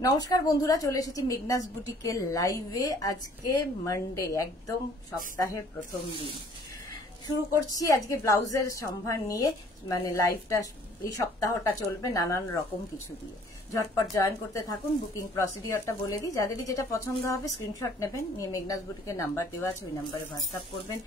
নমস্কার বন্ধুরা, চলে এসেছি মেঘনাস বুটিকের লাইভে। আজকে মানডে, একদম সপ্তাহের প্রথম দিন শুরু করছি আজকে ব্লাউজের সম্ভার নিয়ে। মানে লাইভটা এই সপ্তাহটা চলবে নানান রকম কিছু দিয়ে। ঝটপট জয়েন করতে থাকুন। বুকিং প্রসিডিওরটা বলে দিই, যাদেরই যেটা পছন্দ হবে স্ক্রিনশট নেবেন, নিয়ে মেঘনাস বুটিকের নাম্বার দেওয়া আছে, ওই নাম্বারে হোয়াটসঅ্যাপ করবেন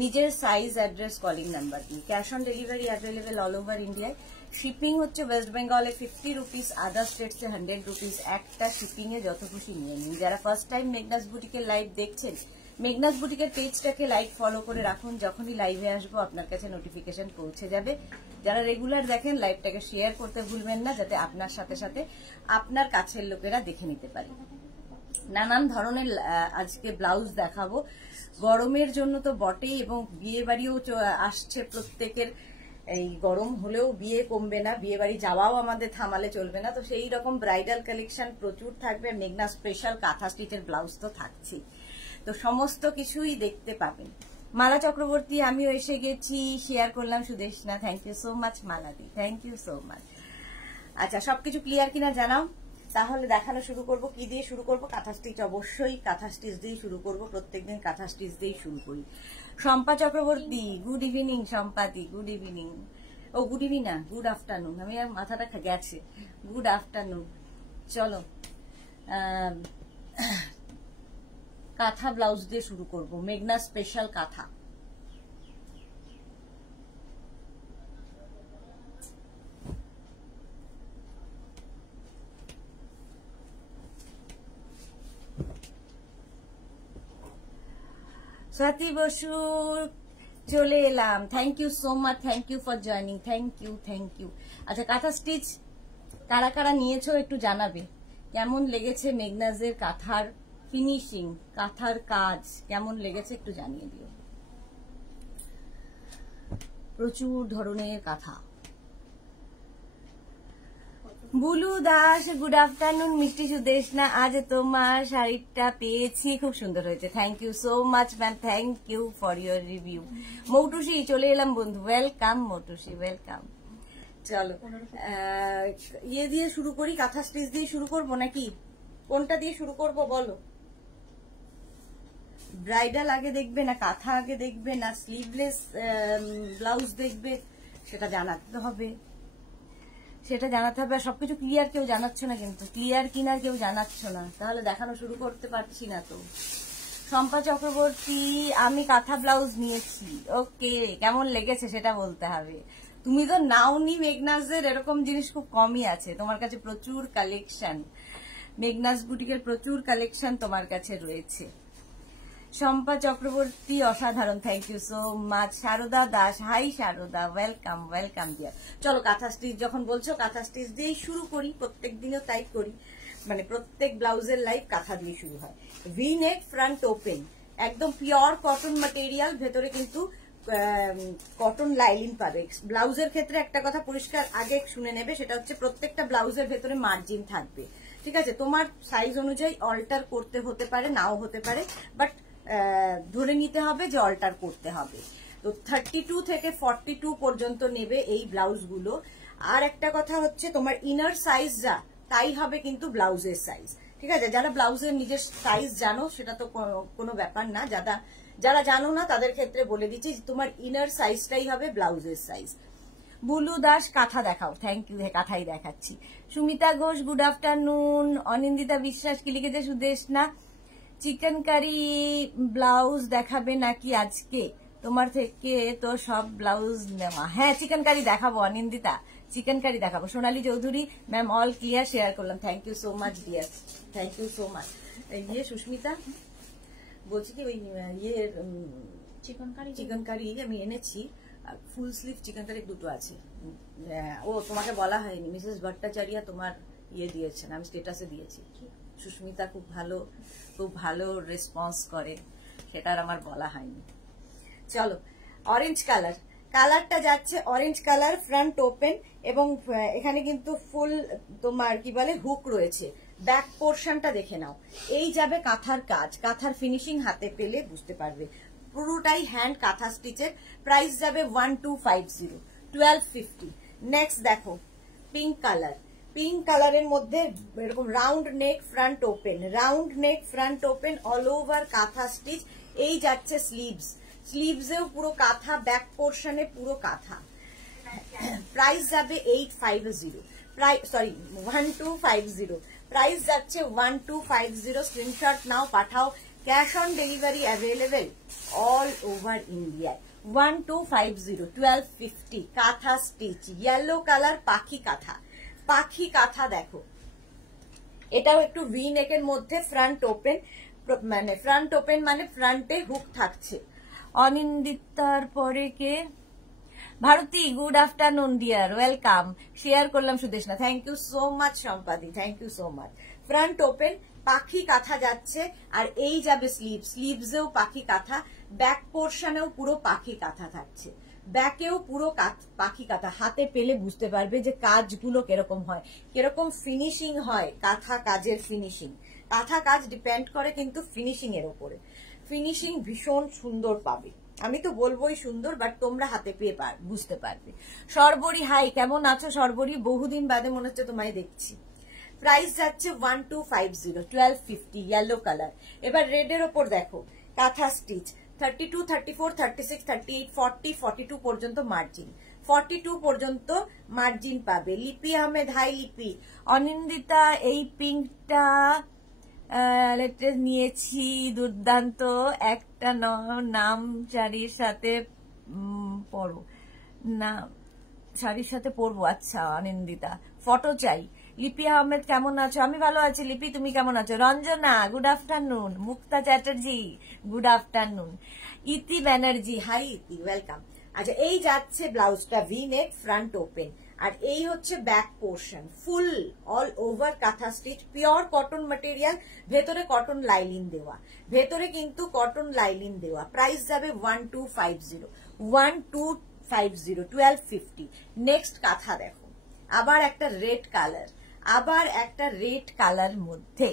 নিজের সাইজ, অ্যাড্রেস, কলিং নাম্বার দিয়ে। Cash on delivery available all over ইন্ডিয়ায়। শিপিং হচ্ছে ওয়েস্ট বেঙ্গলে 50 রুপিস, আদার স্টেটসে 100 রুপিস। একটা শিপিং এ যত খুশি নিয়ে নিন। যারা ফার্স্ট টাইম মেঘনাস বুটিকের লাইভ দেখছেন, মেঘনাস বুটিকের পেজটাকে লাইক ফলো করে রাখুন, যখনই লাইভে আসবো আপনার কাছে নোটিফিকেশন পৌঁছে যাবে। যারা রেগুলার দেখেন, লাইভটাকে শেয়ার করতে ভুলবেন না, যাতে আপনার সাথে সাথে আপনার কাছের লোকেরা দেখে নিতে পারে। নানান ধরনের আজকে ব্লাউজ দেখাবো। গরমের জন্য তো বটেই, এবং বিয়ে বাড়িও আসছে প্রত্যেকের। এই গরম হলেও বিয়ে কমবে না, বিয়ে বাড়ি যাওয়াও আমাদের থামালে চলবে না। তো সেই রকম ব্রাইডাল কালেকশন প্রচুর থাকবে। মেঘনা স্পেশাল কাঁথা স্টিচের ব্লাউজ তো থাকছি, তো সমস্ত কিছুই দেখতে পাবেন। মালা চক্রবর্তী, আমিও এসে গেছি, শেয়ার করলাম Sudeshna. Thank you so much মালাদি, থ্যাংক ইউ সো মাচ। আচ্ছা, সবকিছু ক্লিয়ার কিনা জানাও, তাহলে দেখানো শুরু করব। কি দিয়ে শুরু করব? কাঁথা স্টিচ, অবশ্যই কাঁথা স্টিচ দিয়ে শুরু করব। প্রত্যেকদিন কাঁথা স্টিচ দিয়েই শুরু করি। Shampa Chakraborty, good evening. শম্পাদি, গুড ইভিনিং। ও গুড ইভিনিং না, গুড আফটারনুন, আমি আর মাথাটা গেছে। Good afternoon. চলো, কাঁথা ব্লাউজ দিয়ে শুরু করব। মেঘনা স্পেশাল কাঁথা। স্বাতি বসু, চলে এলাম। Thank you so much, thank you for joining, thank you, thank you. আচ্ছা, কাঁথা স্টিচ কারা কারা নিয়েছো একটু জানাবে। কেমন লেগেছে মেঘনাজের কাঁথার ফিনিশিং, কাঁথার কাজ কেমন লেগেছে একটু জানিয়ে দিও। প্রচুর ধরনের কাঁথা। Bulu Das, good afternoon. মিষ্টি সুদেশনা, আজ তোমার শাড়িটা পেয়েছি, খুব সুন্দর হয়েছে। Thank you so much ma'am, thank you for your review. Moutusi, চলে এলাম বন্ধু, ওয়েলকাম মৌটুসি, ওয়েলকাম। চলো, ইয়ে দিয়ে শুরু করি, কাঁথা স্টিচ দিয়ে শুরু করব নাকি কোনটা দিয়ে শুরু করব বলো? ব্রাইডাল আগে দেখবে না কাঁথা আগে দেখবে, না স্লিভলেস ব্লাউজ দেখবে, সেটা জানাতে হবে। সেটা জানাতে হবে। আর সবকিছু ক্লিয়ার কেউ জানাচ্ছ না, কিন্তু ক্লিয়ার কিনা কেউ জানাচ্ছ না, তাহলে দেখানো শুরু করতে পারছি না তো। শম্পা চক্রবর্তী, আমি কাঁথা ব্লাউজ নিয়েছি। ওকে, কেমন লেগেছে সেটা বলতে হবে। তুমি তো নাওনি মেঘনাজের, এরকম জিনিস খুব কমই আছে তোমার কাছে, প্রচুর কালেকশন। মেঘনাজ বুটিকের প্রচুর কালেকশন তোমার কাছে রয়েছে। শম্পা চক্রবর্তী, অসাধারণ, thank you so much. Sarada Das, hi Sarada, welcome, welcome dear. চলো, কাঁথা স্টিচ যখন বলছো, কাঁথা স্টিচ দিয়েই শুরু করি। প্রত্যেক দিনও তাই করি, মানে প্রত্যেক ব্লাউজের লাইভ কাঁথা দিয়ে শুরু হয়। ভি নেক, ফ্রন্ট ওপেন, একদম পিওর কটন ম্যাটেরিয়াল, ভেতরে কিন্তু কটন লাইলিন পাবে। ব্লাউজের ক্ষেত্রে একটা কথা পরিষ্কার আগে শুনে নেবে, সেটা হচ্ছে প্রত্যেকটা ব্লাউজের ভেতরে মার্জিন থাকবে, ঠিক আছে? তোমার সাইজ অনুযায়ী অল্টার করতে হতে পারে, নাও হতে পারে, বাট ধরে নিতে হবে যে অল্টার করতে হবে। তো 32 থেকে 42 পর্যন্ত নেবে এই ব্লাউজগুলো। আর একটা কথা হচ্ছে, তোমার ইনার সাইজ যা তাই হবে কিন্তু ব্লাউজের সাইজ, ঠিক আছে? যারা ব্লাউজের নিজের সাইজ জানো সেটা তো কোনো ব্যাপার না, যারা জানো না তাদের ক্ষেত্রে বলে দিচ্ছি, তোমার ইনার সাইজটাই হবে ব্লাউজের সাইজ। বুলু দাস, কাঁথা দেখাও। থ্যাংক ইউ, কাঁথাই দেখাচ্ছি। Sumita Ghosh, good afternoon. অনিন্দিতা বিশ্বাস কি লিখেছে? সুদেশনা, চিকেন কারি ব্লাউজ দেখাবে নাকি আজকে? তোমার থেকে তো সব ব্লাউজ নেওয়া। হ্যাঁ, চিকেন কারি দেখাবো অনিন্দিতা, চিকেন কারি দেখাবো। Sonali Chowdhury, ma'am all clear, share করলাম। Thank you so much dear, thank you so much. ইয়ে সুস্মিতা বলছি কি, ওই ইয়ে চিকেন কারি আমি এনেছি, ফুল স্লিভ চিকেন কারি দুটো আছে। ও তোমাকে বলা হয়নি, মিসেস ভট্টাচার্য তোমার ইয়ে দিয়েছেন, আমি স্টেটাসে দিয়েছি। সুস্মিতা খুব ভালো রেসপন্স করে, সেটার আমার বলা হয়নি। চলো, অরেঞ্জ কালারটা যাচ্ছে অরেঞ্জ কালার, ফ্রন্ট ওপেন, এবং এখানে কিন্তু ফুল তোমার কি বলে হুক রয়েছে। ব্যাক পোর্শনটা দেখে নাও, এই যাবে কাঁথার কাজ, কাঁথার ফিনিশিং হাতে পেলে বুঝতে পারবে। পুরোটাই হ্যান্ড কাঁথা স্টিচের। প্রাইস যাবে 1250, 1250। নেক্সট দেখো, পিঙ্ক কালার, পিঙ্ক কালারের মধ্যে এরকম round neck front open, round neck front open, all over kantha stitch. এই যাচ্ছে স্লিভস, স্লিভসেও পুরো কাঁথা, ব্যাক পোর্শনে পুরো কাঁথা। প্রাইস যাবে 850, সরি 1250, প্রাইস যাচ্ছে 1250। স্ক্রিনশট নাও, পাঠাও। Cash on delivery available all over ইন্ডিয়ায়। 1250, 1250 কাঁথা স্টিচ, ইয়েলো কালার পাখি কাঁথা, পাখি কাঁথা দেখো। এটাও একটু ভি নেকের মধ্যে ফ্রন্ট ওপেন, মানে ফ্রন্ট ওপেন মানে ফ্রন্টে হুক থাকছে। অনিন্দিতার পরে কে? Bharati, good afternoon dear, welcome. Share করলাম Sudeshna, thank you so much. সম্পাদি, thank you so much. Front open পাখি কাঁথা যাচ্ছে, আর এই যাবে স্লিভ, স্লিভসেও পাখি কাঁথা, ব্যাক পোর্শনেও পুরো পাখি কাঁথা থাকছে, ব্যাকেও পুরো পাখি কাঁথা। হাতে পেলে বুঝতে পারবে যে কাজগুলো কিরকম হয়, কিরকম ফিনিশিং হয়। কাঁথা কাজের ফিনিশিং, কাঁথা কাজ ডিপেন্ড করে কিন্তু ফিনিশিং এর উপরে। ফিনিশিং ভীষণ সুন্দর পাবে, আমি তো বলবোই সুন্দর, বাট তোমরা হাতে পেয়ে বুঝতে পারবে। সর্বরী, হাই, কেমন আছো সর্বরী? বহুদিন বাদে মনে হচ্ছে তোমায় দেখছি। প্রাইস যাচ্ছে 1250, 1250 ইয়েলো কালার। এবার রেডের ওপর দেখো কাঁথা স্টিচ, 32, 34, 36, 38, 40, 42 পর্যন্ত মার্জিন, 42 পর্যন্ত মার্জিন পাবে। লিপি আহমেদ, হাই লিপি। অনিন্দিতা, এই পিঙ্কটা লেটেস্ট নিয়েছি, দুর্দান্ত। একটা নাম শাড়ির সাথে পরো, না শাড়ির সাথে পরবো। আচ্ছা অনিন্দিতা, ফটো চাই। লিপি আহমেদ, কেমন আছো? আমি ভালো আছি লিপি, তুমি কেমন আছো? Ranjana, good afternoon. Mukta Chatterjee, good afternoon. Iti Banerjee, hi Iti, welcome. আচ্ছা, এই যাচ্ছে ব্লাউজটা ভি নেক ফ্রন্ট ওপেন, আর এই হচ্ছে back portion, full all over kantha stitch, pure cotton material, ভেতরে কটন লাইলিন দেওয়া, ভেতরে কিন্তু কটন লাইলিন দেওয়া। প্রাইস যাবে 1250, 1250, 1250। নেক্সট কাঁথা দেখো, আবার একটা রেড কালার, আবার একটা রেড কালার মধ্যে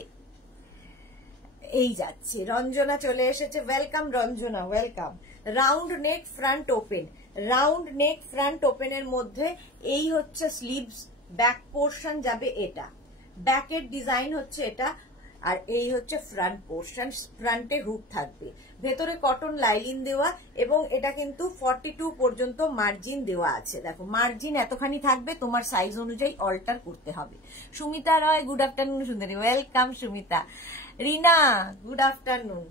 এই যাচ্ছে। রঞ্জনা চলে এসেছে, welcome Ranjana, welcome. Round neck front open, round neck front ওপেনের মধ্যে এই হচ্ছে স্লিভস, ব্যাক পোর্শন যাবে এটা, ব্যাকের ডিজাইন হচ্ছে এটা, আর এই হচ্ছে ফ্রন্ট পোর্শন, ফ্রন্টে হুক থাকবে, ভেতরে কটন লাইলিন দেওয়া, এবং এটা কিন্তু 42 পর্যন্ত মার্জিন দেওয়া আছে। দেখো মার্জিন এতখানি থাকবে, তোমার সাইজ অনুযায়ী অল্টার করতে হবে। সুমিতা রয়, গুড আফটারনুন সুন্দরী, ওয়েলকাম সুমিতা। রিনা, গুড আফটারনুন।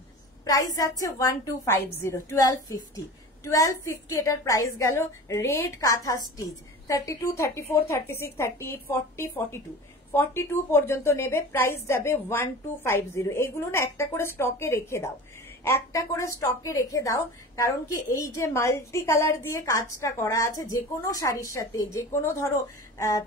প্রাইস যাচ্ছে 1250, 1250, 1250 এটার প্রাইস গেল। রেড কাঁথা স্টিচ, 32, 34, 36, 38, 40, 42, 42 পর্যন্ত নেবে। প্রাইস যাবে 1250। এগুলো না একটা করে স্টকে রেখে দাও, একটা করে স্টকে রেখে দাও, কারণ কি এই যে মাল্টি কালার দিয়ে কাজটা করা আছে, যে কোনো শাড়ির সাথে, যে কোনো ধরো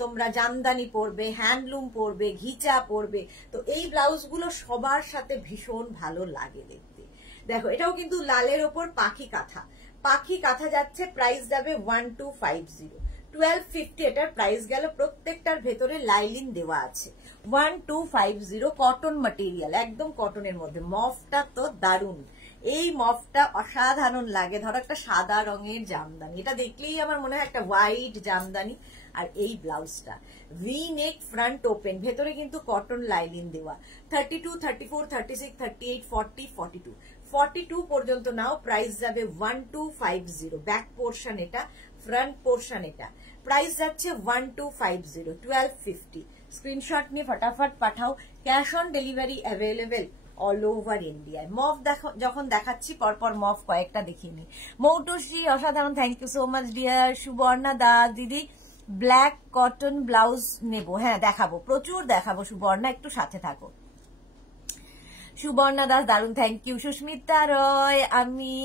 তোমরা জামদানি পরবে, হ্যান্ডলুম পরবে, ঘিচা পরবে, তো এই ব্লাউজগুলো সবার সাথে ভীষণ ভালো লাগে দেখতে। দেখো এটাও কিন্তু লালের ওপর পাখি কাঁথা, পাখি কাঁথা যাচ্ছে। প্রাইস যাবে 1250, 1250 এটার প্রাইস গেল। প্রত্যেকটার ভেতরে লাইলিন দেওয়া আছে। 1250 কটন ম্যাটেরিয়াল, একদম কটনের মধ্যে। মফটা তো দারুণ, এই মফটা অসাধারণ লাগে। ধরো একটা সাদা রঙের জামদানি, এটা দেখলেই আমার মনে হয় একটা হোয়াইট জামদানি। আর এই ব্লাউজটা ভি নেক ফ্রন্ট ওপেন, ভেতরে কিন্তু কটন লাইলিন দেওয়া। 32, 34, 36, 38, 40, 42, 42 পর্যন্ত নাও। প্রাইস যাবে 1250। ব্যাক পোর্শন এটা, ফ্রন্ট পোর্শন এটা। প্রাইস যাচ্ছে 1250, 1250। স্ক্রিনশট নিয়ে ফটাফট পাঠাও। Cash on delivery available all over ইন্ডিয়ায়। মফ যখন দেখাচ্ছি পরপর মফ কয়েকটা দেখিয়ে নি। মৌটুশ্রী, অসাধারণ, thank you so much dear. Suborna Das, দিদি ব্ল্যাক কটন ব্লাউজ নেব। হ্যাঁ দেখাবো, প্রচুর দেখাবো সুবর্ণা, একটু সাথে থাকো। সুবর্ণা দাস, দারুণ, থ্যাংক ইউ। সুস্মিতা রয়, আমি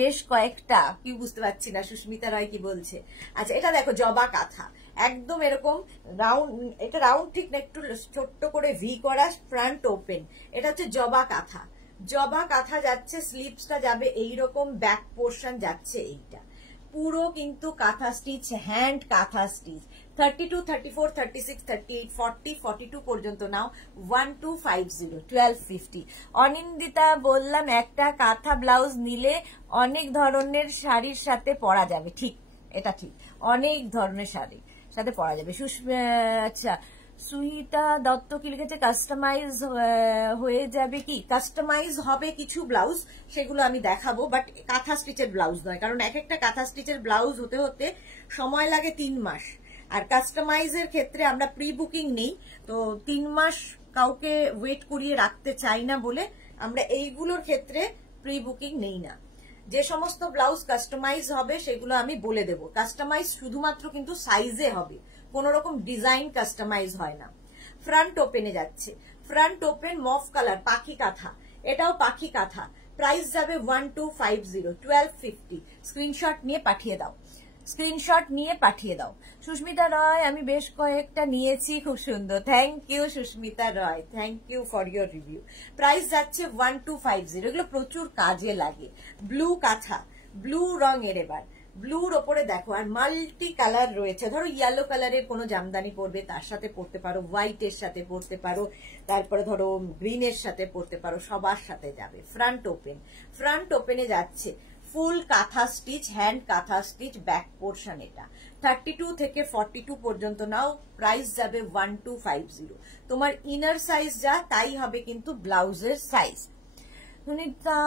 বেশ কয়েকটা, কি বুঝতে পারছি না সুস্মিতা রয় কি বলছে। আচ্ছা, এটা দেখো জবা কাঁথা, একদম এরকম রাউন্ড, এটা রাউন্ড ঠিক না, একটু ছোট্ট করে ভি করা, ফ্রন্ট ওপেন। এটা হচ্ছে জবা কাঁথা, জবা কাঁথা যাচ্ছে। স্লিভসটা যাবে এইরকম, ব্যাক পোর্শন যাচ্ছে এইটা, পুরো কিন্তু kantha stitch, hand kantha stitch. 32, 34, 36, 38, 40, 42 পর্যন্ত নাও। 1250, 1250। অনিন্দিতা, বললাম একটা কাঁথা ব্লাউজ নিলে অনেক ধরনের শাড়ির সাথে পরা যাবে। ঠিক, এটা ঠিক, অনেক ধরনের শাড়ি সাথে পরা যাবে। আচ্ছা, সুহিতা দত্ত কি লিখেছে, কাস্টমাইজ হয়ে যাবে কি? কাস্টমাইজ হবে কিছু ব্লাউজ, সেগুলো আমি দেখাবো, বাট কাঁথা স্টিচের ব্লাউজ নয়, কারণ এক একটা কাঁথা স্টিচের ব্লাউজ হতে হতে সময় লাগে 3 মাস। আর কাস্টমাইজের ক্ষেত্রে আমরা প্রি বুকিং নেই, তো 3 মাস কাউকে ওয়েট করিয়ে রাখতে চাই না বলে আমরা এইগুলোর ক্ষেত্রে প্রি বুকিং নেই না। যে সমস্ত ব্লাউজ কাস্টমাইজ হবে সেগুলো আমি বলে দেব। কাস্টমাইজ শুধুমাত্র কিন্তু সাইজে হবে, কোন রকম ডিজাইন কাস্টমাইজ হয় না। ফ্রন্ট ওপেনে যাচ্ছে, ফ্রন্ট ওপেন মফ কালার পাখি কাঁথা, এটাও পাখি কাঁথা। প্রাইস যাবে 1250, 1250। স্ক্রিনশট নিয়ে পাঠিয়ে দাও, স্ক্রিনশট নিয়ে পাঠিয়ে দাও। সুস্মিতা রয়, আমি বেশ কয়েকটা নিয়েছি, খুব সুন্দর। Thank you Susmita Roy, thank you for your review. Price যাচ্ছে 1250। এগুলো প্রচুর কাজে লাগে। ব্লু কাঁথা, ব্লু রঙের, এবার ব্লুর ওপরে দেখো, আর মাল্টি কালার রয়েছে। ধরো ইয়েলো কালারের কোনো জামদানি পরবে, তার সাথে পরতে পারো, হোয়াইটের সাথে পরতে পারো, তারপরে ধরো গ্রিনের সাথে পরতে পারো, সবার সাথে যাবে। ফ্রন্ট ওপেন, ফ্রন্ট ওপেনে যাচ্ছে ফুল কাঁথা stitch, hand kantha stitch, back portion. এটা 32 থেকে 42 পর্যন্ত নাও। প্রাইস যাবে 1250। তোমার ইনার সাইজ যা তাই হবে কিন্তু ব্লাউজের সাইজ। সুনিতা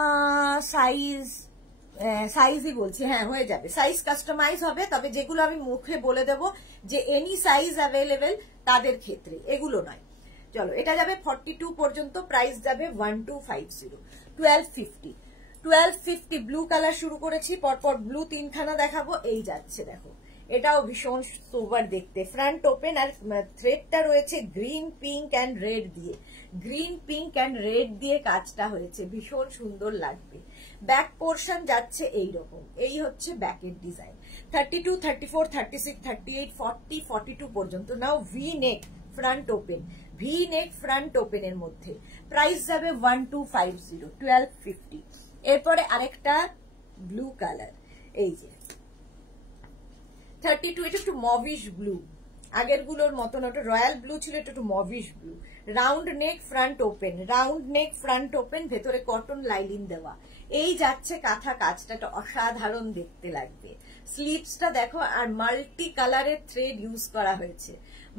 সাইজই বলছি, হ্যাঁ হয়ে যাবে, সাইজ কাস্টমাইজ হবে, তবে যেগুলো আমি মুখে বলে দেব যে এনি সাইজ অ্যাভেলেবেল তাদের ক্ষেত্রে, এগুলো নয়। চলো, এটা যাবে 42 পর্যন্ত। প্রাইস যাবে 1250, 1250। 1250 ব্লু কালার শুরু করেছি, পরপর ব্লু 3খানা দেখাবো। এই যাচ্ছে দেখো, এটাও ভীষণ সোবার দেখতে। ফ্রন্ট ওপেন, আর থ্রেডটা রয়েছে গ্রিন পিঙ্ক অ্যান্ড রেড দিয়ে, গ্রিন পিঙ্ক অ্যান্ড রেড দিয়ে কাজটা হয়েছে, ভীষণ সুন্দর লাগবে। ব্যাক পোর্শন যাচ্ছে এইরকম, এই হচ্ছে ব্যাকের ডিজাইন। 32, 34, 36, 38, 40, 42 পর্যন্ত নাও। V neck front open, V neck front ওপেনের মধ্যে। প্রাইস যাবে 1250, 1250। এরপরে আরেকটা ব্লু কালার, এই যে 32, এটা একটু মভিশ ব্লু, আগের গুলোর মতন। ওটা রয়্যাল ব্লু ছিল, এটা একটু mauvish blue. Round neck front open, round neck front open, ভেতরে কটন লাইলিন দেওয়া। এই যাচ্ছে কাঁথা কাজটা, অসাধারণ দেখতে লাগবে। স্লিভসটা দেখো, আর মাল্টি কালারের থ্রেড ইউজ করা হয়েছে,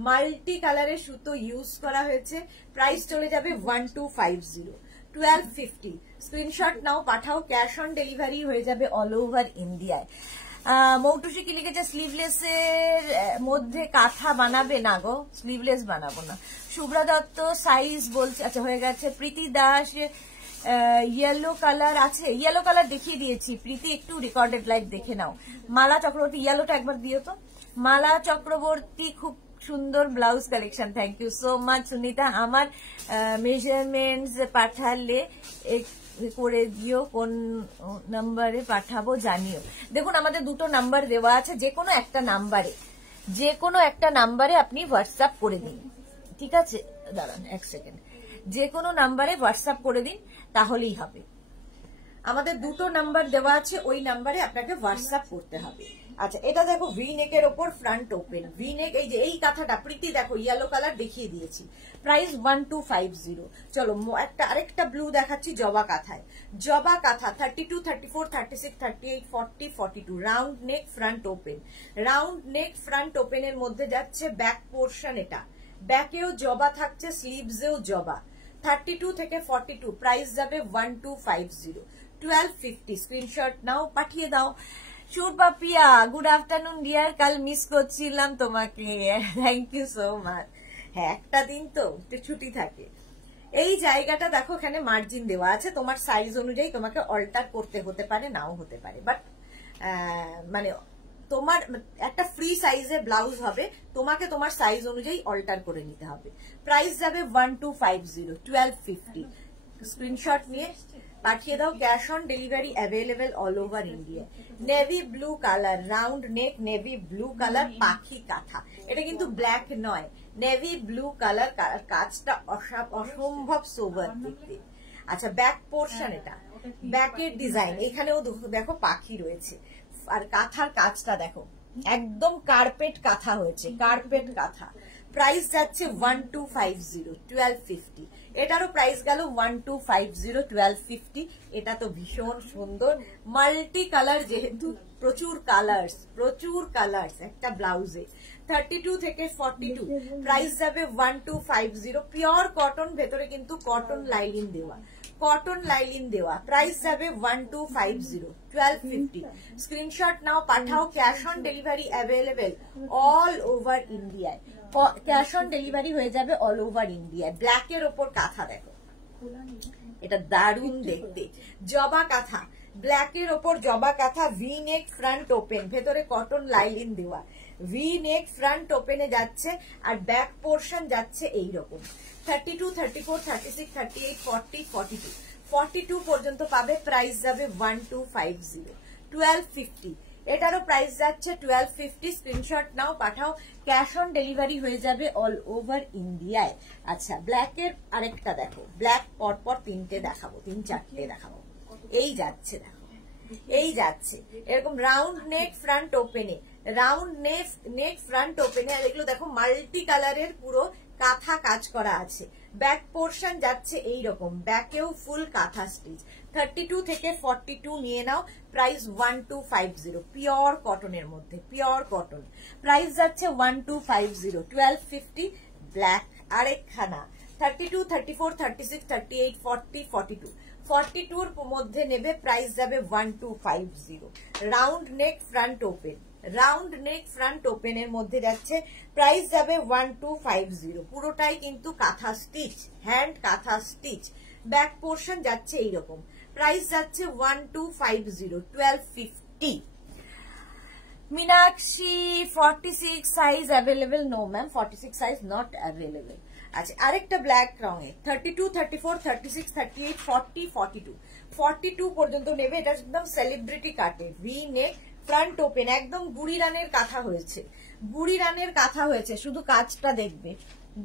মাল্টি কালারের সুতো ইউজ করা হয়েছে। প্রাইস চলে যাবে 1250, 1250। স্ক্রিনশট নাও, পাঠাও। ক্যাশ অন ডেলিভারি হয়ে যাবে অল ওভার ইন্ডিয়ায়। মৌটুসি কি লিখেছে, স্লিভলেসের মধ্যে কাঁথা বানাবে না গো, স্লিভলেস বানাবো না। শুভ্রা দত্ত সাইজ বলছে, আচ্ছা হয়ে গেছে। প্রীতি দাস, ইয়েলো কালার আছে, ইয়েলো কালার দেখিয়ে দিয়েছি। প্রীতি একটু রেকর্ডেড লাইভ দেখে নাও। মালা চক্রবর্তী, ইয়েলোটা একবার দিও তো। মালা চক্রবর্তী, খুব সুন্দর blouse collection, thank you so much Sunita. আমার মেজারমেন্টস পাঠালে করে দিও, কোন নাম্বারে পাঠাবো জানিও। দেখুন, আমাদের দুটো নাম্বার দেওয়া আছে, যে কোনো একটা নাম্বারে আপনি হোয়াটসঅ্যাপ করে দিন, ঠিক আছে? দাঁড়ান এক সেকেন্ড, যে কোনো নাম্বারে হোয়াটসঅ্যাপ করে দিন, তাহলেই হবে। আমাদের দুটো নাম্বার দেওয়া আছে, ওই নাম্বারে আপনাকে হোয়াটসঅ্যাপ করতে হবে। আচ্ছা, এটা দেখো ভি নেকের ওপর ফ্রন্ট ওপেন, ভি নেক। এই যে এই কাঁথাটা প্রীতি দেখো, ইয়েলো কালার দেখিয়ে দিয়েছি। প্রাইস 1250। চলো, আরেকটা ব্লু দেখাচ্ছি জবা কাঁথায়। জবা কাঁথা 32, 34, 36, 38, 40, 42। Round neck front open, round neck front ওপেনের মধ্যে যাচ্ছে ব্যাক পোর্শন। এটা ব্যাকেও জবা থাকছে, স্লিভসেও জবা। 32 থেকে 42। প্রাইস যাবে 1250, 1250। স্ক্রিনশট নাও, পাঠিয়ে দাও। সুরপাপিয়া, গুড আফটারনুন ডিয়ার, কাল মিস করছিলাম তোমাকে, থ্যাংক ইউ সো মাচ। হ্যাঁ, একটা দিন তো একটু ছুটি থাকে। এই জায়গাটা দেখো, এখানে মার্জিন দেওয়া আছে, তোমার সাইজ অনুযায়ী তোমাকে অল্টার করতে হতে পারে, নাও হতে পারে, বাট মানে তোমার একটা ফ্রি সাইজের ব্লাউজ হবে, তোমাকে তোমার সাইজ অনুযায়ী অল্টার করে নিতে হবে। প্রাইস যাবে 1250, 1250। স্ক্রিনশট নিয়ে পাঠিয়ে দাও। Cash on delivery available all over India. Navy blue colour, round neck, navy blue colour, পাখি কাঁথা। এটা কিন্তু ব্ল্যাক নয়, নেভি ব্লু কালার, কাজটা অসম্ভব সোবার দেখতে। আচ্ছা, ব্যাক পোর্শন, এটা ব্যাকের ডিজাইন, এখানেও দেখো পাখি রয়েছে। আর কাঁথার কাজটা দেখো, একদম কার্পেট কাঁথা হয়েছে, কার্পেট কাঁথা। প্রাইস যাচ্ছে 1250, 1250। এটারও প্রাইস গেল 1250, 1250। এটা তো ভীষণ সুন্দর মাল্টি কালার, যেহেতু প্রচুর কালার্স একটা ব্লাউজে। 32 থেকে 42 প্রাইস যাবে 1250, পিওর কটন, ভেতরে কিন্তু কটন লাইলিন দেওয়া, প্রাইস যাবে 1250, 1250। স্ক্রিনশট নাও, পাঠাও। Cash on delivery available all over ইন্ডিয়ায়, ক্যাশ অন ডেলিভারি হয়ে যাবে অল ওভার ইন্ডিয়ায়। ব্ল্যাকের ওপর কাঁথা দেখো, এটা দারুণ দেখতে, জবা কাঁথা, ব্ল্যাকের ওপর জবা কাঁথা, ভি নেক ফ্রন্ট ওপেন, ভেতরে কটন লাইলিন দেওয়া, ভি নেক ফ্রন্ট ওপেনে যাচ্ছে, আর ব্যাক পোর্শন যাচ্ছে এইরকম। 32, 34, 36, 38, 40, 42, 42 পর্যন্ত পাবে। প্রাইস যাবে 1250, 1250। এটারও প্রাইস যাচ্ছে 1250। স্ক্রিনশট নাও, পাঠাও। ক্যাশ অন ডেলিভারি হয়ে যাবে অল ওভার ইন্ডিয়ায়। আচ্ছা, ব্ল্যাকের আরেকটা দেখো, ব্ল্যাক পরপর তিনটে দেখাবো, 3-4টে দেখাবো। এই যাচ্ছে, দেখো এই যাচ্ছে এরকম রাউন্ড নেক ফ্রন্ট ওপেনে, আর এগুলো দেখো মাল্টি কালারের পুরো কাঁথা কাজ করা আছে। ব্যাক পোর্শন যাচ্ছে এইরকম, ব্যাকেও ফুল কাঁথা স্টিচ। 32 থেকে 42 নিয়ে নাও। প্রাইস 1250, পিওর কটনের মধ্যে, পিওর কটন। প্রাইস যাচ্ছে 1250, 1250। ব্ল্যাক আরেকখানা 32, 34, 36, 38, 40, 42, 42-র মধ্যে নেবে। প্রাইস যাবে 1250। রাউন্ড নেক ফ্রন্ট ওপেনের মধ্যে যাচ্ছে, প্রাইস যাবে 1250। পুরোটাই কিন্তু kantha stitch, hand kantha stitch. Back portion যাচ্ছে এইরকম, প্রাইস যাচ্ছে 1250, 1250। Meenakshi 46 size available? No ma'am, 46 size not available. আচ্ছা, আরেকটা ব্ল্যাক রঙে 32, 34, 36, 38, 40, 42, 42 পর্যন্ত নেবে। এটা একদম সেলিব্রিটি কাটে, ভি নেক ফ্রন্ট ওপেন, একদম গুড়ি রানের কাঁথা হয়েছে, শুধু কাজটা দেখবে,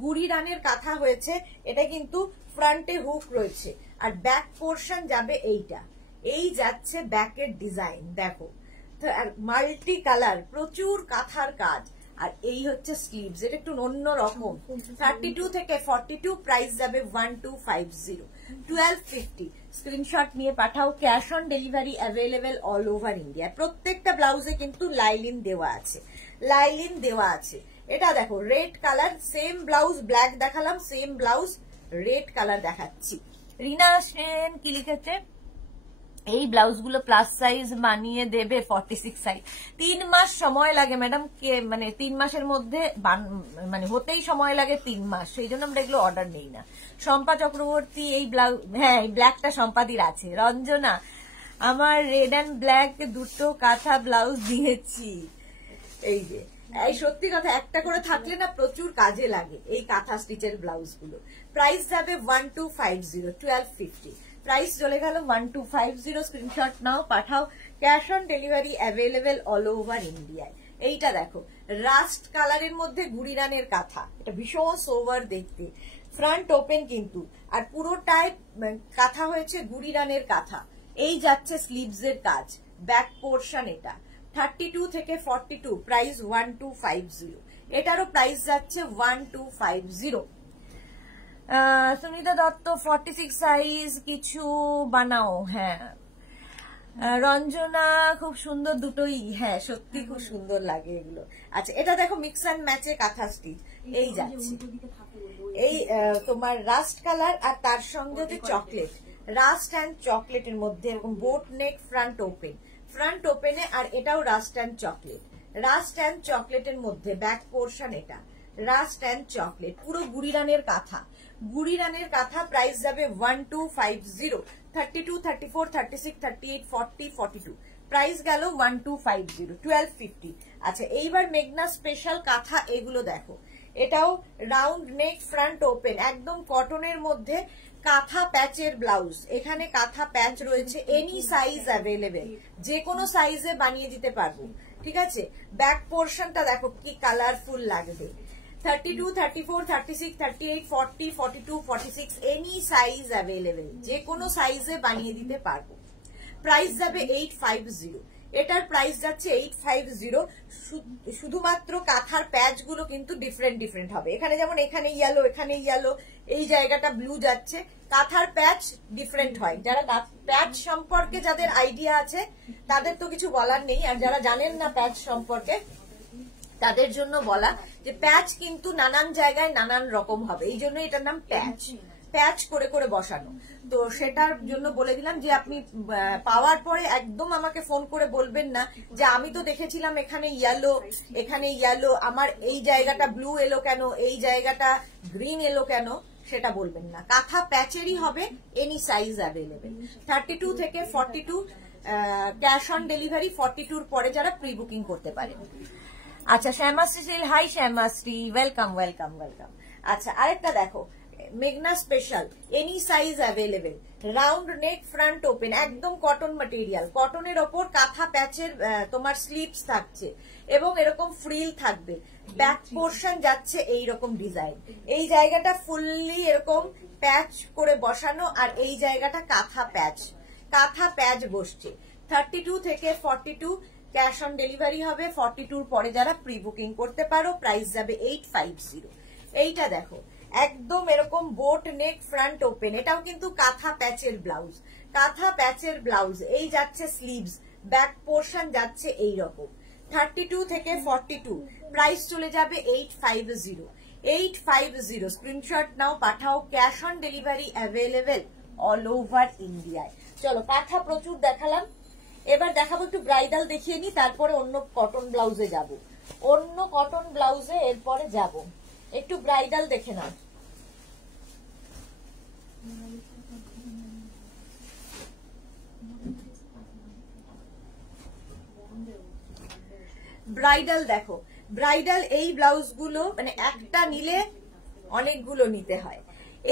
গুড়ি রানের কাঁথা হয়েছে। এটা কিন্তু ফ্রন্টে হুক রয়েছে, আর ব্যাক পোর্শন যাবে এইটা। এই যাচ্ছে ব্যাকের ডিজাইন, দেখো মাল্টি কালার, প্রচুর কাঁথার কাজ। আর এই হচ্ছে স্লিভস, এটা একটু অন্য রকম। 32 থেকে 42 প্রাইস যাবে 1250, 1250। স্ক্রিনশট নিয়ে পাঠাও। Cash on delivery available all over India. প্রত্যেকটা ব্লাউজে কিন্তু লাইলিন দেওয়া আছে। এটা দেখো red colour, same blouse black দেখালাম, সেম ব্লাউজ রেড কালার দেখাচ্ছি। রিনা সেন কি লিখেছে? এই ব্লাউজগুলো প্লাস সাইজ বানিয়ে দেবে 46 সাইজ। 3 মাস সময় লাগে ম্যাডাম, মানে 3 মাসের মধ্যে মানে হতেই সময় লাগে 3 মাস, সেই জন্য আমরা এগুলো অর্ডার নেই না। শম্পা চক্রবর্তী এই ব্লাউজ, হ্যাঁ এই ব্ল্যাকটা শম্পাদির আছে। রঞ্জনা, আমার রেড অ্যান্ড ব্ল্যাক দুটো কাঁথা ব্লাউজ দিয়েছি। এই যে এই সত্যি কথা, একটা করে থাকলে না প্রচুর কাজে লাগে এই কাঁথা স্টিচের ব্লাউজ গুলো। প্রাইস যাবে 1250, 1250। প্রাইস চলে গেল 1250। স্ক্রিনশট নাও, পাঠাও। Cash on delivery available all over ইন্ডিয়ায়। এইটা দেখো রাস্ট কালারের মধ্যে গুড়িরানের কাঁথা, এটা ভীষণ সোভার দেখতে, ফ্রন্ট ওপেন কিন্তু, আর পুরোটাই কাঁথা হয়েছে গুড়িরানের কাঁথা। এই যাচ্ছে স্লিভস এর কাজ, ব্যাক পোর্শন এটা। 32 থেকে 42 প্রাইস 1250। এটারও প্রাইস যাচ্ছে 1250। সুনিতা দত্ত 46 সাইজ কিছু বানাও। হ্যাঁ রঞ্জনা, খুব সুন্দর দুটোই, হ্যাঁ সত্যি খুব সুন্দর লাগে এগুলো। আচ্ছা, এটা দেখো মিক্স অ্যান্ড ম্যাচে কাঁথা স্টিচ। এই যাচ্ছে এই তোমার রাস্ট কালার, আর তার সঙ্গে চকলেট, রাস্ট অ্যান্ড চকলেটের মধ্যে এরকম বোট নেক ফ্রন্ট ওপেনে, আর এটাও রাস্ট অ্যান্ড চকলেটের মধ্যে ব্যাক পোর্শন। এটা রাস্ট অ্যান্ড চকলেট, পুরো গুড়িরানের কাঁথা। প্রাইস যাবে 1250। 32, 34, 36, 38, 40, 42 প্রাইস গেল 1250, 1250। আচ্ছা, এইবার মেঘনা স্পেশাল কাঁথা, এগুলো দেখো, এটাও রাউন্ড নেক ফ্রন্ট ওপেন, একদম কটনের মধ্যে কাঁথা প্যাচের ব্লাউজ। এখানে কাঁথা প্যাচ রয়েছে, এনি সাইজ অ্যাভেলেবেল, যে কোনো সাইজে বানিয়ে দিতে পারবো, ঠিক আছে। ব্যাক পোর্শনটা দেখো কি কালারফুল লাগবে। 32, 34, 36, 38, 40, 42, 46 এনি সাইজ অ্যাভেলেবেল, যে কোনো সাইজে বানিয়ে দিতে পারবো। প্রাইস যাবে 850। এটার প্রাইস যাচ্ছে 850। শুধুমাত্র কাঁথার প্যাচ গুলো কিন্তু ডিফারেন্ট হবে। এখানে যেমন এখানে ইয়েলো, এখানে ইয়েলো, এই জায়গাটা ব্লু যাচ্ছে, কাঁথার প্যাচ ডিফারেন্ট হয়। যারা প্যাচ সম্পর্কে যাদের আইডিয়া আছে তাদের তো কিছু বলার নেই, আর যারা জানেন না প্যাচ সম্পর্কে তাদের জন্য বলা যে প্যাচ কিন্তু নানান জায়গায় নানান রকম হবে, এই জন্য এটার নাম প্যাচ, প্যাচ করে করে বসানো। তো সেটার জন্য বলে দিলাম যে আপনি পাওয়ার পরে একদম আমাকে ফোন করে বলবেন না যে আমি তো দেখেছিলাম এখানে ইয়েলো, এখানে ইয়েলো, আমার এই জায়গাটা ব্লু এলো কেন, এই জায়গাটা গ্রিন এলো কেন, সেটা বলবেন না। কাঁথা প্যাচেরই হবে, এনি সাইজ অ্যাভেলেবেল। 32 থেকে 42, ক্যাশ অন ডেলিভারি 42 পরে যারা প্রি বুকিং করতে পারে। আচ্ছা, Shyamashree Sil, hi Shyamashree, welcome welcome welcome. আচ্ছা, আরেকটা দেখো, মেঘনা special, any size available, round neck, front open, একদম কটন ম্যাটেরিয়াল, কটনের ওপর কাঁথা প্যাচের তোমার স্লিপস থাকছে এবং এরকম ফ্রিল থাকবে। ব্যাক পোর্শন যাচ্ছে এইরকম ডিজাইন, এই জায়গাটা ফুললি এরকম প্যাচ করে বসানো, আর এই জায়গাটা কাঁথা প্যাচ বসছে। 32 থেকে 42 ক্যাশ অন ডেলিভারি হবে, 42 পরে যারা প্রি বুকিং করতে পারো, প্রাইস যাবে 850। এইটা দেখো, একদম এরকম বোট নেক, ফ্রন্ট ওপেন, এটাও কিন্তু কাঁথা প্যাচের ব্লাউজ, এই যাচ্ছে স্লিভস, ব্যাক পোর্শন যাচ্ছে এইরকম। 32 থেকে 42 প্রাইস চলে যাবে 850। স্ক্রিনশট নাও, পাঠাও, cash on delivery available all over ইন্ডিয়ায়। চলো, কাঁথা প্রচুর দেখালাম, এবার দেখাবো একটু ব্রাইডাল দেখিয়ে নি, তারপরে অন্য কটন ব্লাউজে যাব, এরপরে যাব। একটু ব্রাইডাল দেখে নাও। ব্রাইডাল দেখো, ব্রাইডাল এই ব্লাউজ গুলো মানে একটা নিলে অনেকগুলো নিতে হয়।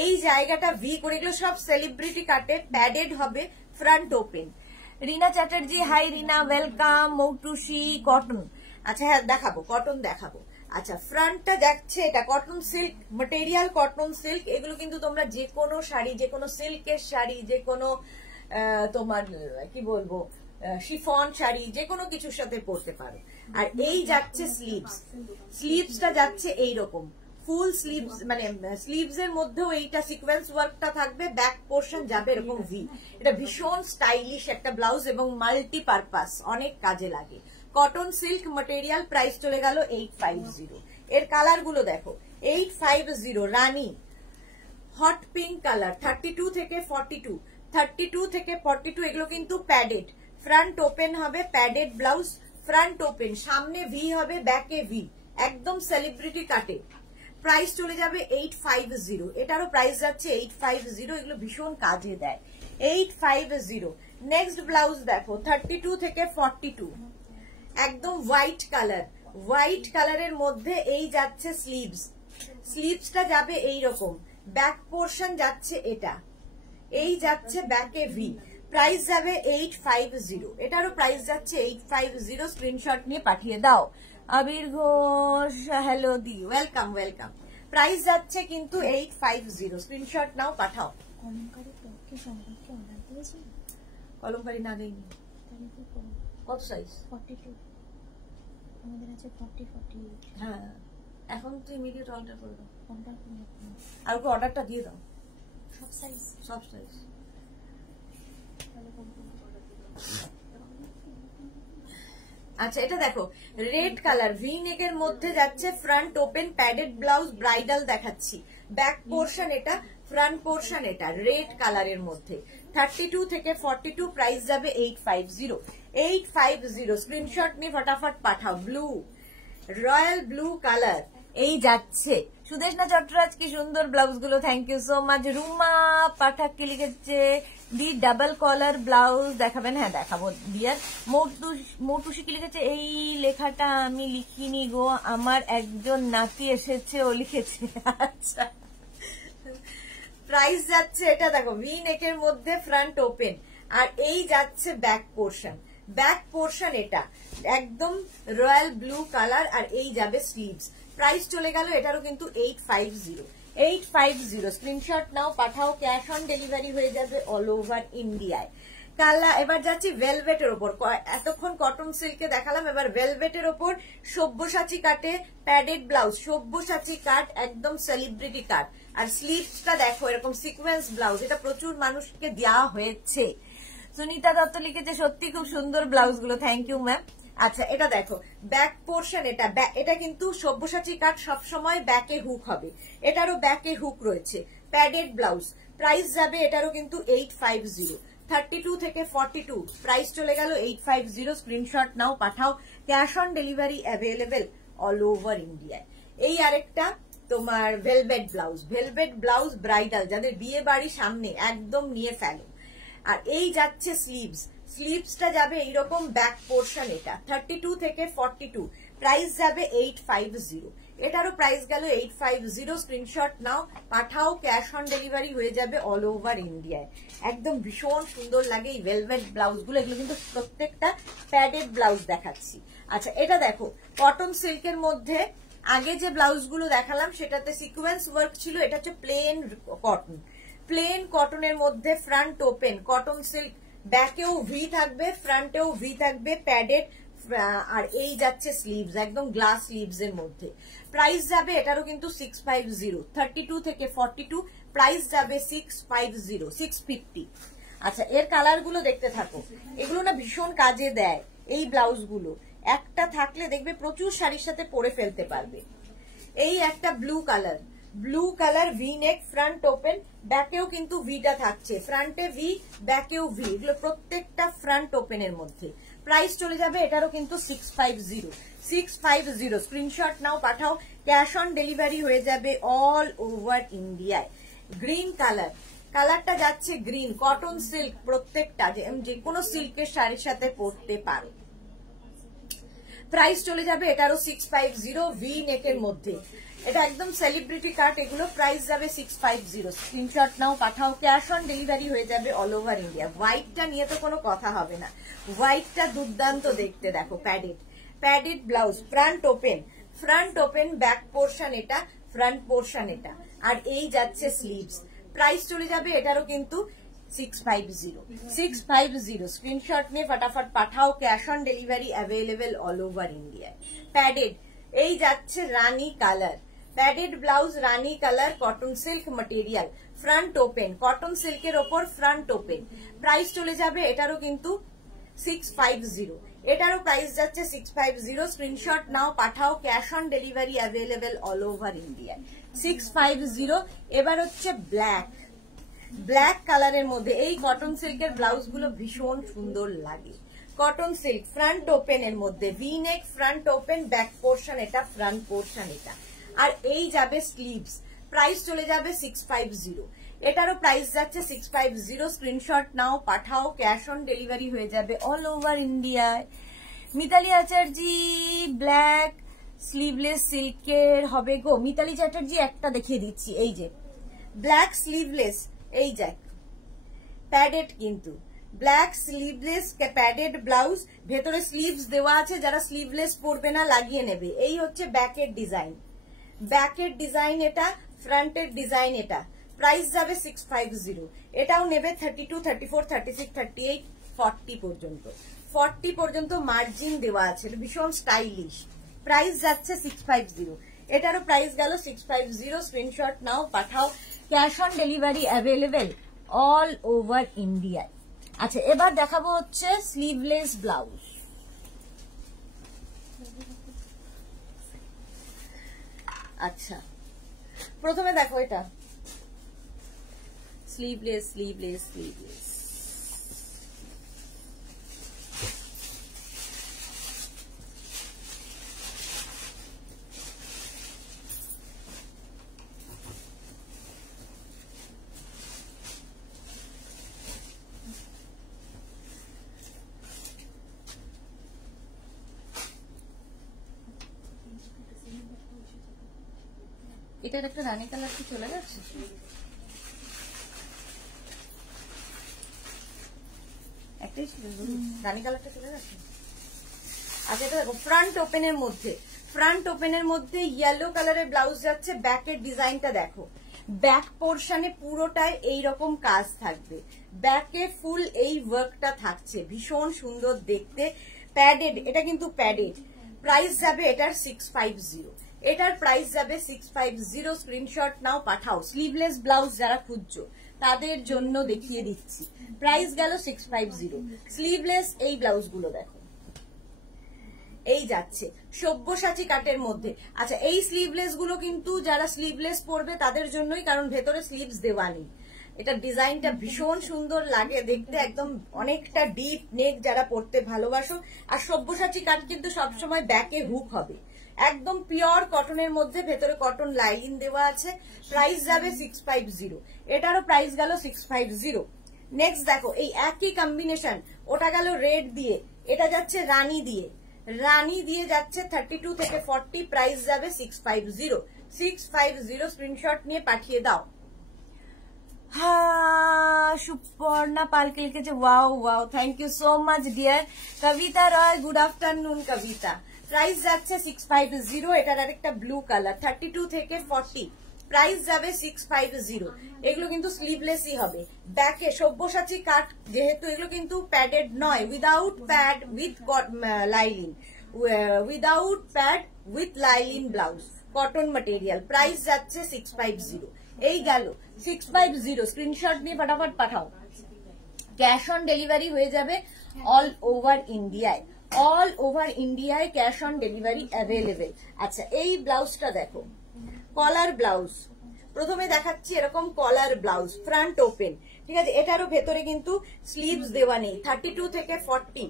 এই জায়গাটা ভি করে, এগুলো সব সেলিব্রিটি কাটে, প্যাডেড হবে, ফ্রন্ট ওপেন। রিনা চ্যাটার্জি, হাই রিনা, ওয়েলকাম। মৌটুসি, কটন। আচ্ছা হ্যাঁ, দেখাবো, কটন দেখাবো। আচ্ছা, ফ্রন্টটা যাচ্ছে এটা cotton silk material, cotton silk, এগুলো কিন্তু তোমরা যে কোনো শাড়ি, যে কোনো সিল্কের শাড়ি, যে কোনো তোমার কি বলবো শিফন শাড়ি, যে কোনো কিছুর সাথে পরতে পারো। আর এই যাচ্ছে স্লিভসটা যাচ্ছে এইরকম ফুল স্লিভস, মানে স্লিভস এর মধ্যেও এইটা সিকোয়েন্স ওয়ার্কটা থাকবে, ব্যাক পোর্শন যাবে এরকম ভি। এটা ভীষণ স্টাইলিশ একটা ব্লাউজ এবং মাল্টিপারপাস, অনেক কাজে লাগে। কটন সিল্ক ম্যাটেরিয়াল, প্রাইস চলে গেল 850। এর কালার গুলো দেখো, 850, রানী, হট পিঙ্ক কালার, 32 থেকে 42 এগুলো কিন্তু প্যাডেড, ফ্রন্ট ওপেন হবে, প্যাডেড ব্লাউজ, ফ্রন্ট ওপেন, সামনে ভি হবে, ব্যাকে ভি, একদম সেলিব্রিটি কাটে। প্রাইস চলে যাবে 850, এটারও প্রাইস যাচ্ছে 850, এগুলো ভীষণ কাজে দেয়। 850। নেক্সট ব্লাউজ দেখো, 32 থেকে 42, একদম হোয়াইট কালারের মধ্যে এই যাচ্ছে স্লিভসটা যাবে এইরকম, ব্যাক পোর্শন যাচ্ছে এটা, এই যাচ্ছে ব্যাকে ভি, প্রাইস যাবে 850, এটারও প্রাইস যাচ্ছে 850। স্ক্রিনশট নিয়ে পাঠিয়ে দাও। আবির ঘোষ, হ্যালো দি, ওয়েলকাম ওয়েলকাম। প্রাইস যাচ্ছে কিন্তু 850, স্ক্রিনশট নাও, পাঠাও। কলমকারি না দেয়নি, কত সাইজ? 42, আমাদের আছে 40 48। হ্যাঁ, এখন তো ইমিডিয়েট অর্ডার করে দাও, আর ওকে অর্ডারটা দিয়ে দাও, সব সাইজ। আচ্ছা, এটা দেখো, রেড কালার, ভি নেকের মধ্যে যাচ্ছে, front open, padded blouse, bridal দেখাচ্ছি, ব্যাক পোর্শন এটা, ফ্রন্ট পোর্শন এটা, রেড কালারের মধ্যে। 32 থেকে 42 প্রাইস যাবে 850। স্ক্রিনশট নিয়ে ফটাফট পাঠাও। ব্লু, রয়্যাল ব্লু কালার, এই যাচ্ছে। সুদেশনা চট্টরাজ, কি সুন্দর ব্লাউজ গুলো, thank you so much. Ruma Pathak কি লিখেছে, দি ডাবল কলার ব্লাউজ দেখাবেন? হ্যাঁ দেখাবো ডিয়ার। মৌটুসি কি লিখেছে, এই লেখাটা আমি লিখিনি গো, আমার একজন নাতি এসেছে, ও লিখেছে। আচ্ছা, প্রাইস যাচ্ছে এটা দেখো, ভি নেকের মধ্যে, ফ্রন্ট ওপেন, আর এই যাচ্ছে ব্যাক পোর্শন এটা একদম রয়্যাল ব্লু কালার, আর এই যাবে স্লিভস। প্রাইস চলে গেল এটারও কিন্তু 850। স্ক্রিনশট নাও, পাঠাও, ক্যাশ অন ডেলিভারি হয়ে যাবে অল ওভার ইন্ডিয়ায়। কালার এবার যাচ্ছি ভেলভেটের ওপর, এতক্ষণ কটন সিল্কে দেখালাম, এবার ভেলভেটের ওপর সব্যসাচী কাটে প্যাডেড ব্লাউজ, সব্যসাচী কাট একদম সেলিব্রিটি কাট। আর স্লিভসটা দেখো এরকম সিকোয়েন্স ব্লাউজ, এটা প্রচুর মানুষকে দেওয়া হয়েছে। সুনিতা দত্ত লিখেছে সত্যি খুব সুন্দর ব্লাউজ গুলো, থ্যাংক ইউ ম্যাম। আচ্ছা এটা দেখো ব্যাক পোর্শন, এটা কিন্তু সব্যসাচী কাট সবসময় ব্যাকে হুক হবে, এটারও ব্যাকে হুক রয়েছে, প্যাডেড ব্লাউজ। প্রাইস যাবে এটারও কিন্তু 850, 32 থেকে 42, প্রাইস চলে গেল 850। স্ক্রিনশট নাও, পাঠাও, cash on delivery available all over ইন্ডিয়ায়। এই আরেকটা তোমার velvet blouse, velvet blouse bridal, যাদের বিয়ে বাড়ি সামনে একদম নিয়ে ফেলো। আর এই যাচ্ছে স্লিভস, স্লিভসটা যাবে এইরকম ব্যাক পোর্শন, এটা 32 থেকে 42, প্রাইস যাবে 850, এটারও প্রাইস গেল 850। স্ক্রিনশট নাও, পাঠাও, ক্যাশ অন ডেলিভারি হয়ে যাবে অল ওভার ইন্ডিয়ায়। একদম ভীষণ সুন্দর লাগে এই ভেলভেট ব্লাউজ গুলো, এগুলো কিন্তু প্রত্যেকটা প্যাডেড ব্লাউজ দেখাচ্ছি। আচ্ছা এটা দেখো কটন সিল্কের মধ্যে, আগে যে ব্লাউজ গুলো দেখালাম সেটাতে সিকোয়েন্স ওয়ার্ক ছিল, এটা হচ্ছে প্লেন কটন, প্লেন কটনের মধ্যে ফ্রন্ট ওপেন কটন সিল্ক, ব্যাকেও ভি থাকবে, ফ্রন্টেও ভি থাকবে, প্যাডেড। আর এই যাচ্ছে স্লিভস, একদম গ্লাস স্লিভস এর মধ্যে। প্রাইস যাবে এটারও কিন্তু 650, 32 থেকে 42, প্রাইস যাবে 650, 650। আচ্ছা এর কালার গুলো দেখতে থাকো, এগুলো না ভীষণ কাজে দেয় এই ব্লাউজ গুলো, একটা থাকলে দেখবে প্রচুর শাড়ির সাথে পরে ফেলতে পারবে। এই একটা blue colour, blue colour V neck, front open, ব্যাকেও কিন্তু ভিটা থাকছে, ফ্রন্টে ভি ব্যাকেও ভি, এগুলো প্রত্যেকটা ফ্রন্ট ওপেনের মধ্যে। প্রাইস চলে যাবে এটারও কিন্তু 650, 650। স্ক্রিনশট নাও, পাঠাও, ক্যাশ অন ডেলিভারি হয়ে যাবে অল ওভার ইন্ডিয়ায়। গ্রিন কালার, কালারটা যাচ্ছে গ্রিন, কটন সিল্ক, প্রত্যেকটা যে কোনো সিল্কের শাড়ির সাথে পরতে পারো। প্রাইস চলে যাবে এটারও 650, ভি নেকের মধ্যে, এটা একদম সেলিব্রিটি কাট, এগুলো প্রাইস যাবে 650। স্ক্রিনশট নাও, পাঠাও, ক্যাশ অন ডেলিভারি হয়ে যাবে অল ওভার ইন্ডিয়া। হোয়াইটটা নিয়ে তো কোনো কথা হবে না, হোয়াইটটা দুর্দান্ত দেখতে, দেখো padded, padded blouse, front open, front open, back portion এটা, ফ্রন্ট পোর্শন এটা, আর এই যাচ্ছে স্লিভস। প্রাইস চলে যাবে এটারও কিন্তু 650, 650। স্ক্রিনশট নিয়ে ফটাফট পাঠাও, cash on delivery available all over ইন্ডিয়ায়। প্যাডেড, এই যাচ্ছে rani colour, padded blouse rani colour, cotton silk material, front open, cotton সিল্কের ওপর ফ্রন্ট ওপেন। প্রাইস চলে যাবে এটারও কিন্তু 650, এটারও প্রাইস যাচ্ছে 650। স্ক্রিনশট নাও, পাঠাও, cash on delivery available all over India. 650। এবার হচ্ছে ব্ল্যাক, ব্ল্যাক কালারের মধ্যে এই কটন সিল্কের ব্লাউজ গুলো ভীষণ সুন্দর লাগে, কটন সিল্ক, ফ্রন্ট ওপেন এর মধ্যে, V neck, front open, back portion এটা, ফ্রন্ট পোর্শন এটা, আর এই যাবে স্লিভস। প্রাইস চলে যাবে 650, এটারও প্রাইস যাচ্ছে 650। স্ক্রিনশট নাও, পাঠাও, ক্যাশ অন ডেলিভারি হয়ে যাবে অল ওভার ইন্ডিয়ায়। মিতালি আচার্জি ব্ল্যাক স্লিভলেস সিল্কের হবে গো, মিতালি চ্যাটার্জি একটা দেখিয়ে দিচ্ছি, এই যে ব্ল্যাক স্লিভলেস, এই যাক প্যাডেড, কিন্তু ব্ল্যাক স্লিভলেস প্যাডেড ব্লাউজ, ভেতরে স্লিভস দেওয়া আছে, যারা স্লিভলেস পরবে না লাগিয়ে নেবে। এই হচ্ছে ব্যাকের ডিজাইন, ব্যাকের ডিজাইন এটা, ফ্রন্টের ডিজাইন এটা। প্রাইস যাবে 650, এটাও নেবে 32, 34, 36, 38, 40 পর্যন্ত, 40 পর্যন্ত মার্জিন দেওয়া আছে, ভীষণ স্টাইলিশ। প্রাইস যাচ্ছে 650, এটারও প্রাইস গেল 650। স্ক্রিনশট নাও, পাঠাও, cash on delivery available all over ইন্ডিয়ায়। আচ্ছা এবার দেখাবো হচ্ছে স্লিভলেস ব্লাউজ। আচ্ছা প্রথমে দেখো এটা স্লিভলেস, স্লিভলেস, স্লিভলেস, এটার একটা রানী কালার কি চলে গেছে, একটাই ছিল রানী কালারটা চলে গেছে। আচ্ছা এটা দেখো ফ্রন্ট ওপেনের মধ্যে, ফ্রন্ট ওপেনের মধ্যে ইয়েলো কালারের ব্লাউজ যাচ্ছে, ব্যাকের ডিজাইনটা দেখো, ব্যাক পোর্শনে পুরোটাই এইরকম কাজ থাকবে, ব্যাকে ফুল এই ওয়ার্কটা থাকছে, ভীষণ সুন্দর দেখতে, প্যাডেড, এটা কিন্তু প্যাডেড। প্রাইস যাবে এটার 650, এটার প্রাইস যাবে 650। স্ক্রিনশট নাও, পাঠাও। স্লিভলেস ব্লাউজ যারা খুঁজছো তাদের জন্য দেখিয়ে দিচ্ছি, প্রাইস গেল 650। স্লিভলেস এই ব্লাউজ গুলো দেখো, এই যাচ্ছে সব্যসাচী কাটের মধ্যে। আচ্ছা, এই স্লিভলেস গুলো কিন্তু যারা স্লিভলেস পরবে তাদের জন্যই, কারণ ভেতরে স্লিভস দেওয়া নেই। এটা ডিজাইনটা ভীষণ সুন্দর লাগে দেখতে, একদম অনেকটা ডিপ নেক যারা পরতে ভালোবাসো। আর সব্যসাচী কাট কিন্তু সবসময় ব্যাকে হুক হবে, একদম পিওর কটনের মধ্যে, ভেতরে কটন লাইলিন দেওয়া আছে। প্রাইস যাবে 650, এটারও প্রাইস গেল 650। নেক্সট দেখো, এই একই কম্বিনেশন, ওটা গেল রেড দিয়ে, এটা যাচ্ছে রানী দিয়ে, রানী দিয়ে যাচ্ছে 32 থেকে 40, প্রাইস যাবে 650। 650 স্ক্রিনশট নিয়ে পাঠিয়ে দাও। সুপর্ণা পালকে লিখেছে wow wow, thank you so much dear. Kavita Roy, good afternoon Kavita. Price যাচ্ছে 650, এটার আরেকটা ব্লু কালার, 32 থেকে 40, প্রাইস যাবে 650। এগুলো কিন্তু স্লিভলেসই হবে, ব্যাকে সব্যসাচী কাট যেহেতু, এগুলো কিন্তু প্যাডেড নয়, without pad with lining, without pad with lining blouse, cotton material. Price যাচ্ছে 650। এই গেল 650, স্ক্রিনশট দিয়ে ফটাফট পাঠাও। ক্যাশ অন ডেলিভারি হয়ে যাবে অল ওভার ইন্ডিয়ায়, অল ওভার ইন্ডিয়ায় ক্যাশ অন ডেলিভারি অ্যাভেলেবেল। আচ্ছা, এই ব্লাউজটা দেখো, কলার ব্লাউজ। প্রথমে দেখাচ্ছি এরকম কলার ব্লাউজ, ফ্রন্ট ওপেন, ঠিক আছে। এটারও ভেতরে কিন্তু স্লিভস দেওয়া নেই, 32 থেকে 40।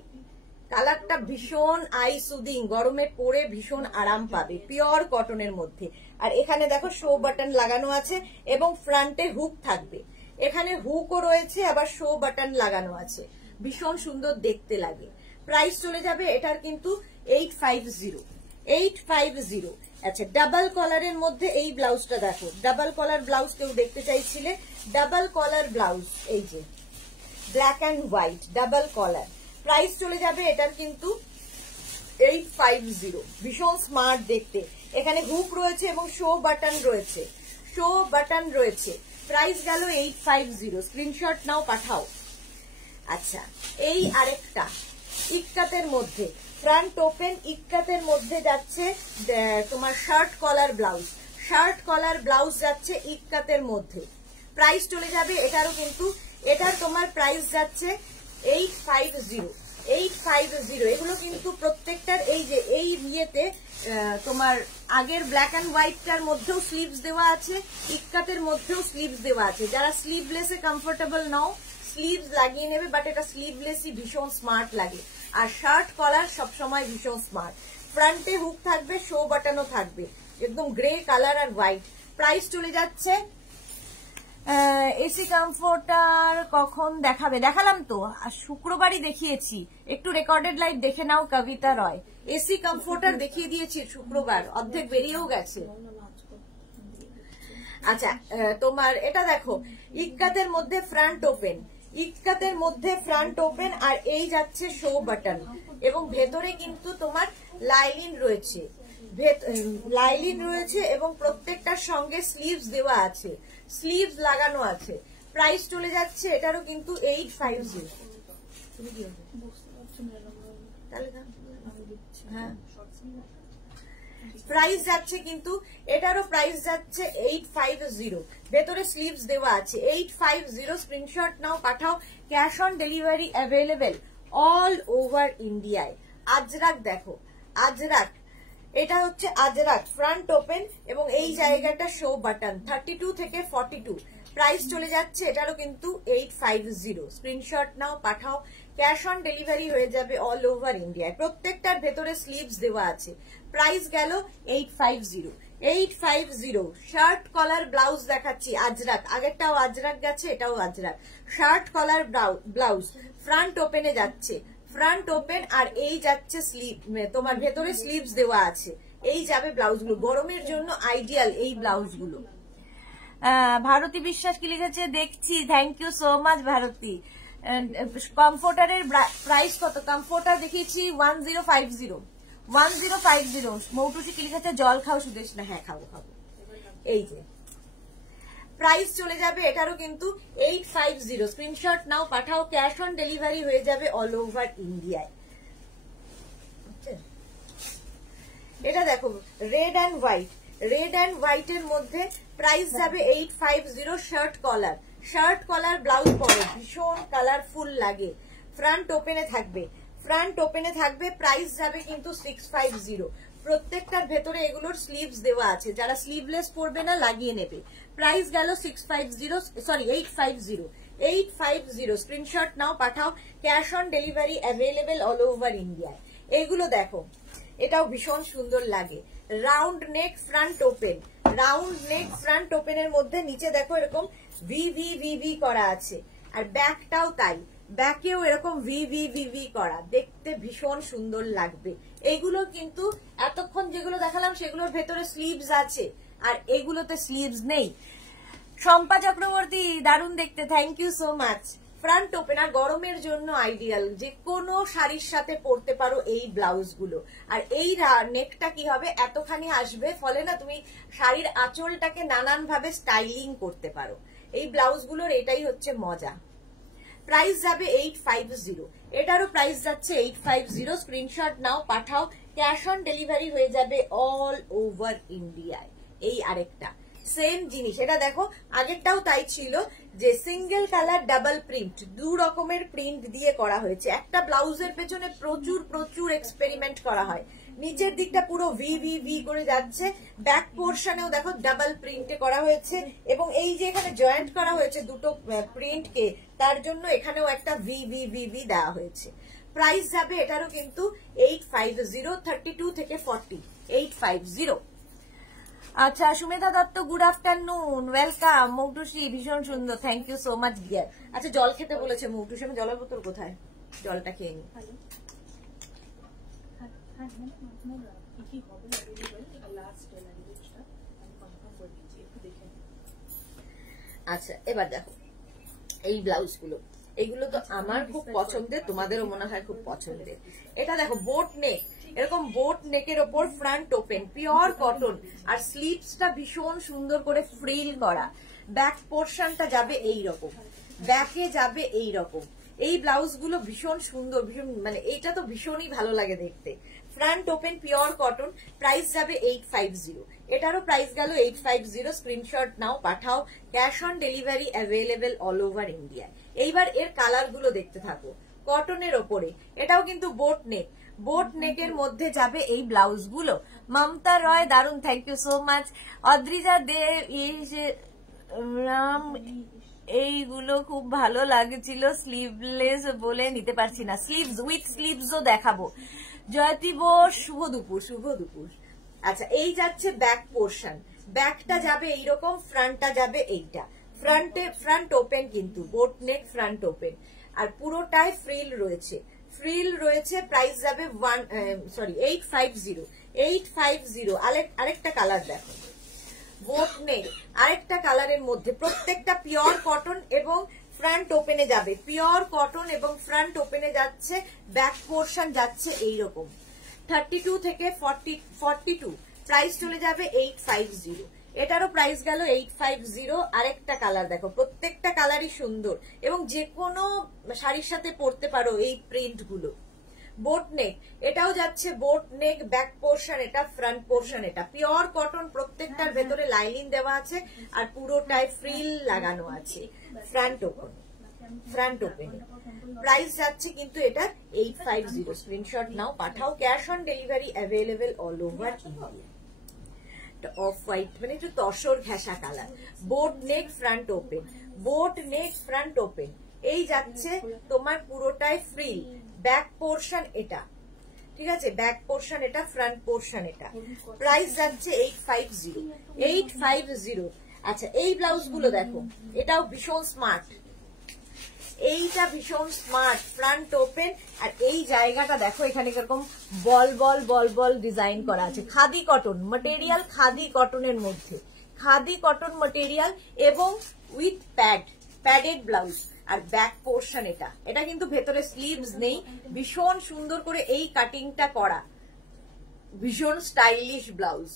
কালারটা ভীষণ আই সুদিং, গরমে পরে ভীষণ আরাম পাবে, পিওর কটনের মধ্যে। আর এখানে দেখো শো বাটন লাগানো আছে এবং ফ্রন্টে হুক থাকবে, এখানে হুকও রয়েছে, আবার শো বাটন লাগানো আছে, ভীষণ সুন্দর দেখতে লাগে। প্রাইস চলে যাবে এটার কিন্তু 850, 850। আচ্ছা, ডাবল কলারের মধ্যে এই ব্লাউজটা দেখো, ডাবল কলার ব্লাউজ কেউ দেখতে চাইছিলে, ডাবল কলার ব্লাউজ, এই যে black and white double collar. Price চলে যাবে এটার কিন্তু 850, ভীষণ স্মার্ট দেখতে। এখানে হুক রয়েছে এবং শো বাটন রয়েছে, শো বাটন রয়েছে। প্রাইস গেল 850, স্ক্রিনশট নাও, পাঠাও। আচ্ছা, এই আরেকটা ইক্কাতের মধ্যে, ফ্রন্ট ওপেন ইক্কাতের মধ্যে যাচ্ছে তোমার shirt collar blouse, shirt collar blouse যাচ্ছে ইক্কাতের মধ্যে। প্রাইস চলে যাবে এটারও কিন্তু, এটার তোমার প্রাইস যাচ্ছে 850, 850। এগুলো কিন্তু প্রত্যেকটার এই যে এই ইয়েতে তোমার আগের ব্ল্যাক অ্যান্ড হোয়াইটটার মধ্যেও স্লিভস দেওয়া আছে, ইক্কাতের মধ্যেও স্লিভস দেওয়া আছে। যারা স্লিভলেসে কমফোর্টেবল নাও, স্লিভস লাগিয়ে নেবে, বাট এটা স্লিভলেসই ভীষণ স্মার্ট লাগে। আর শার্ট কলার সবসময় ভীষণ স্মার্ট, ফ্রন্টে হুক থাকবে, শো বাটনও থাকবে, একদম গ্রে কালার আর হোয়াইট। প্রাইস চলে যাচ্ছে। এসি কমফোর্টার কখন দেখাবে? দেখালাম তো, আর শুক্রবারই দেখিয়েছি, একটু রেকর্ডেড লাইভ দেখে নাও। কবিতা রয়, এসি কমফোর্টার দেখিয়ে দিয়েছি শুক্রবার, অর্ধেক বেরিয়েও গেছে। আচ্ছা, তোমার এটা দেখো, ইক্কাতের মধ্যে ফ্রন্ট ওপেন, ইক্কাতের মধ্যে ফ্রন্ট ওপেন, আর এই যাচ্ছে শো বাটন, এবং ভেতরে কিন্তু তোমার লাইলিন রয়েছে, লাইলিন রয়েছে, এবং প্রত্যেকটার সঙ্গে স্লিভস দেওয়া আছে, স্লিভস লাগানো আছে। প্রাইস চলে যাচ্ছে এটারও কিন্তু 850। তুমি কি হ্যাঁ, প্রাইস যাচ্ছে কিন্তু এটারও প্রাইস যাচ্ছে 850, ভেতরে স্লিভস দেওয়া আছে, 850। স্ক্রিনশট নাও, পাঠাও। Cash on delivery available all over ইন্ডিয়ায়। আজরাক দেখো, আজরাক, এটা হচ্ছে আজরাক, ফ্রন্ট ওপেন এবং এই জায়গাটা শো বাটন, 32 থেকে 42। প্রাইস চলে যাচ্ছে এটারও কিন্তু 850। স্ক্রিনশট নাও, পাঠাও। ক্যাশ অন ডেলিভারি হয়ে যাবে অল ওভার ইন্ডিয়ায়। প্রত্যেকটার ভেতরে স্লিভস দেওয়া আছে। প্রাইস গেল 850, 850। শার্ট কলার ব্লাউজ দেখাচ্ছি, আজরাক, আগেরটাও আজরাক গেছে, এটাও ajrak. Shirt collar blouse front ওপেনে যাচ্ছে, ফ্রন্ট ওপেন, আর এই যাচ্ছে স্লিভ, তোমার ভেতরে স্লিভস দেওয়া আছে। এই যাবে ব্লাউজগুলো, গরমের জন্য আইডিয়াল এই ব্লাউজগুলো। ভারতী বিশ্বাস কি লিখেছে দেখছি, thank you so much Bharati. কমফোর্টারের প্রাইস কত? কমফোর্টার দেখিয়েছি 1050, 1050। মৌটুসি কি লিখেছে, জল খাও সুদেশ না? হ্যাঁ, খাবো খাবো। এই যে প্রাইস চলে যাবে এটারও কিন্তু 850। স্ক্রিনশট নাও, পাঠাও, ক্যাশ অন ডেলিভারি হয়ে যাবে অল ওভার ইন্ডিয়ায়। এটা দেখো red and white, red and white এর মধ্যে প্রাইস যাবে 850। শার্ট কলার ব্লাউজ পরো, ভীষণ কালারফুল লাগে। ফ্রন্ট ওপেনে থাকবে, প্রাইস যাবে কিন্তু 650। প্রত্যেকটার ভেতরে এগুলোর স্লিভস দেওয়া আছে, যারা স্লিভলেস পরবে না লাগিয়ে নেবে। প্রাইস গেল 850। স্ক্রিনশট নাও, পাঠাও, cash on delivery available all over ইন্ডিয়ায়। এইগুলো দেখো, এটাও ভীষণ সুন্দর লাগে। রাউন্ড নেক ফ্রন্ট ওপেনের মধ্যে নিচে দেখো এরকম ভি করা আছে, আর ব্যাকটাও তাই, ব্যাকেও এরকম ভি করা, দেখতে ভীষণ সুন্দর লাগবে। এইগুলো কিন্তু এতক্ষণ যেগুলো দেখালাম সেগুলোর ভেতরে স্লিভস আছে, আর এগুলোতে স্লিভস নেই। শম্পা চক্রবর্তী, দারুণ দেখতে, thank you so much. Front open, আর গরমের জন্য আইডিয়াল, যে কোনো শাড়ির সাথে পরতে পারো এই ব্লাউজ গুলো। আর এই নেকটা কি হবে, এতখানি আসবে, ফলে না তুমি শাড়ির আঁচলটাকে নানান ভাবে স্টাইলিং করতে পারো। এই ব্লাউজ গুলোর এটাই হচ্ছে মজা। প্রাইস যাবে 850, এটারও প্রাইস যাচ্ছে 850। স্ক্রিনশট নাও, পাঠাও, ক্যাশ অন ডেলিভারি হয়ে যাবে অল ওভার ইন্ডিয়ায়। এই আরেকটা সেম জিনিস, এটা দেখো আগেরটাও তাই ছিল, যে সিঙ্গেল কালার ডাবল প্রিন্ট, 2 রকমের প্রিন্ট দিয়ে করা হয়েছে। একটা ব্লাউজের পেছনে প্রচুর এক্সপেরিমেন্ট করা হয়। নিচের দিকটা পুরো ভি করে যাচ্ছে, ব্যাক পোর্শনেও দেখো ডাবল প্রিন্টে করা হয়েছে, এবং এই যে এখানে জয়েন্ট করা হয়েছে দুটো প্রিন্টকে, তার জন্য এখানেও একটা ভি দেওয়া হয়েছে। প্রাইস যাবে এটারও কিন্তু 850, 32 থেকে 40, 850। আচ্ছা, Sumedha Dutta, good afternoon, welcome. Moutushi, ভীষণ সুন্দর, thank you so much dear. আচ্ছা, জল খেতে বলেছে মৌটুসি, আমি জলের বোতল কোথায়, জলটা খেয়ে নি। আচ্ছা, এবার দেখো এই ব্লাউজ গুলো, এগুলো তো আমার খুব পছন্দের, তোমাদেরও মনে হয় খুব পছন্দের। এটা দেখো বোট নেক, এরকম বোট নেকের ওপর ফ্রন্ট ওপেন, পিওর কটন, আর স্লিভসটা ভীষণ সুন্দর করে ফ্রিল করা। ব্যাক পোর্শনটা যাবে এইরকম, ব্যাকে যাবে এইরকম। এই ব্লাউজ গুলো ভীষণ সুন্দর, ভীষণ মানে এটা তো ভীষণই ভালো লাগে দেখতে। Front open, pure cotton, price যাবে 850। এটারও প্রাইস গেল 850। স্ক্রিনশট নাও, পাঠাও, cash on delivery available all over India. এইবার এর কালার গুলো দেখতে থাকো। কটনের ওপরে, এটাও কিন্তু বোট নেকের মধ্যে যাবে এই ব্লাউজ গুলো। মমতা রয়, দারুন, thank you so much. Adrija De, Ram, এইগুলো খুব ভালো লাগছিল, স্লিভলেস বলে নিতে পারছি না, স্লিভস উইথ স্লিভসও দেখাবো। জয়তী বোস, শুভ দুপুর। আচ্ছা, এই যাচ্ছে ব্যাক পোর্শন, ব্যাকটা যাবে এইরকম, ফ্রন্টটা যাবে এইটা। ফ্রন্ট ওপেন কিন্তু, বোট নেক ফ্রন্ট ওপেন, আর পুরোটাই ফ্রিল রয়েছে। প্রাইস যাবে 850। আরেকটা কালার দেখো, বোট নেক, আরেকটা কালারের মধ্যে, প্রত্যেকটা পিওর কটন এবং ফ্রন্ট ওপেনে যাবে, পিওর কটন এবং ফ্রন্ট ওপেনে যাচ্ছে। ব্যাক পোর্শন যাচ্ছে এইরকম, 32 থেকে 42। প্রাইস চলে যাবে 850। এটারও প্রাইস গেল 850। আরেকটা কালার দেখো, প্রত্যেকটা কালারই সুন্দর, এবং যে কোনো শাড়ির সাথে পরতে পারো এই প্রিন্ট গুলো। বোট নেক, এটাও যাচ্ছে বোট নেক, ব্যাক পোর্শন এটা, ফ্রন্ট পোর্শন এটা, পিওর কটন, প্রত্যেকটার ভেতরে লাইনিং দেওয়া আছে, আর পুরোটায় ফ্রিল লাগানো আছে। ফ্রন্ট ওপেনে প্রাইস যাচ্ছে কিন্তু এটা 850। স্ক্রিনশট নাও, পাঠাও, cash on delivery available all over India. Off white মানে একটু তসর ঘেঁষা কালার, বোট নেক ফ্রন্ট ওপেন, এই যাচ্ছে তোমার পুরোটাই ফ্রিল। ব্যাক পোর্শন এটা, ঠিক আছে, ব্যাক পোর্শন এটা, ফ্রন্ট পোর্শন এটা। প্রাইস যাচ্ছে 850। আচ্ছা, এই ব্লাউজ গুলো দেখো, এটাও ভীষণ স্মার্ট, এইটা ভীষণ স্মার্ট, ফ্রন্ট ওপেন, আর এই জায়গাটা দেখো, এখানে এরকম বল ডিজাইন করা আছে। খাদি কটন ম্যাটেরিয়াল, খাদি কটনের মধ্যে, খাদি কটন ম্যাটেরিয়াল এবং উইথ প্যাডেড ব্লাউজ, আর ব্যাক পোর্শন এটা কিন্তু ভেতরে স্লিভস নেই, ভীষণ সুন্দর করে এই কাটিংটা করা, ভীষণ স্টাইলিশ ব্লাউজ।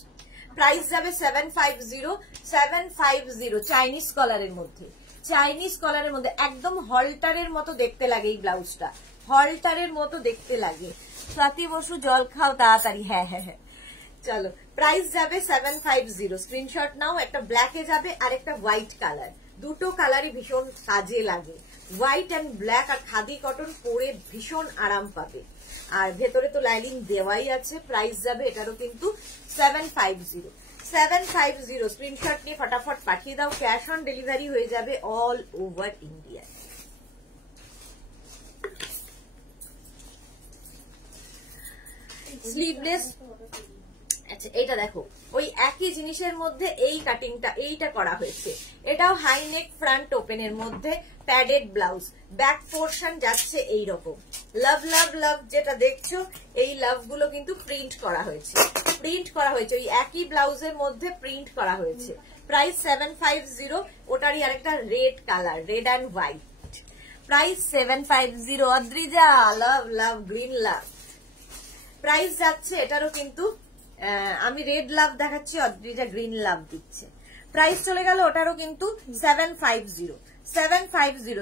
প্রাইস যাবে 750 চাইনিজ কলারের মধ্যে। চাইনিজ কলারের মধ্যে একদম হলটারের মতো দেখতে লাগে এই ব্লাউজটা, হলটারের মতো দেখতে লাগে। স্বাতি বসু জল খাও তাড়াতাড়ি। হ্যাঁ হ্যাঁ হ্যাঁ, চলো প্রাইস যাবে 750। স্ক্রিনশট নাও। একটা ব্ল্যাকে যাবে আর একটা হোয়াইট কালার, দুটো কালারই ভীষণ কাজে লাগে। হোয়াইট অ্যান্ড ব্ল্যাক আর খাদি কটন পরে ভীষণ আরাম পাবে। আর ভেতরে তো লাইনিং দেওয়াই আছে। প্রাইস যাবে এটারও কিন্তু 750। স্ক্রিনশট নিয়ে ফটাফট পাঠিয়ে দাও। ক্যাশ অন ডেলিভারি হয়ে যাবে অল ওভার ইন্ডিয়া। স্লিভলেস, আচ্ছা এটা দেখো ওই একই জিনিসের মধ্যে এই কাটিংটা এইটা করা হয়েছে। এটাও হাই নেক ফ্রন্ট ওপেনের মধ্যে প্যাডেড ব্লাউজ। ব্যাক পোর্শন যাচ্ছে এইরকম। লাভ লাভ লাভ যেটা দেখছো এই লাভ গুলো কিন্তু প্রিন্ট করা হয়েছে, প্রিন্ট করা হয়েছে ওই একই ব্লাউজের মধ্যে প্রিন্ট করা হয়েছে। প্রাইস 750। ওটারই আরেকটা red colour, red and white. Price 750। Adrija love love green love. Price যাচ্ছে এটারও কিন্তু আমি রেড লাভ দেখাচ্ছি, অদ্রিজা গ্রিন লাভ দিচ্ছে। প্রাইস চলে গেল ওটারও কিন্তু 750।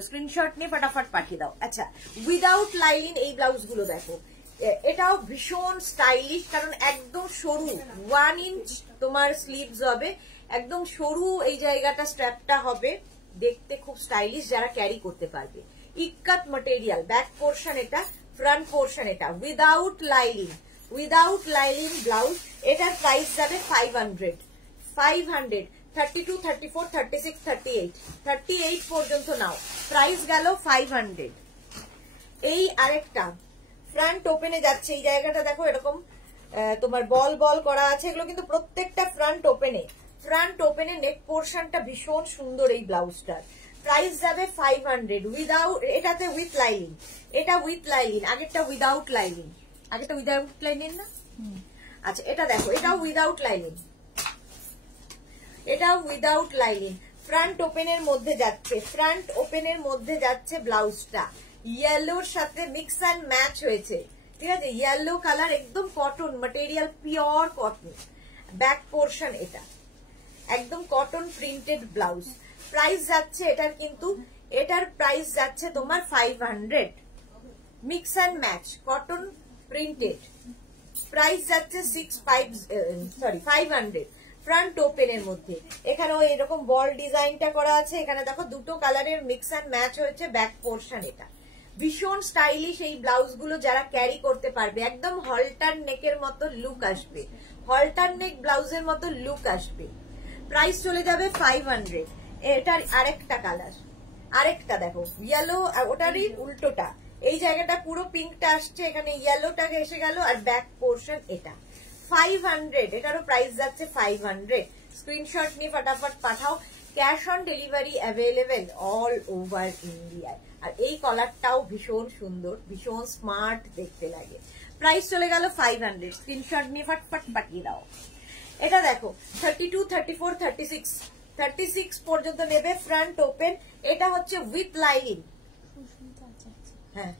স্ক্রিনশট নিয়ে ফটাফট পাঠিয়ে দাও। আচ্ছা উইদাউট লাইলিন এই ব্লাউজ গুলো দেখো, এটাও ভীষণ স্টাইলিশ, কারণ একদম সরু 1 ইঞ্চ তোমার স্লিভস হবে, একদম সরু এই জায়গাটা স্ট্র্যাপটা হবে, দেখতে খুব স্টাইলিশ, যারা ক্যারি করতে পারবে। ইক্কাত ম্যাটেরিয়াল, ব্যাক পোর্শন এটা, ফ্রন্ট পোর্শন এটা, উইদাউট লাইলিন ব্লাউজ। এটার প্রাইস যাবে 500। 32, 34, 36, 38 পর্যন্ত নাও। প্রাইস গেল 500। এই আরেকটা ফ্রন্ট ওপেনে যাচ্ছে, এই জায়গাটা দেখো এরকম তোমার বল বল করা আছে, এগুলো কিন্তু প্রত্যেকটা ফ্রন্ট ওপেনে নেক পোর্শনটা ভীষণ সুন্দর এই ব্লাউজটার। প্রাইস যাবে 500 উইদাউট, এটাতে উইথ লাইনিং, এটা উইথ লাইনিং, আগেরটা উইদাউট লাইনিং, আগেরটা উইদাউট লাইনিং না। আচ্ছা এটা দেখো, এটাও উইদাউট লাইনিং, এটাও উইদাউট লাইনিং। ফ্রন্ট ওপেনের মধ্যে যাচ্ছে, ফ্রন্ট ওপেনের মধ্যে যাচ্ছে ব্লাউজটা, ইয়েলোর সাথে মিক্স অ্যান্ড ম্যাচ হয়েছে, ঠিক আছে। ইয়েলো কালার, একদম cotton material, pure cotton. Back portion এটা একদম কটন প্রিন্টেড ব্লাউজ। প্রাইস যাচ্ছে এটার কিন্তু, এটার প্রাইস যাচ্ছে তোমার 500। Mix and match cotton printed, price যাচ্ছে 500 ফ্রন্ট ওপেনের মধ্যে। এখানেও এরকম বল ডিজাইনটা করা আছে, এখানে দেখো দুটো কালারের মিক্স অ্যান্ড ম্যাচ হয়েছে। ব্যাক পোর্শন এটা ভীষণ স্টাইলিশ, এই ব্লাউজ গুলো যারা ক্যারি করতে পারবে, একদম হলটার নেকের মতো লুক আসবে, হলটার নেক ব্লাউজের মতো লুক আসবে। প্রাইস চলে যাবে 500। এটার আরেকটা কালার, আরেকটা দেখো ইয়েলো, ওটারই উল্টোটা, এই জায়গাটা পুরো পিঙ্কটা আসছে, এখানে ইয়েলোটা এসে গেল, আর ব্যাক পোর্শন এটা 500। এটারও প্রাইস যাচ্ছে 500। স্ক্রিনশট নিয়ে ফটাফট পাঠাও। Cash on delivery available all over ইন্ডিয়ায়। আর এই কলারটাও ভীষণ সুন্দর, ভীষণ স্মার্ট দেখতে লাগে। প্রাইস চলে গেল 500। স্ক্রিনশট নিয়ে ফটফট পাঠিয়ে দাও। এটা দেখো 32, 34, 36 পর্যন্ত নেবে, ফ্রন্ট ওপেন। এটা হচ্ছে উইথ লাইনিং। হ্যাঁ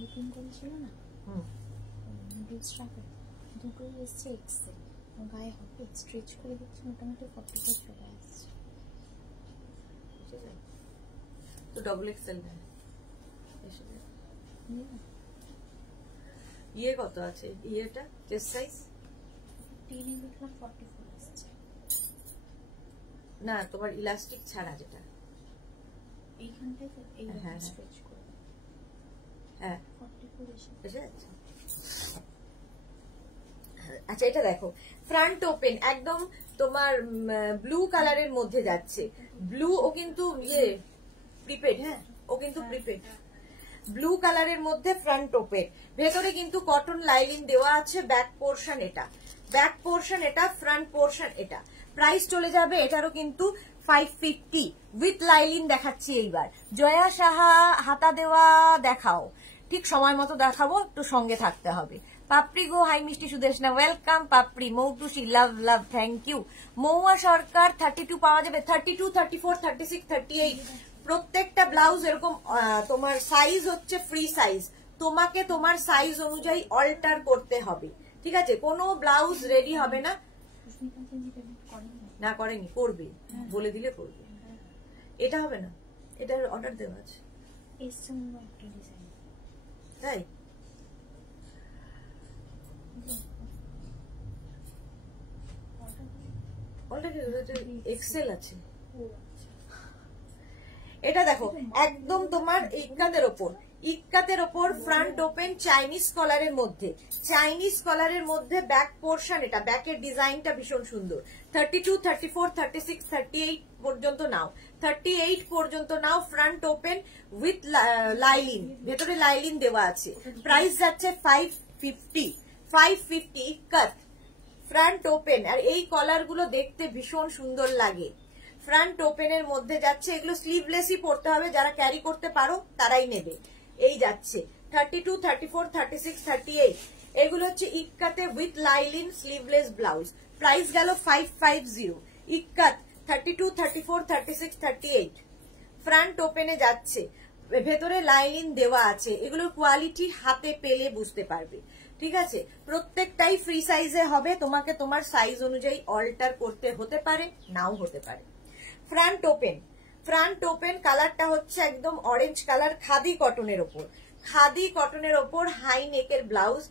বুকিং করেছিল না, দুটো এসছে এক্সেল, গায়ে হবে স্ট্রেচ করে দিচ্ছে, মোটামুটি 40 চলে আসছে। তো ডবল এক্সেল ইয়ে কত আছে, ইয়েটা চেস্ট সাইজ 10 দেখলাম 44 আসছে। না তোমার ইলাস্টিক ছাড়া যেটা এইখানটায় তো এই স্ট্রেচ করে, হ্যাঁ 44 এসে যাচ্ছে। আচ্ছা এটা দেখো ফ্রন্ট ওপেন, একদম তোমার ব্লু কালারের মধ্যে যাচ্ছে। ব্লু, ও কিন্তু ইয়ে প্রিপেড, হ্যাঁ ও কিন্তু প্রিপেড। ব্লু কালারের মধ্যে ফ্রন্ট ওপেন, ভেতরে কিন্তু কটন লাইনিং দেওয়া আছে। ব্যাক পোর্শন এটা, ব্যাক পোর্শন এটা, ফ্রন্ট পোর্শন এটা। প্রাইস চলে যাবে এটারও কিন্তু 550 উইথ লাইনিং দেখাচ্ছি এইবার। জয়া সাহা হাতা দেওয়া দেখাও, ঠিক সময় মতো দেখাবো, একটু সঙ্গে থাকতে হবে। পাপড়ি গো, হাই মিষ্টি Sudeshna, welcome Papri. Moutusi love love, thank you. Mouya Sarkar 32 পাওয়া যাবে, 32, 34, 36, 38 প্রত্যেকটা ব্লাউজ এরকম। তোমার সাইজ হচ্ছে ফ্রি সাইজ, তোমাকে তোমার সাইজ অনুযায়ী অল্টার করতে হবে, ঠিক আছে। কোনো ব্লাউজ রেডি হবে না, না করেনি, করবে, বলে দিলে করবে। এটা হবে না, এটার অর্ডার দেওয়া আছে তাই। এক্সেল আছে। এটা দেখো একদম তোমার ইক্কাতের ওপর, ইক্কাতের ওপর ফ্রন্ট ওপেন চাইনিজ কলারের মধ্যে, চাইনিজ কলারের মধ্যে ব্যাক পোর্শন, এটা ব্যাকের ডিজাইনটা ভীষণ সুন্দর। 32, 34, 36, 38 পর্যন্ত নাও, 38 পর্যন্ত নাও। ফ্রন্ট ওপেন উইথ লাইলিন, ভেতরে লাইলিন দেওয়া আছে। প্রাইস যাচ্ছে 550, 550 ইক্কাত ফ্রন্ট ওপেন। আর এই কলার গুলো দেখতে ভীষণ সুন্দর লাগে। ফ্রন্ট ওপেনের মধ্যে যাচ্ছে, এগুলো স্লিভলেসই পড়তে হবে, যারা ক্যারি করতে পারো তারাই নেবে। এই যাচ্ছে 32, 34, 36, 38, এগুলো হচ্ছে ইক্কাতে with lining sleeveless blouse. Price গেল 550 ইক্কাত 32, 34, 36, 38। ফ্রন্ট ওপেনে যাচ্ছে, ভেতরে লাইলিন দেওয়া আছে। এগুলোর কোয়ালিটি হাতে পেলে বুঝতে পারবে, ঠিক আছে। প্রত্যেকটাই ফ্রি সাইজে হবে, তোমাকে তোমার সাইজ অনুযায়ী অল্টার করতে হতে পারে, নাও হতে পারে। ফ্রন্ট ওপেন, ফ্রন্ট ওপেন কালারটা হচ্ছে একদম অরেঞ্জ কালার, খাদি কটনের ওপর, খাদি কটনের ওপর হাই নেকের ব্লাউজ,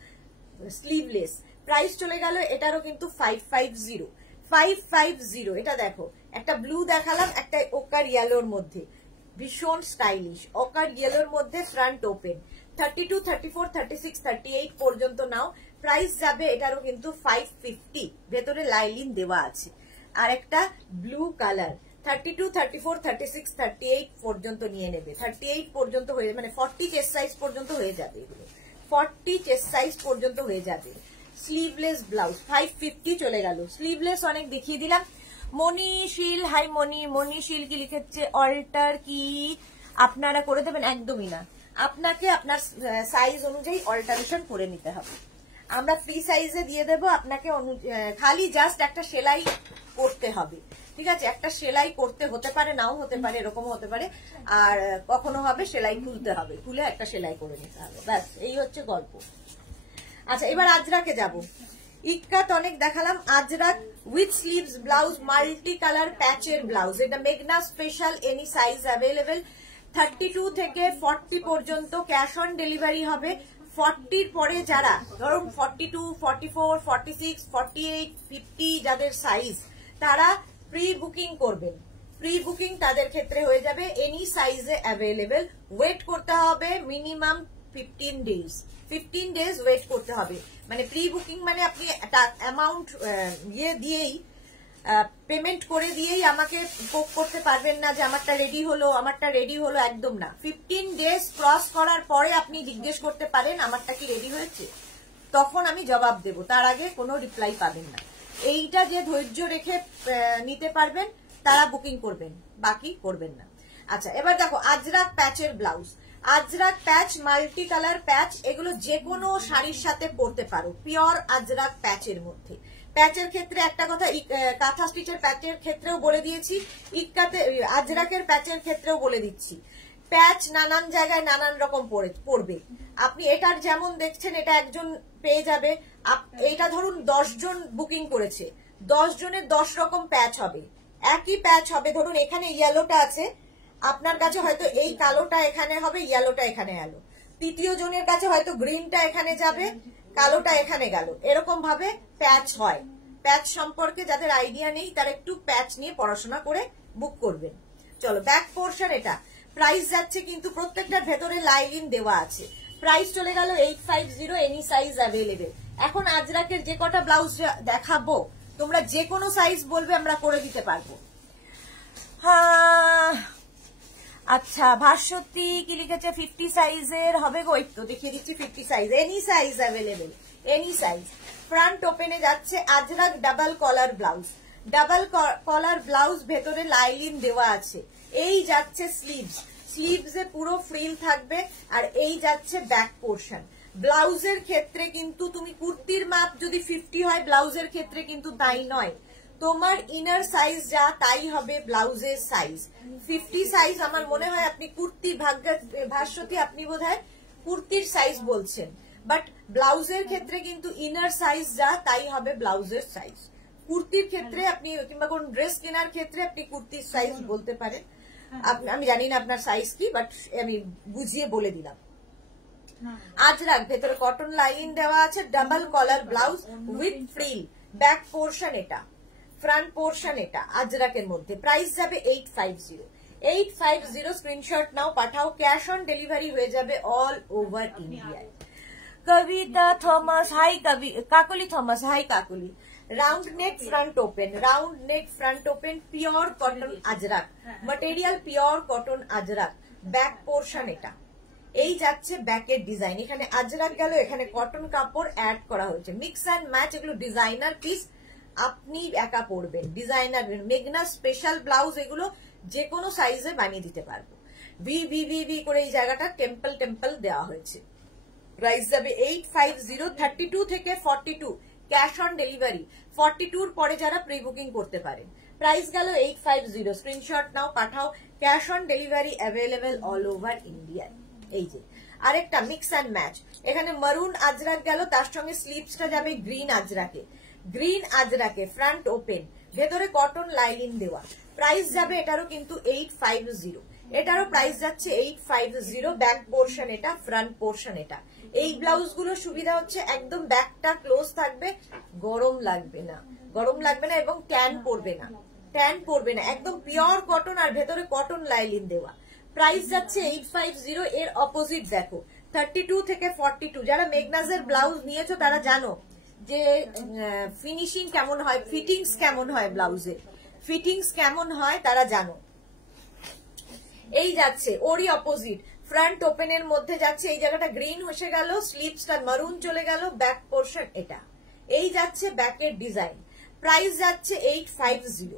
স্লিভলেস। প্রাইস চলে গেল এটারও কিন্তু 550, 550। এটা দেখো একটা ব্লু দেখালাম, একটা ওকার ইয়েলোর মধ্যে, ভীষণ স্টাইলিশ ওকার ইয়েলোর মধ্যে ফ্রন্ট ওপেন। 32, 34, 36, 38 পর্যন্ত নাও। প্রাইস যাবে এটারও কিন্তু 550, ভেতরে লাইলিন দেওয়া আছে। আর একটা ব্লু কালার 32, 34, 36, 38 পর্যন্ত নিয়ে নেবে। 38 পর্যন্ত হয়ে, মানে 40 চেস্ট সাইজ পর্যন্ত হয়ে যাবে, এগুলো 40 চেস্ট সাইজ পর্যন্ত হয়ে যাবে। স্লিভলেস ব্লাউজ 550 চলে গেল। স্লিভলেস অনেক দেখিয়ে দিলাম। মনীশীল, হাই মনীশীল কি লিখেছে, অল্টার কি আপনারা করে দেবেন? একদমই না, আপনাকে আপনার সাইজ অনুযায়ী অল্টারেশন করে নিতে হবে। আমরা ফ্রি সাইজে দিয়ে দেবো আপনাকে, খালি জাস্ট একটা সেলাই করতে হবে, ঠিক আছে। একটা সেলাই করতে হতে পারে, নাও হতে পারে, এরকম হতে পারে। আর কখনো হবে সেলাই খুলতে হবে, খুলে একটা সেলাই করে নিতে হবে, ব্যাস এই হচ্ছে গল্প। আচ্ছা এবার আজরাকে যাব। ইক্কাত অনেক দেখালাম, Ajrak with sleeves blouse, multi colour প্যাচের ব্লাউজ। এটা মেঘনা স্পেশাল, এনি সাইজ অ্যাভেলেবেল। 32 থেকে 40 পর্যন্ত ক্যাশ অন ডেলিভারি হবে। 40 পরে যারা, ধরুন 42, 44, 46, 48, 50 যাদের সাইজ, তারা প্রি বুকিং করবেন। প্রি বুকিং তাদের ক্ষেত্রে হয়ে যাবে, এনি সাইজে অ্যাভেলেবেল। ওয়েট করতে হবে মিনিমাম 15 ডেজ, 15 ডেজ ওয়েট করতে হবে। মানে প্রি বুকিং মানে আপনি অ্যামাউন্ট দিয়েই, পেমেন্ট করে দিয়েই আমাকে বুক করতে পারবেন না যে আমারটা রেডি হলো, আমারটা রেডি হলো, একদম না। 15 ডেজ ক্রস করার পরে আপনি জিজ্ঞেস করতে পারেন আমারটা কি রেডি হয়েছে, তখন আমি জবাব দেব, তার আগে কোনো রিপ্লাই পাবেন না। এইটা যে ধৈর্য রেখে নিতে পারবেন তারা বুকিং করবেন, বাকি করবেন না। আচ্ছা এবার দেখো আজরাক প্যাচের ব্লাউজ, আজরাক প্যাচ, মাল্টি কালার প্যাচ, এগুলো যে কোনো শাড়ির সাথে পরতে পারো, পিওর আজরাক প্যাচের মধ্যে। প্যাচের ক্ষেত্রে একটা কথা, কাঁথা স্টিচের প্যাচের ক্ষেত্রেও বলে দিয়েছি, ইক্কাতে আজরাকের প্যাচের ক্ষেত্রেও বলে দিচ্ছি। প্যাচ নানান জায়গায় নানান রকম পড়বে। আপনি এটার যেমন দেখছেন, এটা একজন পেয়ে যাবে। এইটা ধরুন 10 জন বুকিং করেছে, 10 জনের 10 রকম প্যাচ হবে, একই প্যাচ হবে। ধরুন এখানে ইয়েলোটা আছে, আপনার কাছে হয়তো এই কালোটা এখানে হবে, ইয়েলোটা এখানে এলো। তৃতীয় জনের কাছে হয়তো গ্রিনটা এখানে যাবে, কালোটা এখানে গেল। এরকম ভাবে প্যাচ হয়। প্যাচ সম্পর্কে যাদের আইডিয়া নেই তারা একটু প্যাচ নিয়ে পড়াশোনা করে বুক করবেন। চলো ব্যাক পোর্শন, এটা প্রাইস যাচ্ছে কিন্তু প্রত্যেকটার ভেতরে লাইলিন দেওয়া আছে। প্রাইস চলে গেল 850, এনি সাইজ অ্যাভেলেবেল। এখন আজরাকের যে কটা ব্লাউজ দেখাবো, তোমরা যে কোনো সাইজ বলবে, আমরা করে দিতে পারবো। আচ্ছা ভাস্বতী কি লিখেছে, 50 সাইজের হবে গো, একটু দেখিয়ে দিচ্ছি। 50 size, any size available, any size. Front ওপেনে যাচ্ছে Ajrak double collar blouse, double collar blouse, ভেতরে লাইলিন দেওয়া আছে। এই যাচ্ছে স্লিভস, স্লিভসে পুরো ফ্রিল থাকবে। আর এই যাচ্ছে ব্যাক পোর্শন। ব্লাউজের ক্ষেত্রে কিন্তু তুমি কুর্তির মাপ যদি 50 হয়, ব্লাউজের ক্ষেত্রে কিন্তু তাই নয়। তোমার ইনার সাইজ যা তাই হবে ব্লাউজের সাইজ। 50 সাইজ আমার মনে হয় আপনি কুর্তি, ভাস্বতী আপনি বোধহয় কুর্তির সাইজ বলছেন, বাট ব্লাউজের ক্ষেত্রে কিন্তু ইনার সাইজ যা তাই হবে ব্লাউজের সাইজ। কুর্তির ক্ষেত্রে আপনি কিংবা কোন ড্রেস কেনার ক্ষেত্রে আপনি কুর্তির সাইজ বলতে পারেন। আমি জানি না আপনার সাইজ কি, বাট আমি বুঝিয়ে বলে দিলাম। আজরাক, ভেতরে কটন লাইনিং দেওয়া আছে, double collar blouse with frill, back portion এটা, ফ্রন্ট পোর্শন এটা, আজরাকের মধ্যে। প্রাইস যাবে 850। 850 স্ক্রিনশট নাও, পাঠাও। ক্যাশ অন ডেলিভারি হয়ে যাবে অল ওভার ইন্ডিয়ায়। Kavita Thomas, hi Kakoli Thomas, hi Kakoli. Round neck front open, round neck front open, pure cotton Ajrak material, pure cotton Ajrak, back portion এটা। এই যাচ্ছে ব্যাকের ডিজাইন, এখানে আজরাক গেল, এখানে কটন কাপড় অ্যাড করা হয়েছে, মিক্স অ্যান্ড ম্যাচ। এগুলো ডিজাইনার পিস, আপনি একা পরবেন, ডিজাইনার মেঘনা স্পেশাল ব্লাউজ, এগুলো যে কোনো সাইজে বানিয়ে দিতে পারবো। ভি ভি ভি ভি করে এই জায়গাটা টেম্পল টেম্পল দেওয়া হয়েছে। প্রাইস যাবে 850। 32 থেকে 42 ক্যাশ অন ডেলিভারি, 42 পরে যারা প্রি বুকিং করতে পারেন। প্রাইস গেল 850, স্ক্রিনশট নাও, পাঠাও। Cash on delivery available all over India. এই যে আরেকটা মিক্স অ্যান্ড ম্যাচ, এখানে মারুন আজরাক গেল, তার সঙ্গে স্লিভসটা যাবে গ্রিন আজরাকে, গ্রিন আজরাকে, ফ্রন্ট ওপেন, ভেতরে কটন লাইনিং দেওয়া। প্রাইস যাবে এটারও কিন্তু 850, এটারও প্রাইস যাচ্ছে 850। ব্যাক পোর্শন এটা, ফ্রন্ট পোর্শন এটা। এই ব্লাউজ গুলো সুবিধা হচ্ছে একদম ব্যাকটা ক্লোজ থাকবে, গরম লাগবে না, গরম লাগবে না এবং ট্যান পড়বে না, ট্যান পড়বে না, একদম পিওর কটন আর ভেতরে কটন লাইনিং দেওয়া। প্রাইস যাচ্ছে 850। এর অপোজিট দেখো 32 থেকে 42, যারা মেঘনাজের ব্লাউজ নিয়েছো তারা জানো যে ফিনিশিং কেমন হয়, ফিটিংস কেমন হয়, ব্লাউজের ফিটিংস কেমন হয় তারা জানো। এই যাচ্ছে ওরই অপোজিট, ফ্রন্ট ওপেনের মধ্যে যাচ্ছে, এই জায়গাটা গ্রিন হসে গেল, স্লিভসটা মারুন চলে গেল, ব্যাক পোর্শন এটা। এই যাচ্ছে ব্যাকের ডিজাইন। প্রাইস যাচ্ছে 850,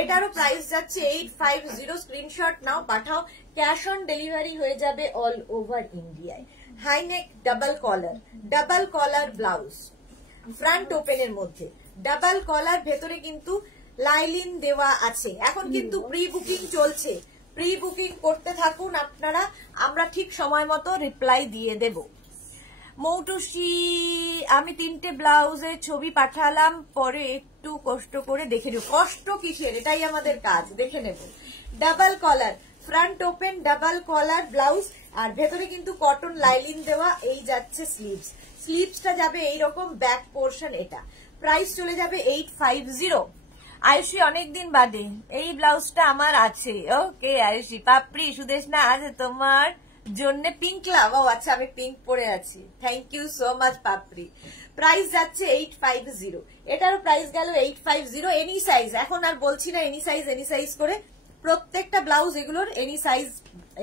এটারও প্রাইস যাচ্ছে 850। স্ক্রিনশট নাও, পাঠাও। ক্যাশ অন ডেলিভারি হয়ে যাবে অল ওভার ইন্ডিয়ায়। High neck double collar blouse, front ওপেনের মধ্যে ডাবল কলার, ভেতরে কিন্তু লাইনিং দেওয়া আছে। এখন কিন্তু প্রি বুকিং চলছে, প্রি বুকিং করতে থাকুন আপনারা, আমরা ঠিক সময় মতো রিপ্লাই দিয়ে দেব। মৌটুসি, আমি 3টে ব্লাউজের ছবি পাঠালাম, পরে একটু কষ্ট করে দেখে নেব। কষ্ট কিসের, এটাই আমাদের কাজ, দেখে নেব। ডাবল কলার, front open, double collar blouse, আর ভেতরে কিন্তু কটন লাইনিং দেওয়া। এই যাচ্ছে স্লিভস, স্লিভসটা যাবে এইরকম, ব্যাক পোর্শন এটা। প্রাইস চলে যাবে 850। আয়ুষী, অনেকদিন বাদে এই ব্লাউজটা আমার আছে। ওকে আয়ুষী, পাপড়ি সুদেশনা, আজ তোমার জন্য পিঙ্ক লাভ। ও আচ্ছা, আমি পিঙ্ক পরে আছি, thank you so much Papri. Price যাচ্ছে 850, এটারও প্রাইস গেল 850। এনি সাইজ, এখন আর বলছি না এনি সাইজ করে, প্রত্যেকটা ব্লাউজ এগুলোর এনি সাইজ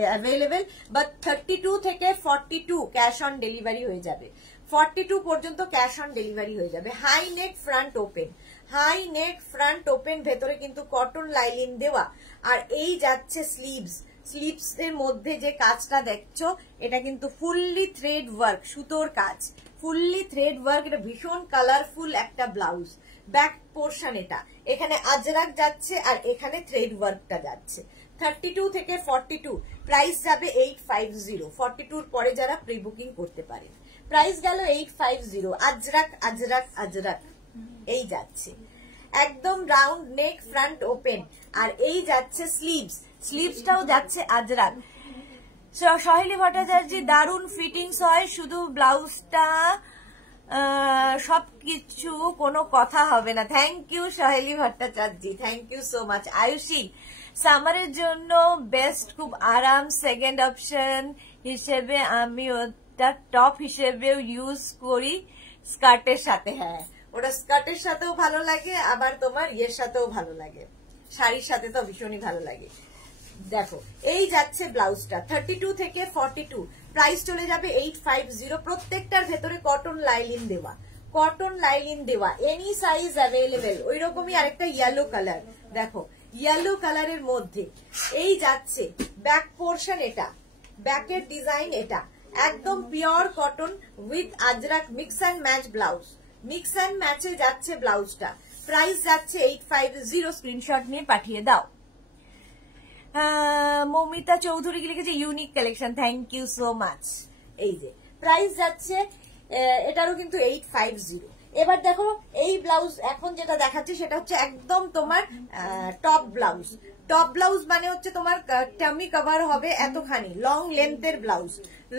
অ্যাভেলেবেল, বাট 32 থেকে 42 ক্যাশ অন ডেলিভারি হয়ে যাবে, 42 পর্যন্ত ক্যাশ অন ডেলিভারি হয়ে যাবে। High neck front open, high neck front open, ভেতরে কিন্তু কটন লাইনিং দেওয়া। আর এই যাচ্ছে স্লিভস, স্লিভস এর মধ্যে যে কাজটা দেখছো এটা কিন্তু ফুললি থ্রেড ওয়ার্ক, সুতোর কাজ, ফুললি থ্রেড ওয়ার্ক। এটা ভীষণ কালারফুল একটা ব্লাউজ। ব্যাক পোর্শন এটা, এখানে আজরাক যাচ্ছে আর এখানে থ্রেড ওয়ার্কটা যাচ্ছে। 32 থেকে 42 প্রাইস যাবে 850। 42 পরে যারা প্রি বুকিং করতে পারেন, প্রাইস গেল 850। আজরাক আজরাক আজরাক, এই যাচ্ছে একদম রাউন্ড নেক ফ্রন্ট ওপেন, আর এই যাচ্ছে স্লিভস, স্লিভসটাও যাচ্ছে আজরাক। সহেলি ভট্টাচার্য, দারুণ ফিটিংস হয়, শুধু ব্লাউজটা, সবকিছু কোনো কথা হবে না। Thank you Saheli Bhattacharya, thank you so much. Ayushi, সামারের জন্য বেস্ট, খুব আরাম, সেকেন্ড অপশন হিসেবে আমি ওটা টপ হিসেবেও ইউজ করি স্কার্টের সাথে। হ্যাঁ, ওটা স্কার্টের সাথেও ভালো লাগে, আবার তোমার ইয়ের সাথেও ভালো লাগে, শাড়ির সাথে তো ভীষণই ভালো লাগে। দেখো এই যাচ্ছে ব্লাউজটা 32 থেকে 42, প্রাইস চলে যাবে 850। প্রত্যেকটার ভেতরে কটন লাইনিং দেওয়া, কটন লাইনিং দেওয়া, এনি সাইজ অ্যাভেলেবেল। ওই রকমই আরেকটা ইয়েলো কালার, দেখো ইয়েলো কালারের মধ্যে এই যাচ্ছে ব্যাক পোর্শন এটা, ব্যাকের ডিজাইন এটা, একদম pure cotton with Ajrak mix and match blouse, mix and ম্যাচে যাচ্ছে ব্লাউজটা। প্রাইস যাচ্ছে 850, স্ক্রিনশট নিয়ে পাঠিয়ে দাও। মৌমিতা চৌধুরী লিখেছে unique collection, thank you so much. এই যে প্রাইস যাচ্ছে এটারও কিন্তু 850। এবার দেখো এই ব্লাউজ এখন যেটা দেখাচ্ছে সেটা হচ্ছে একদম তোমার টপ ব্লাউজ। টপ ব্লাউজ মানে হচ্ছে তোমার টামি কভার হবে এতখানি, লং লেন্থের ব্লাউজ,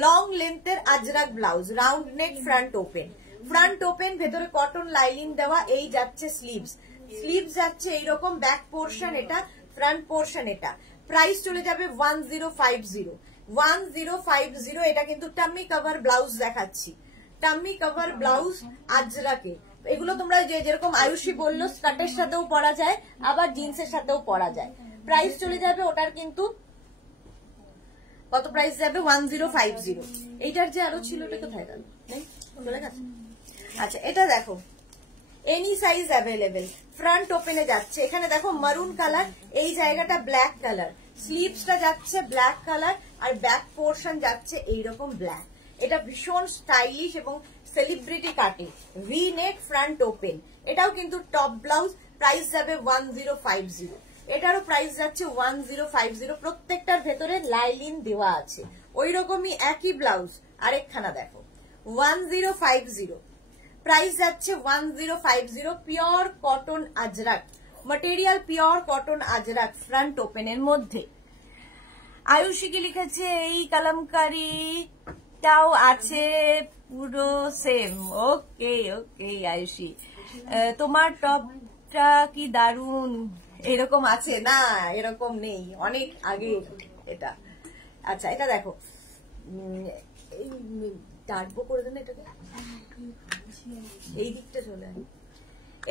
লং লেন্থের Ajrakh blouse, round neck, front open, front open, ভেতরে কটন লাইনিং দেওয়া। এই যাচ্ছে স্লিভস, স্লিভস যাচ্ছে এইরকম, ব্যাক পোর্শন এটা, ফ্রন্ট পোর্শন এটা। প্রাইস চলে যাবে 1050, 1050। এটা কিন্তু টামি কভার ব্লাউজ দেখাচ্ছি, টামি কভার ব্লাউজ আজরাকে। এগুলো তোমরা যেরকম আয়ুষী বললো স্কার্টের সাথেও পরা যায়, আবার জিন্সের সাথেও পরা যায়। প্রাইস চলে যাবে ওটার কিন্তু কত প্রাইস যাবে 1050। এইটার যে আরো ছিল ওটা কোথায় গেল, নেই চলে গেছে। আচ্ছা এটা দেখো এনি সাইজ অ্যাভেলেবেল, ফ্রন্ট ওপেনে যাচ্ছে। এখানে দেখো মারুন কালার, এই জায়গাটা ব্ল্যাক কালার, স্লিভসটা যাচ্ছে ব্ল্যাক কালার, আর ব্যাক পোর্শন যাচ্ছে এইরকম ব্ল্যাক। এটা ভীষণ স্টাইলিশ এবং সেলিব্রিটি কাটে, ভি নেক, ফ্রন্ট ওপেন। এটাও কিন্তু টপ ব্লাউজ, প্রাইস যাবে 1050। এটারও প্রাইস যাচ্ছে 1050। প্রত্যেকটার ভেতরে লাইলিন দেওয়া আছে, ওই রকমই একই ব্লাউজ। আরেকখানা দেখো 1050, প্রাইস যাচ্ছে 1050। Pure cotton Ajrak material, pure cotton Ajrak, front ওপেনের মধ্যে। আয়ুষী কি লিখেছে, এই কালামকারিটাও আছে পুরো সেম। ওকে ওকে আয়ুষী, তোমার টপটা কি দারুন, এরকম আছে না? এরকম নেই, অনেক আগে এটা। আচ্ছা এটা দেখো, এই ডার্বো করে দেন এটাকে, এই দিকটা চলে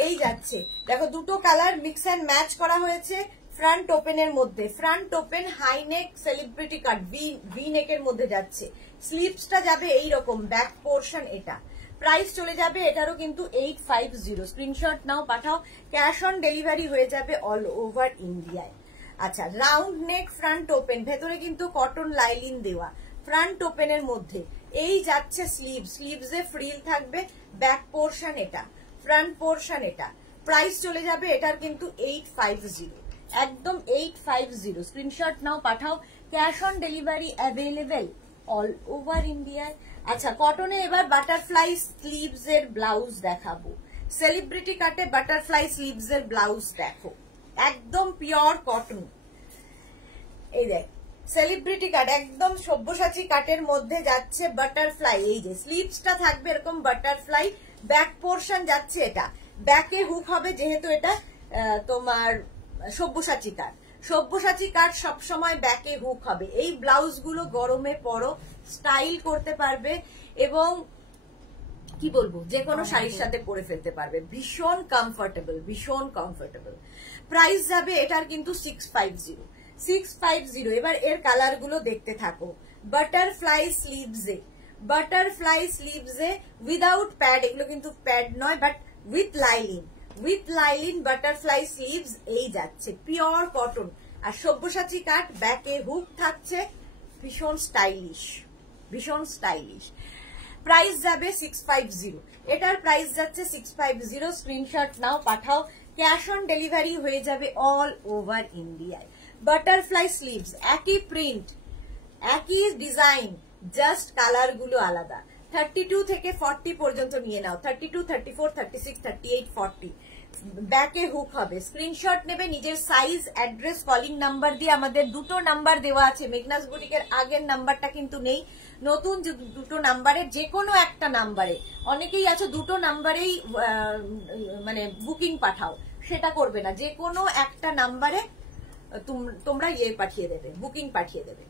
এই যাচ্ছে। দেখো দুটো কালার মিক্স অ্যান্ড ম্যাচ করা হয়েছে ফ্রন্ট ওপেনের মধ্যে। Front open high neck celebrity cut, V নেকের মধ্যে যাচ্ছে। স্লিভসটা যাবে এইরকম, ব্যাক পোর্শন এটা। প্রাইস চলে যাবে এটারও কিন্তু 850। স্ক্রিনশট নাও, পাঠাও, ক্যাশ অন ডেলিভারি হয়ে যাবে অল ওভার ইন্ডিয়ায়। আচ্ছা রাউন্ড নেক, ফ্রন্ট ওপেন, ভেতরে কিন্তু কটন লাইলিন দেওয়া, ফ্রন্ট ওপেনের মধ্যে। এই যাচ্ছে স্লিভ, স্লিভসে ফ্রিল থাকবে, ব্যাক পোর্শন এটা, ফ্রন্ট পোর্শন এটা। প্রাইস চলে যাবে এটার কিন্তু 850, একদম 850। স্ক্রিনশট নাও, পাঠাও, cash on delivery available all over ইন্ডিয়ায়। আচ্ছা কটনে এবার বাটারফ্লাই স্লিভস এর ব্লাউজ দেখাবো। সেলিব্রিটি কাটে বাটারফ্লাই স্লিভস এর ব্লাউজ দেখো, একদম পিওর কটন। এই দেখ সেলিব্রিটি কাট, একদম সব্যসাচী কাটের মধ্যে যাচ্ছে বাটারফ্লাই। এই যে স্লিভসটা থাকবে এরকম বাটারফ্লাই, ব্যাক পোর্শন যাচ্ছে এটা, ব্যাকে হুক হবে যেহেতু এটা তোমার সব্যসাচী কাট। সব্যসাচী কাট সবসময় ব্যাকে হুক হবে। এই ব্লাউজ গুলো গরমে পরো, স্টাইল করতে পারবে এবং কি বলবো যে কোনো শাড়ির সাথে পরে ফেলতে পারবে, ভীষণ কমফোর্টেবল, ভীষণ কমফোর্টেবল। প্রাইস যাবে এটার কিন্তু 650, 650। এবার এর কালার গুলো দেখতে থাকো। বাটারফ্লাই স্লিভসে, বাটারফ্লাই স্লিভসে উইদাউট প্যাড, এগুলো কিন্তু প্যাড নয় but with lining, with lining butterfly sleeves. এই যাচ্ছে পিওর কটন আর সব্যসাচী কাট, ব্যাকে হুক থাকছে, ভীষণ স্টাইলিশ, ভীষণ স্টাইলিশ। প্রাইস যাবে 650, এটার প্রাইস যাচ্ছে 650। স্ক্রিনশট নাও, পাঠাও, ক্যাশ অন ডেলিভারি হয়ে যাবে অল ওভার ইন্ডিয়ায়। বাটারফ্লাই স্লিভস, একই প্রিন্ট, একই ডিজাইন, জাস্ট কালার গুলো আলাদা। 32 থেকে 40 পর্যন্ত নিয়ে নাও, 32, 34, 36, 38, 40। ব্যাকে হুক হবে। স্ক্রিনশট নেবে, নিজের সাইজ, অ্যাড্রেস, কলিং নাম্বার দিয়ে। আমাদের দুটো নাম্বার দেওয়া আছে, মেঘনাস বুটিকের আগের নাম্বারটা কিন্তু নেই, নতুন দুটো নাম্বারে, যে কোনো একটা নাম্বারে। অনেকেই আছে দুটো নাম্বারেই মানে বুকিং পাঠাও, সেটা করবে না, যে কোনো একটা নাম্বারে তোমরা পাঠিয়ে দেবে, বুকিং পাঠিয়ে দেবে।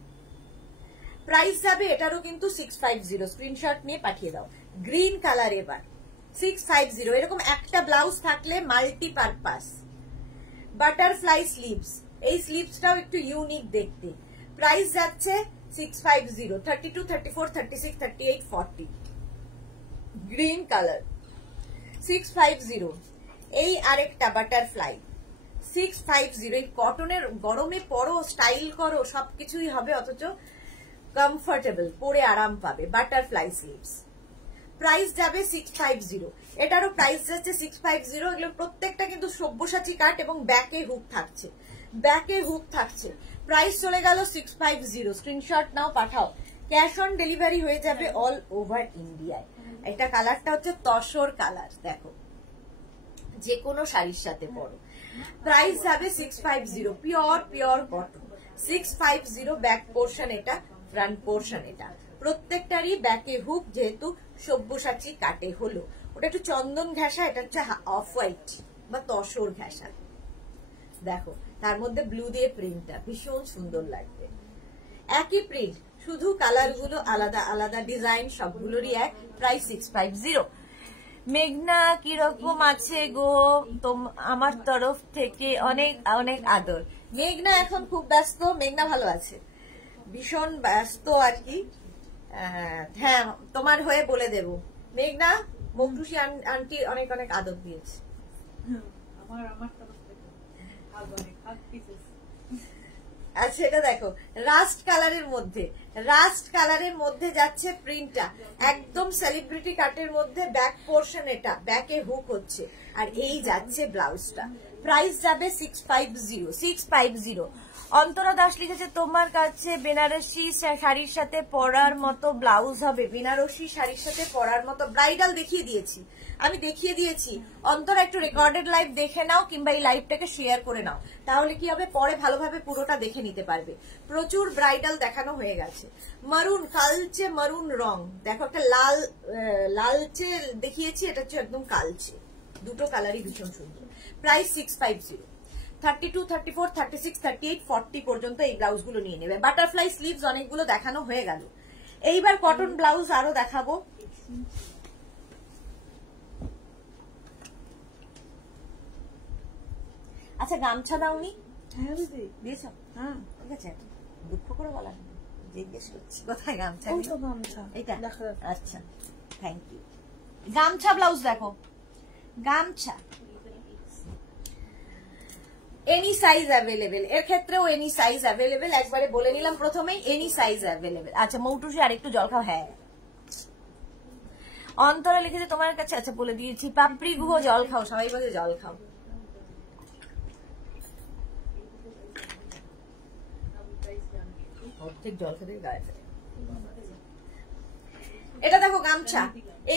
প্রাইস যাবে এটারও কিন্তু 650। স্ক্রিনশট নিয়ে পাঠিয়ে দাও। গ্রিন কালার এবার 650। এরকম একটা ব্লাউজ থাকলে মাল্টিপারপাস। বাটারফ্লাই স্লিভস, এই স্লিভসটাও একটু ইউনিক দেখতে। প্রাইস যাচ্ছে 650, 32, 34, 36, 38, 40। Green colour 650। এই আরেকটা বাটারফ্লাই 650। এই কটনের গরমে পরো, স্টাইল করো, সবকিছুই হবে, অথচ কমফোর্টেবল, পরে আরাম পাবে। বাটারফ্লাই স্লিভস, প্রাইস যাবে 650। এটারও প্রাইস যাচ্ছে 650। এগুলো প্রত্যেকটা কিন্তু সব্যসাচী কাট এবং ব্যাকে হুক থাকছে, ব্যাকে হুক থাকছে। প্রাইস চলে গেল 650। স্ক্রিনশট নাও, পাঠাও, ক্যাশ অন ডেলিভারি হয়ে যাবে অল ওভার ইন্ডিয়ায়। এটা কালারটা হচ্ছে তসর কালার, দেখো যে কোনো শাড়ির সাথে পরো। প্রাইস যাবে 650, পিওর কটন 650। ব্যাক পোর্শন এটা, ফ্রন্ট পোর্শন এটা, প্রত্যেকটারই ব্যাকে হুক, যেহেতু সব্যসাচী কাটে হলো। ওটা একটু চন্দন ঘেঁষা, এটা হচ্ছে অফ হোয়াইট বা তসর ঘেঁষা। দেখো তার মধ্যে ব্লু দিয়ে প্রিন্টটা ভীষণ সুন্দর লাগবে। একই প্রিন্ট, শুধু কালার গুলো আলাদা আলাদা, ডিজাইন সবগুলোরই এক। প্রাইস 650। মেঘনা কিরকম আছে গো? আমার তরফ থেকে অনেক অনেক আদর। মেঘনা এখন খুব ব্যস্ত, মেঘনা ভালো আছে, ভীষণ ব্যস্ত আর কি। হ্যাঁ তোমার হয়ে বলে দেব, মেঘনা মৌটুসী আন্টি অনেক অনেক আদর দিয়েছে। আচ্ছা এটা দেখো রাস্ট কালারের মধ্যে যাচ্ছে প্রিন্টটা, একদম সেলিব্রিটি কাটের মধ্যে। ব্যাক পোর্শন এটা, ব্যাকে হুক হচ্ছে, আর এই যাচ্ছে ব্লাউজটা। প্রাইস যাবে 650। অন্তরা দাস লিখেছে তোমার কাছে বেনারসি শাড়ির সাথে পরার মতো ব্লাউজ হবে? বেনারসি শাড়ির সাথে পরার মতো ব্রাইডাল আমি দেখিয়ে দিয়েছি। অন্তরা একটু রেকর্ডেড লাইভ দেখে নাও, কিংবা এই লাইভটাকে শেয়ার করে নাও, তাহলে কি হবে পরে ভালোভাবে পুরোটা দেখে নিতে পারবে। প্রচুর ব্রাইডাল দেখানো হয়ে গেছে। মারুন, কালচে মারুন রং, দেখো একটা লালচে দেখিয়েছি, এটা হচ্ছে একদম কালচে। দুটো কালারই ভীষণ সুন্দর। প্রাইস 650। 32, 34, 36, 38, 40 পর্যন্ত এই ব্লাউজ গুলো নিয়ে নেবে। বাটারফ্লাই স্লিভস অনেকগুলো দেখানো হয়ে গেল, এইবার কটন ব্লাউজ আরো দেখাবো। আচ্ছা গামছা দাওনি? দিয়েছ? হ্যাঁ ঠিক আছে, দুঃখ করে বলা জিজ্ঞেস করছি কোথায় গামছা। এইটা আচ্ছা থ্যাংক ইউ। গামছা ব্লাউজ দেখো, গামছা এনি সাইজ অ্যাভেলেবেল, এর ক্ষেত্রেও এনি সাইজ অ্যাভেলেবেল। একবারে বলে নিলাম প্রথমেই, এনি সাইজ অ্যাভেলেবেল। আচ্ছা মৌটুসী আরেকটু জল খাও। হ্যাঁ অন্তরা লিখেছে তোমার কাছে, আচ্ছা বলে দিয়েছি। পাপড়ি গুহ জল খাও, সবাই বলে জল খাও। অর্ধেক জল খেতে গায়ে। এটা দেখো গামছা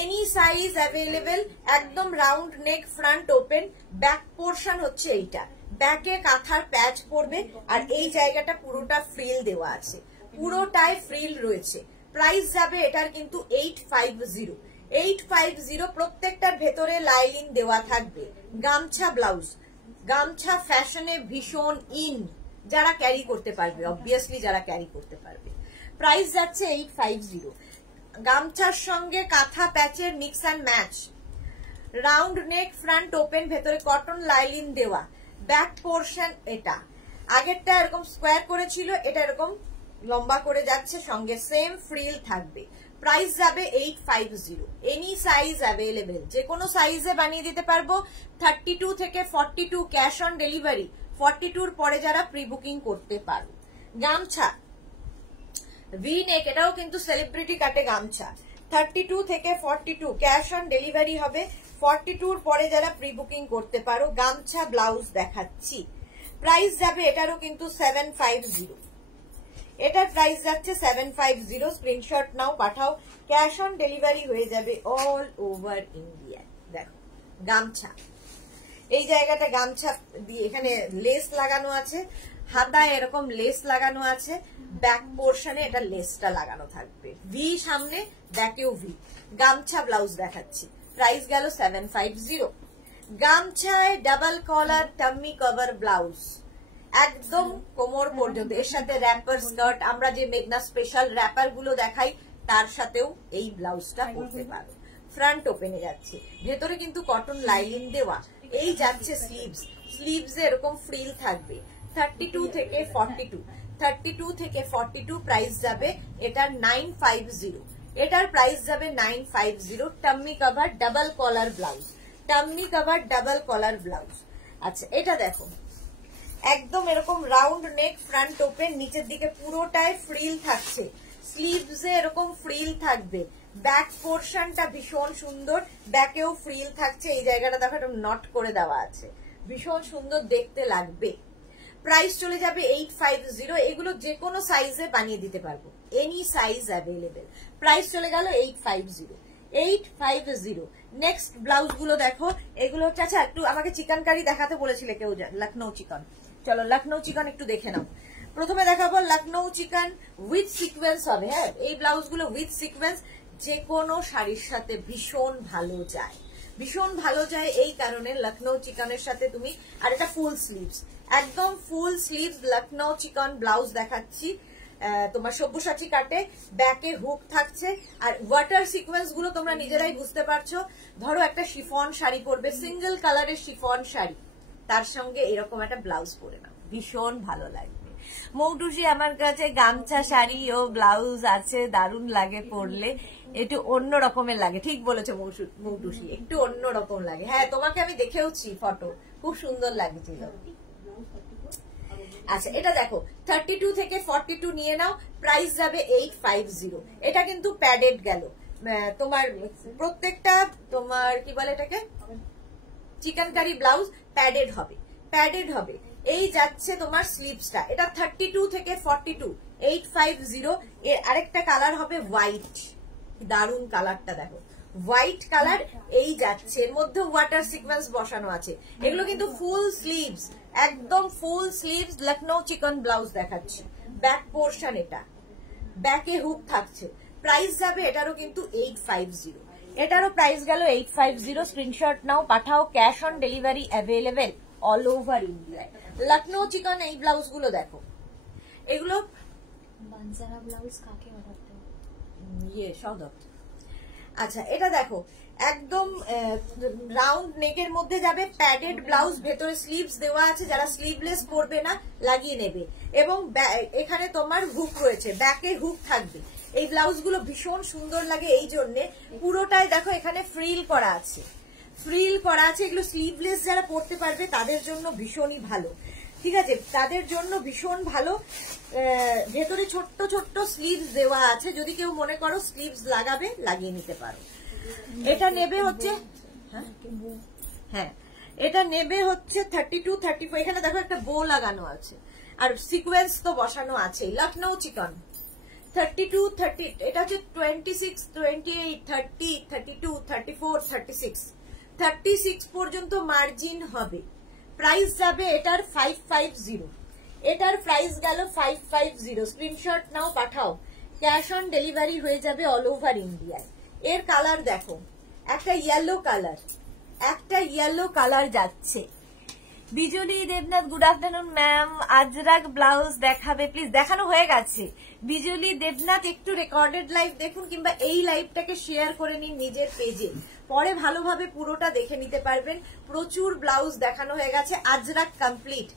এনি সাইজ অ্যাভেলেবেল, একদম round neck, front open, back portion হচ্ছে এইটা, ব্যাকে কাঁথার প্যাচ পড়বে, আর এই জায়গাটা পুরোটা ফ্রিল দেওয়া আছে, পুরোটাই ফ্রিল রয়েছে। প্রাইস যাবে এটার কিন্তু 850। 850, প্রত্যেকটার ভেতরে লাইলিন দেওয়া থাকবে। গামছা ব্লাউজ, গামছা ফ্যাশনে ভীষণ ইন, যারা ক্যারি করতে পারবে, অবভিয়াসলি যারা ক্যারি করতে পারবে। প্রাইস যাচ্ছে 850। গামছার সঙ্গে কাঁথা প্যাচের mix and match, round neck, front open, ভেতরে কটন লাইলিন দেওয়া। ব্যাক পোর্শন এটা, আগেরটা এরকম স্কোয়ার করেছিল, এটা এরকম লম্বা করে যাচ্ছে, সঙ্গে সেম ফ্রিল থাকবে। প্রাইস যাবে 850। এনি সাইজ অ্যাভেলেবেল, যে কোনো সাইজে বানিয়ে দিতে পারবো। 32 থেকে 42 ক্যাশ অন ডেলিভারি, 42 পরে যারা প্রি বুকিং করতে পারো। গামছা ভি নেক, এটাও কিন্তু সেলিব্রিটি কাটে গামছা। 32 থেকে 42 ক্যাশ অন ডেলিভারি হবে, 42 পরে যারা প্রি বুকিং করতে পারো। গামছা ব্লাউজ দেখাচ্ছি, প্রাইস যাবে এটারও কিন্তু 750। এটার প্রাইস যাচ্ছে 750। স্ক্রিনশট নাও, পাঠাও, ক্যাশ অন ডেলিভারি হয়ে যাবে অল ওভার ইন্ডিয়া। দেখো গামছা, এই জায়গাটা গামছা দিয়ে এখানে লেস লাগানো আছে, হাতায় এরকম লেস লাগানো আছে, ব্যাক পোর্শনে এটা লেসটা লাগানো থাকবে, ভি সামনে, ব্যাকেও ভি। গামছা ব্লাউজ দেখাচ্ছি, প্রাইস গেল 750। গামছায় ডাবল কলার টাম্মি কভার ব্লাউজ, একদম কোমর পর্যন্ত, এর সাথে র্যাপার স্কার্ট, আমরা যে মেঘনা স্পেশাল র্যাপার গুলো দেখাই তার সাথেও এই ব্লাউজটা পরতে পারো। ফ্রন্ট ওপেনে যাচ্ছে, ভেতরে কিন্তু কটন লাইলিন দেওয়া। এই যাচ্ছে স্লিভস, স্লিভসে এরকম ফ্রিল থাকবে। 32 থেকে 42, 32 থেকে 42 প্রাইস যাবে এটার 950। এটার প্রাইস যাবে 950। Tummy cover double collar blouse, tummy cover double collar blouse. আচ্ছা এটা দেখো, একদম এরকম রাউন্ড নেক, ফ্রন্ট ওপেন, নিচের দিকে পুরোটাই ফ্রিল থাকছে, স্লিভসে এরকম ফ্রিল থাকবে। ব্যাক পোর্শনটা ভীষণ সুন্দর, ব্যাকেও ফ্রিল থাকছে, এই জায়গাটা দেখো একটা নট করে দেওয়া আছে, ভীষণ সুন্দর দেখতে লাগবে। প্রাইস চলে যাবে 850। এগুলো যে কোনো সাইজে বানিয়ে দিতে পারবো, এনি সাইজ অ্যাভেলেবেল। প্রাইস চলে গেল 850। 850। নেক্সট ব্লাউজ গুলো দেখো, এগুলো হচ্ছে, আচ্ছা একটু আমাকে চিকেন কারি দেখাতে বলেছিলে কেউ, লখনৌ চিকেন। চলো লখনৌ চিকেন একটু দেখে নাও। প্রথমে দেখাবো লখনৌ চিকেন উইথ সিকোয়েন্স হবে। হ্যাঁ, এই ব্লাউজ গুলো উইথ সিকোয়েন্স যে কোনো শাড়ির সাথে ভীষণ ভালো যায়, ভীষণ ভালো যায়। এই কারণে লখনৌ চিকেনের সাথে তুমি, আর এটা ফুল স্লিভস, একদম ফুল স্লিভস লখনৌ চিকেন ব্লাউজ দেখাচ্ছি। তোমার সব্যসাচী কাটে, ব্যাকে হুক থাকছে, আর ওয়াটার সিকোয়েন্স গুলো তোমরা নিজেরাই বুঝতে পারছো। ধরো একটা শিফন শাড়ি পরবে, সিঙ্গেল কালারের শিফন শাড়ি, তার সঙ্গে এরকম একটা ব্লাউজ পরে নাও, ভীষণ ভালো লাগবে। মৌটুসি আমার কাছে গামছা শাড়ি ও ব্লাউজ আছে, দারুণ লাগে পরলে, একটু অন্য রকমের লাগে। ঠিক বলেছো মৌটুসি, একটু অন্য রকম লাগে। হ্যাঁ, তোমাকে আমি দেখেওছি ফটো, খুব সুন্দর লাগছিল। আচ্ছা, এটা দেখো 32 থেকে 42 নিয়ে নাও, প্রাইস যাবে 850। এটা কিন্তু প্যাডেড গেল, তোমার প্রত্যেকটা তোমার কি বলে এটাকে, চিকেন কারি ব্লাউজ প্যাডেড হবে, প্যাডেড হবে। এই যাচ্ছে তোমার স্লিভসটা, এটা 32 থেকে 42, 850। এর আরেকটা কালার হবে হোয়াইট, দারুন কালারটা দেখো, হোয়াইট কালার। এই যাচ্ছে, এর মধ্যে ওয়াটার সিকোয়েন্স বসানো আছে। এগুলো কিন্তু ফুল স্লিভস, একদম ফুল স্লিভস লখনৌ চিকেন ব্লাউজ দেখাচ্ছি। ব্যাক পোর্শন, এটা ব্যাকে হুক থাকছে। প্রাইস যাবে এটারও কিন্তু 850, এটারও প্রাইস গেল 850। স্ক্রিনশট নাও, পাঠাও, cash on delivery available all over ইন্ডিয়ায়। লখনৌ চিকেন এই ব্লাউজ গুলো দেখো, এগুলো বানজারা ব্লাউজ কাকে অর্ডার দেব? ইয়ে সদক। আচ্ছা, এটা দেখো একদম রাউন্ড নেকের মধ্যে যাবে, প্যাডেড ব্লাউজ, ভেতরে স্লিভস দেওয়া আছে, যারা স্লিভলেস পরবে না লাগিয়ে নেবে। এবং এখানে তোমার হুক রয়েছে, ব্যাকে হুক থাকবে। এই ব্লাউজ গুলো ভীষণ সুন্দর লাগে, এই জন্যে পুরোটাই দেখো এখানে ফ্রিল করা আছে, ফ্রিল করা আছে। এগুলো স্লিভলেস যারা পরতে পারবে তাদের জন্য ভীষণই ভালো, ঠিক আছে, তাদের জন্য ভীষণ ভালো। ভেতরে ছোট্ট ছোট্ট স্লিভস দেওয়া আছে, যদি কেউ মনে করো স্লিভস লাগাবে লাগিয়ে নিতে পারো। এটা নেবে হচ্ছে, হ্যাঁ এটা নেবে হচ্ছে 32, 34। এখানে দেখো একটা বো লাগানো আছে, আর সিকোয়েন্স তো বসানো আছে। লখনৌ চিকেন 32, 30, এটা হচ্ছে 26, 28, 30, 32, 34, 36, 36 পর্যন্ত মার্জিন হবে। প্রাইস যাবে এটার 550, এটার প্রাইস গেল 550। স্ক্রিনশট নাও, পাঠাও, ক্যাশ অন ডেলিভারি হয়ে যাবে অল ওভার ইন্ডিয়ায়। এর কালার দেখো, একটা ইয়েলো কালার, একটা ইয়েলো কালার যাচ্ছে। Bijli Debnath, good afternoon ma'am, Ajrak blouse দেখাবে প্লিজ। দেখানো হয়ে গেছে। বিজলি দেবনাথ একটু রেকর্ডেড লাইভ দেখুন, কিংবা এই লাইভটাকে শেয়ার করে নিন নিজের পেজে, পরে ভালোভাবে পুরোটা দেখে নিতে পারবেন। প্রচুর ব্লাউজ দেখানো হয়ে গেছে, আজরাক কমপ্লিট।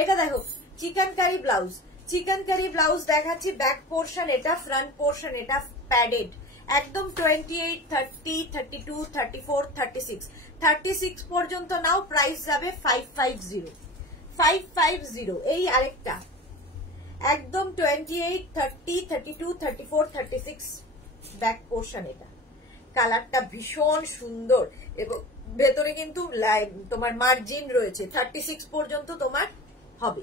এটা দেখো chikankari blouse, chikankari blouse দেখাচ্ছি। ব্যাক পোর্শন এটা, ফ্রন্ট পোর্শন এটা প্যাডেড, একদম 28, 30, 32, 34, 36, 36 পর্যন্ত নাও। প্রাইস যাবে 550, 550। এই আরেকটা একদম 28, 30, 32, 34, 36 ব্যাক পোর্শন। এটা কালারটা ভীষণ সুন্দর, এবং ভেতরে কিন্তু তোমার মার্জিন রয়েছে, 36 পর্যন্ত তোমার হবে।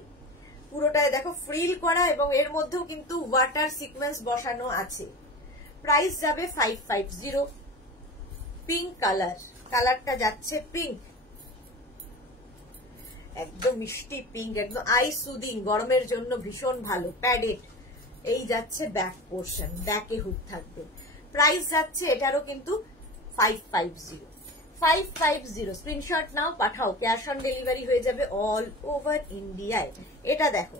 পুরোটায় দেখো ফ্রিল করা, এবং এর মধ্যেও কিন্তু ওয়াটার সিকোয়েন্স বসানো আছে। প্রাইস যাবে 550। পিঙ্ক কালার, কালারটা যাচ্ছে পিঙ্ক, একদম মিষ্টি পিঙ্ক, একদম আই সুদিং, গরমের জন্য ভীষণ ভালো, প্যাডেড। এই যাচ্ছে ব্যাক পোর্শন, ব্যাকে হুক থাকবে। প্রাইস যাচ্ছে এটারও কিন্তু 550, 550। স্ক্রিনশট নাও, পাঠাও, ক্যাশ অন ডেলিভারি হয়ে যাবে অল ওভার ইন্ডিয়ায়। এটা দেখো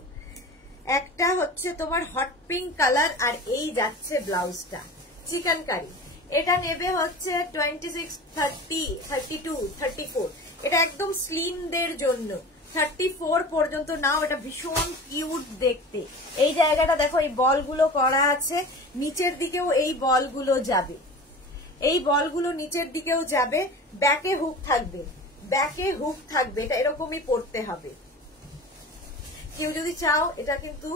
একটা হচ্ছে তোমার হট পিঙ্ক কালার, আর এই যাচ্ছে ব্লাউজটা চিকেন কারি। এটা নেবে হচ্ছে 26, 30, 32, 34। এটা একদম স্লিমদের জন্য, 34 পর্যন্ত নাও। এটা ভীষণ কিউট দেখতে। এই জায়গাটা দেখো, এই বলগুলো করা আছে, নিচের দিকেও এই বলগুলো যাবে, এই বলগুলো নিচের দিকেও যাবে। ব্যাকে হুক থাকবে, ব্যাকে হুক থাকবে। এটা এরকমই পরতে হবে। কেউ যদি চাও এটা কিন্তু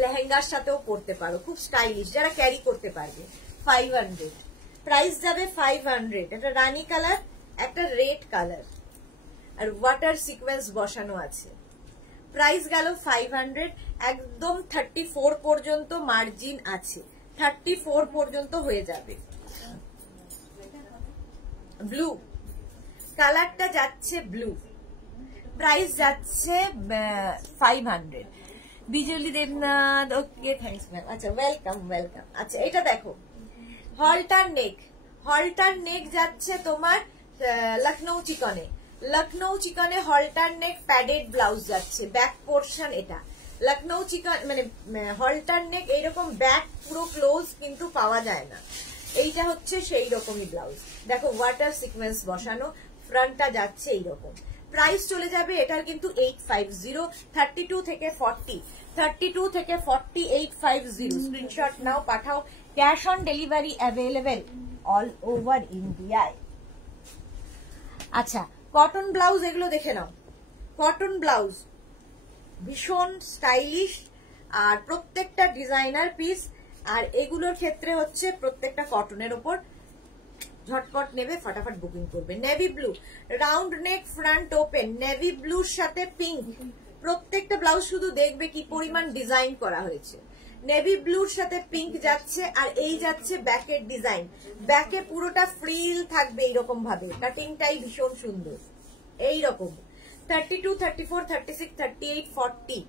লেহেঙ্গার সাথেও পরতে পারো, খুব স্টাইলিশ, যারা ক্যারি করতে পারবে। 500, প্রাইস যাবে 500। এটা রানী কালার, একটা রেড কালার, আর ওয়াটার সিকোয়েন্স বসানো আছে। প্রাইস গেল 500। একদম 34 পর্যন্ত মার্জিন আছে, 34 পর্যন্ত হয়ে যাবে। ব্লু, কালারটা যাচ্ছে ব্লু, প্রাইস যাচ্ছে 500। বিজলি দেবনাথ, ওকে থ্যাঙ্কস ম্যাম। আচ্ছা ওয়েলকাম ওয়েলকাম। আচ্ছা এটা দেখো হলটার নেক, হলটার নেক যাচ্ছে তোমার লখনৌ চিকনে, লখনৌ চিকনে হলটার নেক প্যাডেড ব্লাউজ যাচ্ছে, ব্যাক পোর্শন এটা লখনৌ চিকন মানে হলটার নেক এইরকম ব্যাক পুরো ক্লোজ কিন্তু পাওয়া যায় না, এইটা হচ্ছে সেই রকমই ব্লাউজ। দেখো ওয়াটার সিকোয়েন্স বসানো, ফ্রন্টটা যাচ্ছে এইরকম। প্রাইস চলে যাবে এটার কিন্তু 850, 32 থেকে 40, 32 থেকে 40, 850। স্ক্রিনশট নাও, পাঠাও। Cash on delivery available all over ইন্ডিয়ায়। আচ্ছা কটন ব্লাউজ এগুলো দেখে নাও, কটন ব্লাউজ ভীষণ স্টাইলিশ আর প্রত্যেকটা ডিজাইনার পিস, আর এগুলোর ক্ষেত্রে হচ্ছে প্রত্যেকটা কটনের ওপর। ঝটপট নেবে, ফটাফট বুকিং করবে। Navy blue, round neck, front open, navy ব্লুর সাথে পিঙ্ক। প্রত্যেকটা ব্লাউজ শুধু দেখবে কি পরিমাণ ডিজাইন করা হয়েছে। নেভি ব্লুর সাথে পিঙ্ক যাচ্ছে, আর এই যাচ্ছে ব্যাকের ডিজাইন। ব্যাকে পুরোটা ফ্রিল থাকবে এইরকম ভাবে, কাটিংটাই ভীষণ সুন্দর এইরকম। 32, 34, 36, 38, 40,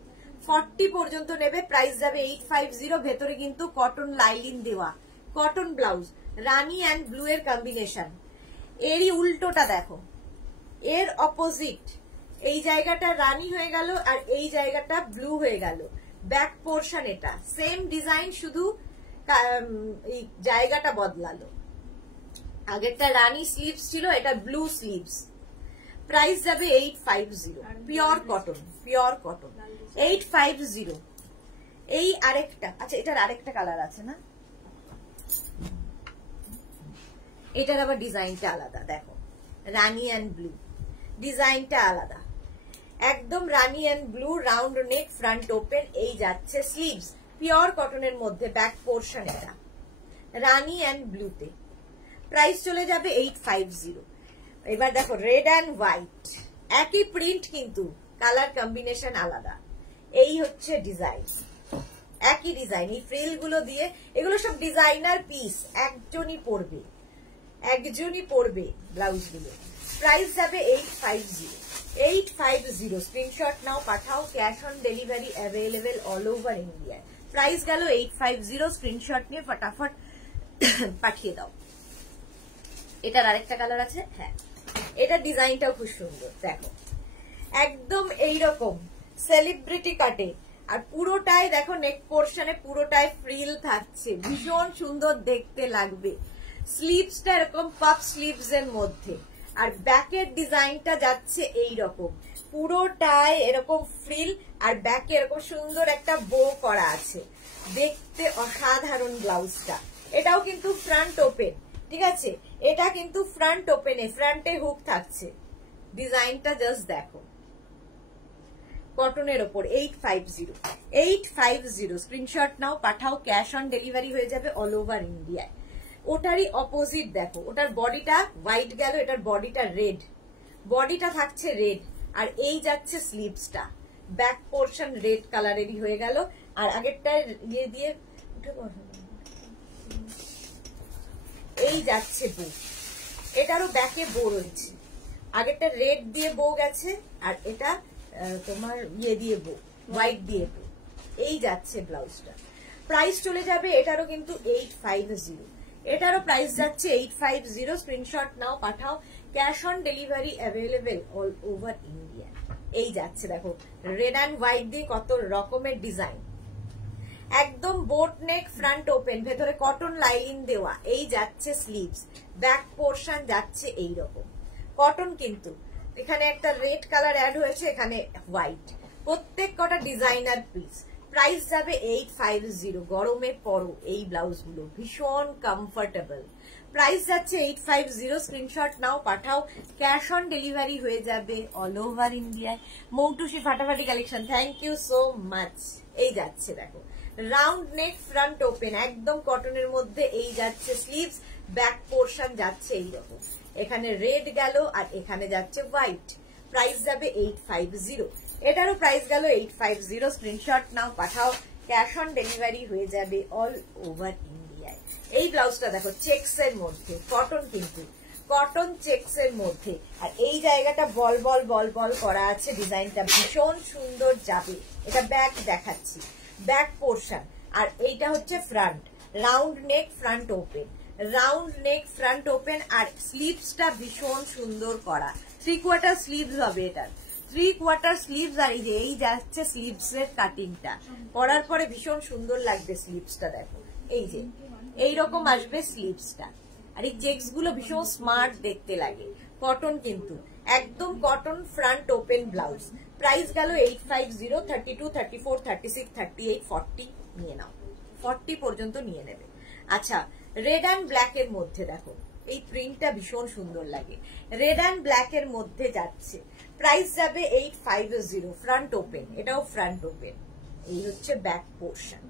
40 পর্যন্ত নেবে। প্রাইস যাবে 850। ভেতরে কিন্তু কটন লাইলিন দেওয়া, cotton blouse, Rani and blue এর কম্বিনেশন। এরই উল্টোটা দেখো, এর অপোজিট, এই জায়গাটা রানী হয়ে গেল আর এই জায়গাটা ব্লু হয়ে গেল। ব্যাক পোর্শন এটা সেম ডিজাইন, শুধু এই জায়গাটা বদলালো। আগেরটা রানী স্লিভস ছিল, এটা ব্লু স্লিভস। প্রাইস যাবে 850। Pure cotton, pure cotton 850। এই আরেকটা, আচ্ছা এটার আরেকটা কালার আছে না, এটার আবার ডিজাইনটা আলাদা। দেখো রানী অ্যান্ড ব্লু, ডিজাইনটা আলাদা একদম। Rani and blue, round neck, front open, এই যাচ্ছে স্লিভস, পিওর কটনের মধ্যে। ব্যাক পোর্শন এটা রানী অ্যান্ড ব্লুতে। প্রাইস চলে যাবে 850। এবার দেখো রেড অ্যান্ড হোয়াইট, একই প্রিন্ট কিন্তু কালার কম্বিনেশন আলাদা। এই হচ্ছে ডিজাইন, একই ডিজাইন। এই ফ্রিল গুলো দিয়ে, এগুলো সব ডিজাইনার পিস, একজনই পরবে, একজনই পরবে ব্লাউজ গুলো। প্রাইস যাবে 850, 850। স্ক্রিনশট নাও, পাঠাও। Cash on delivery available all over India. Price গেল 850। স্ক্রিনশট নিয়ে ফটাফট পাঠিয়ে দাও। এটার আরেকটা কালার আছে, হ্যাঁ এটা ডিজাইনটাও খুব সুন্দর। দেখো একদম এইরকম সেলিব্রিটি কাটে, আর পুরোটাই দেখো নেক পোর্শনে পুরোটাই ফ্রিল থাকছে, ভীষণ সুন্দর দেখতে লাগবে। স্লিভসটা এরকম পাফ স্লিভস এর মধ্যে, আর ব্যাকের ডিজাইনটা যাচ্ছে এইরকম, পুরোটাই এরকম ফ্রিল, আর ব্যাকে এরকম সুন্দর একটা বো করা আছে, দেখতে অসাধারণ ব্লাউজটা। এটাও কিন্তু ফ্রন্ট ওপেন, ঠিক আছে, এটা কিন্তু ফ্রন্ট ওপেনে, ফ্রন্টে হুক থাকছে। ডিজাইনটা জাস্ট দেখো, কটনের ওপর 850, 850। স্ক্রিনশট নাও, পাঠাও। ক্যাশ অন ডেলিভারি হয়ে যাবে অল ওভার ইন্ডিয়ায়। ওটারই অপোজিট দেখো, ওটার বডিটা হোয়াইট গেল, এটার বডিটা রেড, বডিটা থাকছে রেড, আর এই যাচ্ছে স্লিভসটা, ব্যাক পোর্শন রেড কালারেরই হয়ে গেল। আর আগেরটা ইয়ে দিয়ে উঠে এই যাচ্ছে বো, এটারও ব্যাকে বো রয়েছে। আগেরটা রেড দিয়ে বো গেছে, আর এটা তোমার ইয়ে দিয়ে বো, হোয়াইট দিয়ে বো। এই যাচ্ছে ব্লাউজটা। প্রাইস চলে যাবে এটারও কিন্তু 850, এটারও প্রাইস যাচ্ছে 850। স্ক্রিনশট নাও, পাঠাও। Cash on delivery available all over India. এই যাচ্ছে দেখো রেড অ্যান্ড হোয়াইট দিয়ে কত রকমের ডিজাইন, একদম বোট নেক, ফ্রন্ট ওপেন, ভেতরে কটন লাইলিন দেওয়া। এই যাচ্ছে স্লিভস, ব্যাক পোর্শন যাচ্ছে এইরকম কটন, কিন্তু এখানে একটা রেড কালার অ্যাড হয়েছে, এখানে হোয়াইট, প্রত্যেক কটা ডিজাইনার পিস। প্রাইস যাবে 850। গরমে পরো এই ব্লাউজ গুলো, ভীষণ কমফোর্টেবল। প্রাইস যাচ্ছে 850। স্ক্রিনশট নাও, পাঠাও। ক্যাশ অন ডেলিভারি হয়ে যাবে অল ওভার ইন্ডিয়ায়। মৌটুসি ফাটাফাটি collection, thank you so much. এই যাচ্ছে দেখো রাউন্ড নেক, ফ্রন্ট ওপেন, একদম কটনের মধ্যে। এই যাচ্ছে স্লিভস, ব্যাক পোর্শন যাচ্ছে এইরকম, এখানে রেড গেল আর এখানে যাচ্ছে হোয়াইট। প্রাইস যাবে 850। এটারও প্রাইস গেল 850। স্ক্রিনশট নাও, পাঠাও। ক্যাশ অন ডেলিভারি হয়ে যাবে অল ওভার ইন্ডিয়ায়। এই ব্লাউজটা দেখো চেক্স এর মধ্যে, কটন কিন্তু কটন চেকস এর মধ্যে, আর এই জায়গাটা বল বল বল বল করা আছে, ডিজাইনটা ভীষণ সুন্দর যাবে। এটা ব্যাক দেখাচ্ছি, ব্যাক পোর্শন, আর এইটা হচ্ছে front, round neck front open, round neck front open, আর স্লিভসটা ভীষণ সুন্দর করা, 3/4 স্লিভস হবে এটার, 3/4 স্লিভস। আর এই যে এই যাচ্ছে স্লিভস এর কাটিংটা, পরার পরে ভীষণ সুন্দর লাগবে স্লিভসটা, দেখো এই যে এইরকম আসবে স্লিভসটা, আর এই চেক্স গুলো ভীষণ স্মার্ট দেখতে লাগে। কটন কিন্তু একদম cotton, front open blouse. Price গেল 850, 32, 34, 36, 38, 40 নিয়ে নাও, 40 পর্যন্ত নিয়ে নেবে। আচ্ছা, রেড অ্যান্ড ব্ল্যাক এর মধ্যে দেখো, এই প্রিন্টটা ভীষণ সুন্দর লাগে, রেড অ্যান্ড ব্ল্যাক এর মধ্যে যাচ্ছে, প্রাইস যাবে 850, ফ্রন্ট ওপেন, এটাও ফ্রন্ট ওপেন, এই হচ্ছে ব্যাক পোর্শন।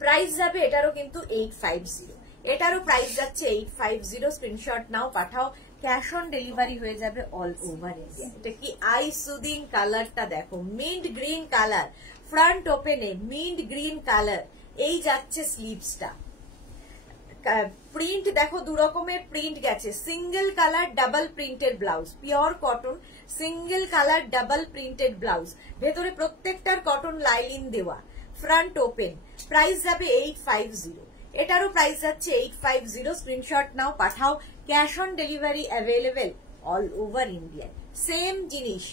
প্রাইস যাবে এটারও কিন্তু 850, এটারও প্রাইস যাচ্ছে 850। স্ক্রিনশট নাও, পাঠাও, ক্যাশ অন ডেলিভারি হয়ে যাবে অল ওভার ইন্ডিয়া। এটা কি আই সুদিং কালারটা দেখো, মিন্ট গ্রিন কালার, ফ্রন্ট ওপেনে মিন্ট গ্রিন কালার, এই যাচ্ছে স্লিভসটা। প্রিন্ট দেখো, দু রকমের প্রিন্ট গেছে, single colour double printed blouse, pure cotton, single colour double printed blouse, ভেতরে প্রত্যেকটার কটন লাইলিন দেওয়া, ফ্রন্ট ওপেন। প্রাইস যাবে 850, এটারও প্রাইস যাচ্ছে 850। স্ক্রিনশট নাও, পাঠাও, cash on delivery available all over India. Same জিনিস,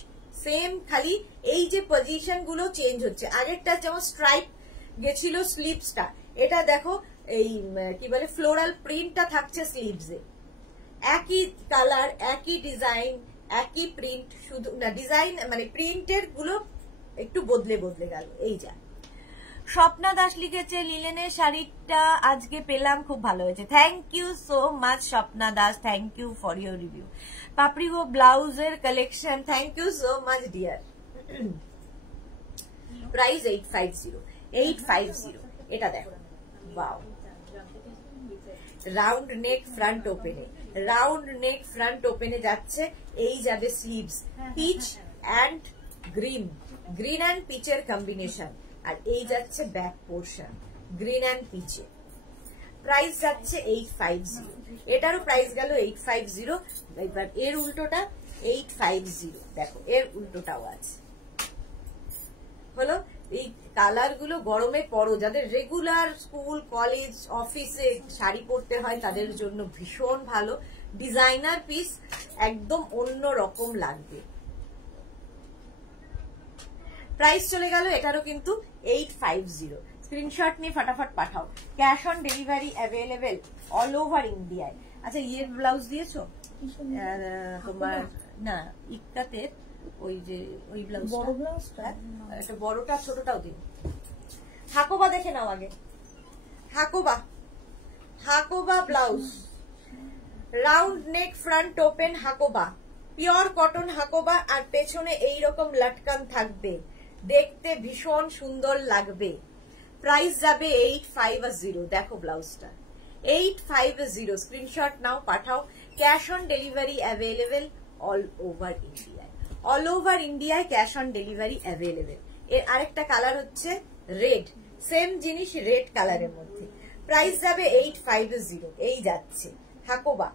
সেম, খালি এই যে পজিশন গুলো চেঞ্জ হচ্ছে। আগেরটা যেমন স্ট্রাইপ গেছিল স্লিভসটা, এটা দেখো এই কি বলে ফ্লোরাল প্রিন্টটা থাকছে স্লিভসে, একই কালার, একই ডিজাইন, একই প্রিন্ট, শুধু না ডিজাইন মানে প্রিন্টের গুলো একটু বদলে বদলে গেল। এই যা স্বপ্না দাস লিখেছে, লিলেনের শাড়িটা আজকে পেলাম, খুব ভালো হয়েছে, thank you so much Swapna Das, thank you for your review. Papri গো ব্লাউজের collection, thank you so much dear. Price 850, 850। এটা দেখো, ওয়াও, রাউন্ড নেক ফ্রন্ট ওপেনে, রাউন্ড নেক ফ্রন্ট ওপেনে যাচ্ছে, এই যাবে sleeves, peach and green, green and পিচের কম্বিনেশন, আর এই যাচ্ছে ব্যাক পোর্শন, গ্রিন অ্যান্ড পিচে। প্রাইস যাচ্ছে 850, এটারও প্রাইস গেল 850। এবার এর উল্টোটা 850, দেখো এর উল্টোটাও আছে। হলো, এই কালার গুলো গরমে পরো, যাদের রেগুলার স্কুল কলেজ অফিসে শাড়ি পরতে হয় তাদের জন্য ভীষণ ভালো, ডিজাইনার পিস, একদম অন্য রকম লাগবে। প্রাইস চলে গেল এটারও কিন্তু 850। স্ক্রিনশট নিয়ে ফটাফট পাঠাও, cash on delivery available all over ইন্ডিয়ায়। আচ্ছা, ইয়ের ব্লাউজ দিয়েছো তোমার? না, ইক্কাতে ওই যে ওই ব্লাউজ, বড় ব্লাউজটা, একটা বড়টা ছোটটাও দিন। হাকোবা দেখে নাও আগে, Hakoba, Hakoba blouse, round neck front open Hakoba, pure cotton Hakoba, আর পেছনে এইরকম লটকান থাকবে, দেখতে ভীষণ সুন্দর লাগবে। প্রাইস যাবে 850, দেখো ব্লাউজটা 850। স্ক্রিনশট নাও, পাঠাও, cash on delivery available all over ইন্ডিয়ায়, অল ওভার ইন্ডিয়ায় ক্যাশ অন ডেলিভারি অ্যাভেলেবেল। এর আরেকটা কালার হচ্ছে রেড, সেম জিনিস রেড কালারের মধ্যে, প্রাইস যাবে 850। এই যাচ্ছে হাকোবা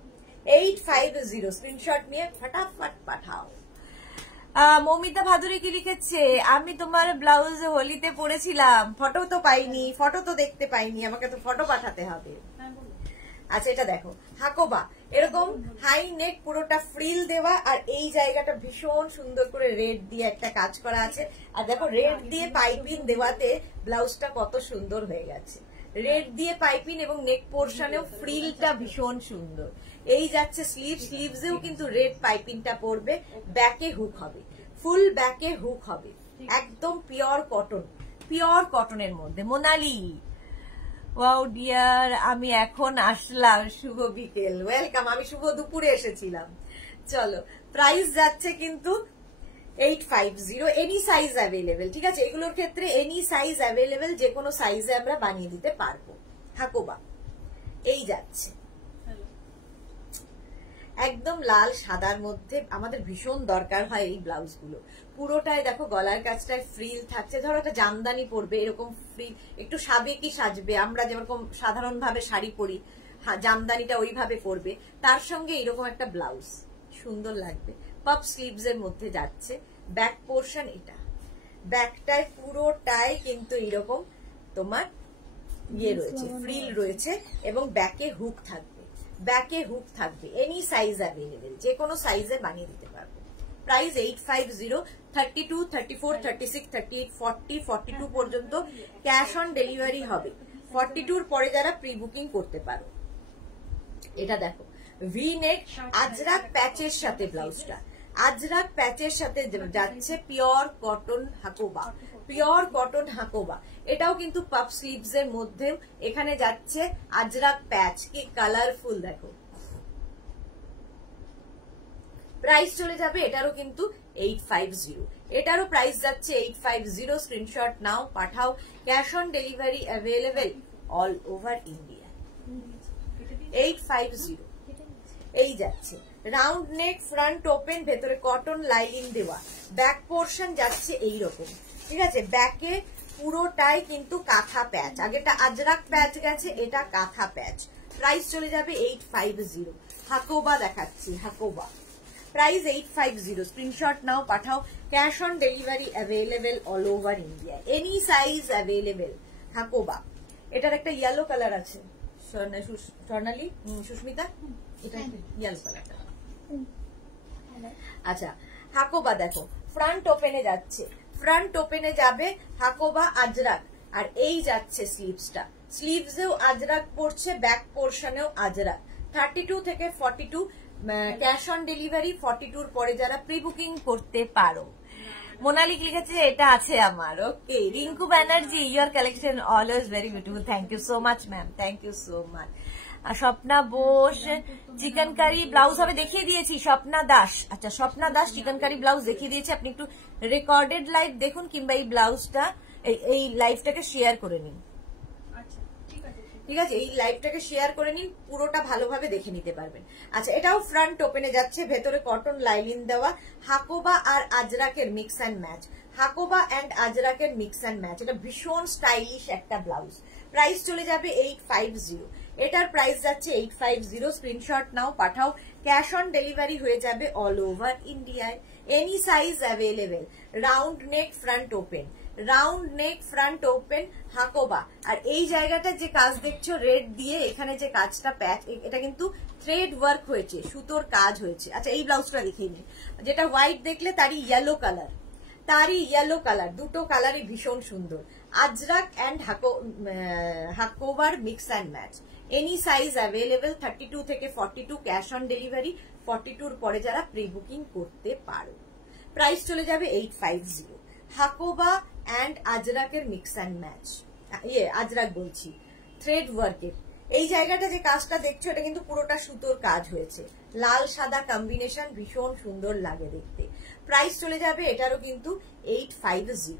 850। স্ক্রিনশট নিয়ে ফটাফট পাঠাও। মৌমিতা ভাদুরী কি লিখেছে, আমি তোমার ব্লাউজ হোলিতে পরেছিলাম, ফটো তো পাইনি, ফটো তো দেখতে পাইনি, আমাকে তো ফটো পাঠাতে হবে। আচ্ছা, এটা দেখো হাকোবা, এরকম হাই নেক, পুরোটা ফ্রিল দেওয়া, আর এই জায়গাটা ভীষণ সুন্দর করে রেড দিয়ে একটা কাজ করা আছে, আর দেখো রেড দিয়ে পাইপিং দেওয়াতে ব্লাউজটা কত সুন্দর হয়ে গেছে, রেড দিয়ে পাইপিং, এবং নেক পোর্শনেও ফ্রিলটা ভীষণ সুন্দর। এই যাচ্ছে স্লিভ, স্লিভসেও কিন্তু রেড পাইপিংটা পড়বে, ব্যাকে হুক হবে, ফুল ব্যাকে হুক হবে, একদম পিওর কটন, পিওর কটনের মধ্যে। মোনালি, ওয়াও ডিয়ার, আমি এখন আসলাম, শুভ বিকেল, ওয়েলকাম। আমি শুভ দুপুরে এসেছিলাম। চলো, প্রাইস যাচ্ছে কিন্তু 850, এনি সাইজ অ্যাভেলেবেল, ঠিক আছে? এগুলোর ক্ষেত্রে এনি সাইজ অ্যাভেলেবেল, যে কোনো সাইজে আমরা বানিয়ে দিতে পারবো। হাকোবা এই যাচ্ছে, একদম লাল সাদার মধ্যে, আমাদের ভীষণ দরকার হয় এই ব্লাউজ গুলো। পুরোটায় দেখো গলার কাছটায় ফ্রিল থাকছে, ধরো একটা জামদানি পরবে, এরকম ফ্রিল, একটু সাবেকি সাজবে, আমরা যেরকম সাধারণভাবে শাড়ি পরি জামদানিটা ওইভাবে করবে, তার সঙ্গে এরকম একটা ব্লাউজ সুন্দর লাগবে। পাপ স্লিভস এর মধ্যে যাচ্ছে, ব্যাক পোর্শন এটা, ব্যাকটায় পুরোটাই কিন্তু এরকম তোমার ইয়ে রয়েছে, ফ্রিল রয়েছে এবং ব্যাকে হুক থাকবে, ব্যাকে হুক থাকবে। এনি সাইজ অ্যাভেলেবেল, যে কোনো সাইজে বানিয়ে দিতে পারবো। প্রাইস 850, 32, 34, 36, 38, 40, 42 পর্যন্ত ক্যাশ অন ডেলিভারি হবে। 42 পরে যারা প্রি বুকিং করতে পারো। এটা দেখো ভি নেক আজরাক প্যাচের সাথে ব্লাউজটা, আজরাক প্যাচের সাথে যাচ্ছে pure cotton Hakoba, pure cotton Hakoba. এটাও কিন্তু পাপ স্লিভস এর মধ্যে এখানে যাচ্ছে আজরাক প্যাচ, কি কালারফুল দেখো। প্রাইস চলে যাবে এটারও কিন্তু 850, এটারও প্রাইস যাচ্ছে 850। স্ক্রিনশট নাও, পাঠাও। Cash on delivery available all over India. 850 এই যাচ্ছে। রাউন্ড নেক, ফ্রন্ট ওপেন, ভেতরে কটন লাইলিং দেওয়া, ব্যাক পোর্শন যাচ্ছে এইরকম, ঠিক আছে। ব্যাকে পুরোটাই কিন্তু কাঁথা প্যাচ, আগেটা আজরাক প্যাচ গেছে, এটা কাঁথা প্যাচ। প্রাইস চলে যাবে 850। হাকোবা দেখাচ্ছি, হাকোবা প্রাইস 850। স্ক্রিনশট নাও, পাঠাও। Cash on delivery available all over India, any size available. Hakoba, এটার একটা ইয়েলো কালার আছে স্বর্ণালী, সুস্মিতা, এটা ইয়েলো কালারটা। আচ্ছা, হাকোবা দেখো ফ্রন্ট ওপেনে যাচ্ছে, ফ্রন্ট ওপেনে যাবে হাকোবা আজরাক, আর এই যাচ্ছে স্লিভসটা, স্লিভসেও আজরাক পড়ছে, ব্যাক পোর্শনেও আজরাক। 32 থেকে 42 ক্যাশ অন ডেলিভারি, 42 পরে যারা প্রি বুকিং করতে পারো। মোনালিক লিখেছে এটা আছে আমার। Okay, Rinku Banerjee, your collection always very beautiful, thank you so much ma'am, thank you so much. Swapna Bose chikankari blouse হবে দেখিয়ে দিয়েছি, স্বপ্না দাস। আচ্ছা, স্বপ্না দাস চিকেন কারি ব্লাউজ দেখিয়ে দিয়েছি, আপনি একটু রেকর্ডেড লাইভ দেখুন, কিংবা এই ব্লাউজটা এই লাইভটাকে শেয়ার করে নিন, ঠিক আছে। এই লাইভটাকে শেয়ার করে নিন, পুরোটা ভালোভাবে দেখে নিতে পারবেন। আচ্ছা, এটাও ফ্রন্ট ওপেনে যাচ্ছে, ভেতরে কটন লাইলিন দেওয়া, হাকোবা আর আজরাকের mix and match, Hakoba and আজরাকের মিক্স অ্যান্ড ম্যাচ। এটা ভীষণ স্টাইলিশ একটা ব্লাউজ। প্রাইস চলে যাবে 850, এটার প্রাইস যাচ্ছে 850। স্ক্রিনশট নাও, পাঠাও। ক্যাশ অন ডেলিভারি হয়ে যাবে অল ওভার ইন্ডিয়ায়, any size available. Round neck, front open, round neck, front open, Hakoba. আর এই জায়গাটা যে কাজ দেখছো রেড দিয়ে, এখানে যে কাজটা প্যাচ, এটা কিন্তু থ্রেড ওয়ার্ক হয়েছে, সুতোর কাজ হয়েছে। আচ্ছা, এই ব্লাউজটা দেখিয়ে নিই, যেটা হোয়াইট দেখলে তারই ইয়েলো কালার, তারই ইয়েলো কালার, দুটো কালারই ভীষণ সুন্দর। আজরাক অ্যান্ড হাকোবার mix and match, any size available. 32 থেকে 42 ক্যাশ অন ডেলিভারি, 42 পরে যারা প্রি বুকিং করতে পারো। প্রাইস চলে যাবে 850। হাকোবা অ্যান্ড আজরাকের মিক্স অ্যান্ড ম্যাচ, আজরাক বলছি, থ্রেড ওয়ার্কের। এই জায়গাটা যে কাজটা দেখছো এটা কিন্তু পুরোটা সুতোর কাজ হয়েছে, লাল সাদা কম্বিনেশন, ভীষণ সুন্দর লাগে দেখতে। প্রাইস চলে যাবে এটারও কিন্তু 850,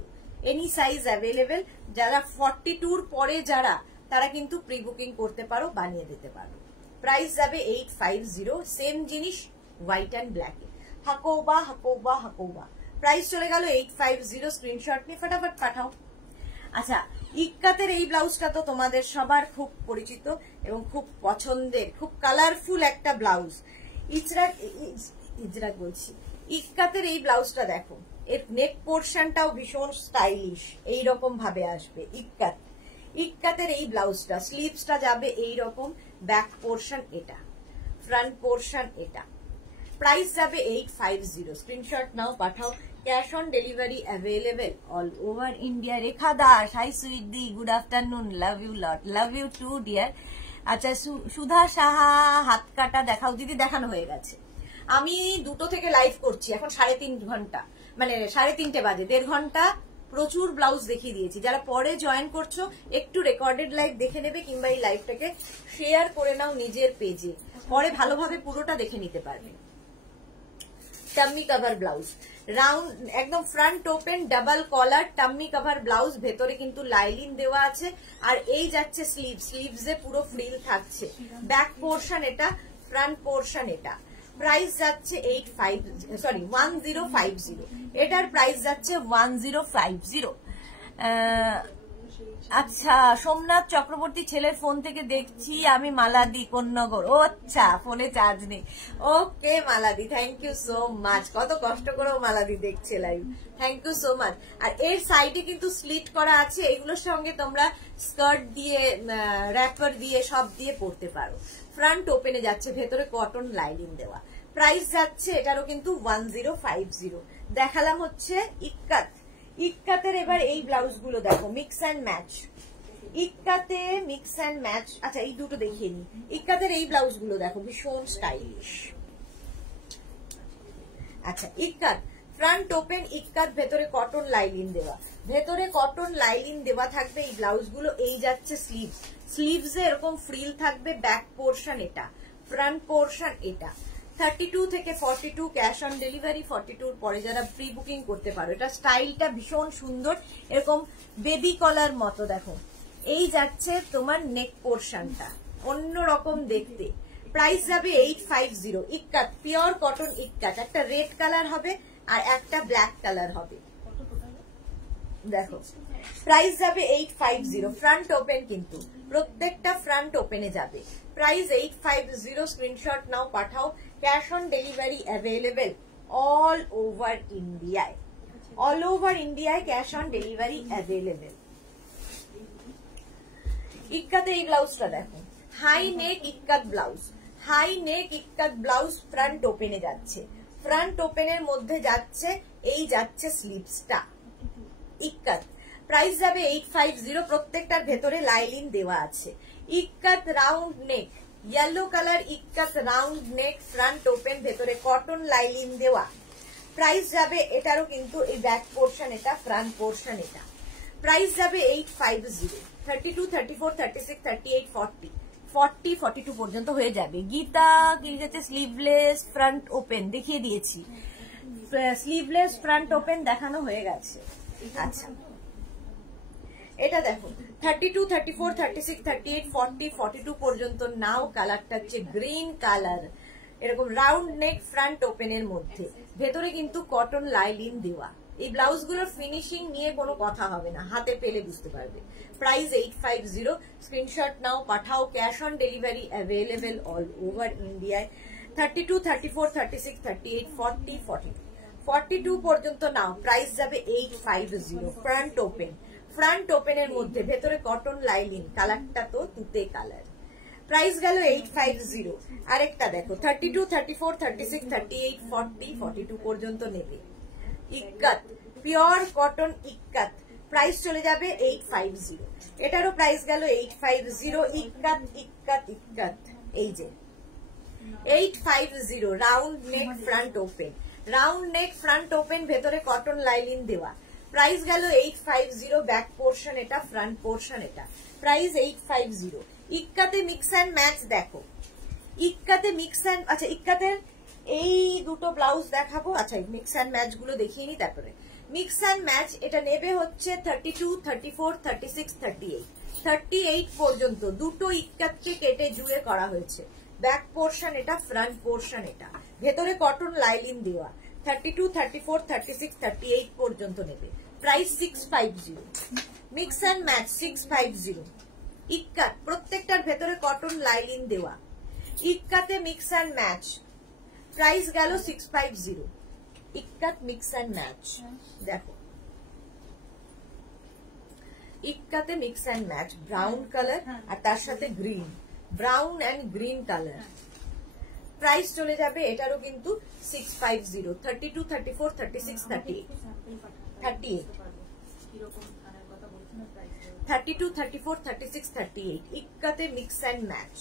এনি সাইজ অ্যাভেলেবেল। যারা 42 পরে যারা, তারা কিন্তু প্রি বুকিং করতে পারো, বানিয়ে দিতে পারো। প্রাইস যাবে 850, সেম জিনিস হোয়াইট অ্যান্ড ব্ল্যাকে। হাকোবা, হাকোবা, হাকোবা। প্রাইস চলে গেল 850। স্ক্রিনশট নিয়ে ফটাফট পাঠাও। আচ্ছা, ইক্কাতের এই ব্লাউজটা তো তোমাদের সবার খুব পরিচিত এবং খুব পছন্দের, খুব কালারফুল একটা ব্লাউজ। ইজরাক বলছি, ইক্কাতের এই ব্লাউজটা দেখো, এর নেক পোর্শনটাও ভীষণ স্টাইলিশ, এইরকম ভাবে আসবে। ইক্কাতের এই ব্লাউজটা, স্লিভসটা যাবে এইরকম, ব্যাক পোর্শন এটা, ফ্রন্ট পোর্শন এটা। প্রাইস যাবে 850। স্ক্রিনশট নাও, পাঠাও। Cash on delivery available all over India. Rekha Das, hi sweet দি, good afternoon, love you lot, love you too dear. আচ্ছা, সুধা সাহা হাত কাটা দেখাও। দিদি দেখানো হয়ে গেছে, আমি 2টো থেকে লাইভ করছি, এখন 3.5 ঘন্টা, মানে 3:30 বাজে, 1.5 ঘন্টা প্রচুর ব্লাউজ দেখিয়ে দিয়েছি। যারা পরে জয়েন করছো একটু রেকর্ডেড লাইভ দেখে নেবে, কিংবা এই লাইভটাকে শেয়ার করে নাও নিজের পেজে, পরে ভালোভাবে পুরোটা দেখে নিতে পারবে। টাম্মি কভার ব্লাউজ, রাউন্ড একদম ফ্রন্ট ওপেন, ডাবল কলার টাম্মি কভার ব্লাউজ, ভেতরে কিন্তু লাইলিন দেওয়া আছে, আর এই যাচ্ছে স্লিভ, স্লিভসে পুরো ফ্রিল থাকছে। ব্যাক পোর্শন এটা, ফ্রন্ট পোর্শন এটা। প্রাইস যাচ্ছে 1050, এটার প্রাইস যাচ্ছে 1050। আচ্ছা, সোমনাথ চক্রবর্তী ছেলের ফোন থেকে দেখছি আমি, মালাদি কোন্নগর। ও আচ্ছা, ফোনে চার্জ নেই। ওকে মালাদি, থ্যাংক ইউ সো মাচ। কত কষ্ট করেও মালাদি দেখছে live, thank you so much. আর এর সাইডে কিন্তু স্লিট করা আছে, এগুলোর সঙ্গে তোমরা স্কার্ট দিয়ে, র্যাপার দিয়ে, সব দিয়ে পরতে পারো। ফ্রন্ট ওপেনে যাচ্ছে, ভেতরে কটন লাইনিং দেওয়া। প্রাইস যাচ্ছে এটারও কিন্তু 1050। দেখালাম হচ্ছে ইক্কাত। ইক্কাতের এবার এই ব্লাউজ গুলো দেখো, মিক্স অ্যান্ড ম্যাচ। ইক্কাতে মিক্স অ্যান্ড ম্যাচ। আচ্ছা, এই দুটো দেখিয়ে নি। ইক্কাতের এই ব্লাউজ গুলো দেখো, ভীষণ স্টাইলিশ। আচ্ছা, ইক্কাত ফ্রন্ট ওপেন ইক্কাত, ভেতরে কটন লাইলিন দেওয়া। ভেতরে কটন লাইলিন দেওয়া থাকবে এই ব্লাউজ গুলো। এই যাচ্ছে স্লিভ, স্লিভসে এরকম ফ্রিল থাকবে। ব্যাক পোর্শন এটা, ফ্রন্ট পোর্শন এটা। 32 থেকে 42 ক্যাশ অন ডেলিভারি। 42 পরে যারা প্রি বুকিং করতে পারো। এটা স্টাইলটা ভীষণ সুন্দর, এরকম বেবি কলার মতো। দেখো, এই যাচ্ছে তোমার নেক পোর্শনটা, অন্যরকম দেখতে। প্রাইস যাবে 850। ইক্কাত, পিওর কটন ইক্কাত। একটা রেড কালার হবে আর একটা ব্ল্যাক কালার হবে। দেখো, প্রাইস যাবে 850। ফ্রন্ট ওপেন কিন্তু, প্রত্যেকটা ফ্রন্ট ওপেনে যাবে। প্রাইস 850। স্ক্রিনশট নাও, পাঠাও। Cash on delivery available all over ইন্ডিয়ায়। অল ওভার ইন্ডিয়ায় ক্যাশ অন ডেলিভারি অ্যাভেলেবেল। ইক্কাতে এই ব্লাউজটা দেখো, high neck ikat blouse. High neck ikat blouse front ওপেনে যাচ্ছে। ফ্রন্ট ওপেনের মধ্যে যাচ্ছে, এই যাচ্ছে স্লিভসটা। ইক্কাত প্রাইস যাবে 850। প্রত্যেকটার ভেতরে লাইলিন দেওয়া আছে। ইক্কাত রাউন্ড নেক, ইয়েলো কালার ইক্কাত রাউন্ড নেক, ফ্রন্ট ওপেন, ভেতরে কটন লাইলিন দেওয়া। প্রাইস যাবে এটারও কিন্তু, এই ব্যাক পোর্শন এটা, ফ্রন্ট পোর্শন এটা। প্রাইস যাবে 850। 32, 34, 36, 38, 40, 42 পর্যন্ত হয়ে যাবে। গীতা কি যাচ্ছে স্লিভলেস ফ্রন্ট ওপেন, দেখিয়ে দিয়েছি। স্লিভলেস ফ্রন্ট ওপেন দেখানো হয়ে গেছে। আচ্ছা, এটা দেখো 32, 34, 36, 38, 40, 42 পর্যন্ত নাও। কালারটা হচ্ছে গ্রিন কালার, এরকম রাউন্ড নেক ফ্রন্ট ওপেনের মধ্যে, ভেতরে কিন্তু কটন লাইলিন দেওয়া। এই ব্লাউজ গুলোর ফিনিশিং নিয়ে কোনো কথা হবে না, হাতে পেলে বুঝতে পারবে। প্রাইস 850। স্ক্রিনশট নাও, পাঠাও। Cash on delivery available all over ইন্ডিয়ায়। 32, 34, 36, 38, 40, 42 পর্যন্ত নাও। প্রাইস যাবে 850। ফ্রন্ট ওপেন, ফ্রন্ট ওপেনের মধ্যে ভেতরে কটন লাইলিন, কালারটা তো তুতে কালার। প্রাইস গেল 850। আরেকটা দেখো 32, 34, 36, 38, 40, 42 পর্যন্ত নেবে। ইক্কাত, পিওর কটন ইক্কাত, প্রাইস চলে যাবে 850। এটারও প্রাইস গেল 850। ইক্কাত ইক্কাত ইক্কাত, এই যে 850। Round neck front open, round neck front open, ভেতরে কটন লাইলিন দেওয়া। প্রাইস গেল 850। ব্যাক পোর্শন এটা, ফ্রন্ট পোর্শন এটা। প্রাইস 850। ইক্কাতে মিক্স অ্যান্ড ম্যাচ দেখো, ইক্কাতে মিক্স অ্যান্ড, আচ্ছা ইক্কাতের এই দুটো ব্লাউজ দেখাবো। আচ্ছা, মিক্স অ্যান্ড ম্যাচ গুলো দেখিয়ে নি তারপরে। মিক্স অ্যান্ড ম্যাচ এটা নেবে হচ্ছে 32, 34, 36, 38, 38 পর্যন্ত। দুটো ইক্কাতকে কেটে জুড়ে করা হয়েছে। ব্যাক পোর্শন এটা, ফ্রন্ট পোর্শন এটা, ভেতরে কটন লাইলিন দেওয়া। 32, 34, 36, 38 পর্যন্ত নেবে। Price 650। Mix and match 650। Ikat, প্রত্যেকটার ভেতরে কটন লাইলিন দেওয়া। ইক্কাতে মিক্স অ্যান্ড ম্যাচ, প্রাইস গেল 650। ইক্কাত মিক্স অ্যান্ড ম্যাচ দেখো, ইক্কাতে mix and match, brown colour আর তার সাথে green, brown and green colour. Price চলে যাবে এটারও কিন্তু 650। 32, 34, 36, 38, 32, 34, 36, 38। ইক্কাতে মিক্স অ্যান্ড ম্যাচ,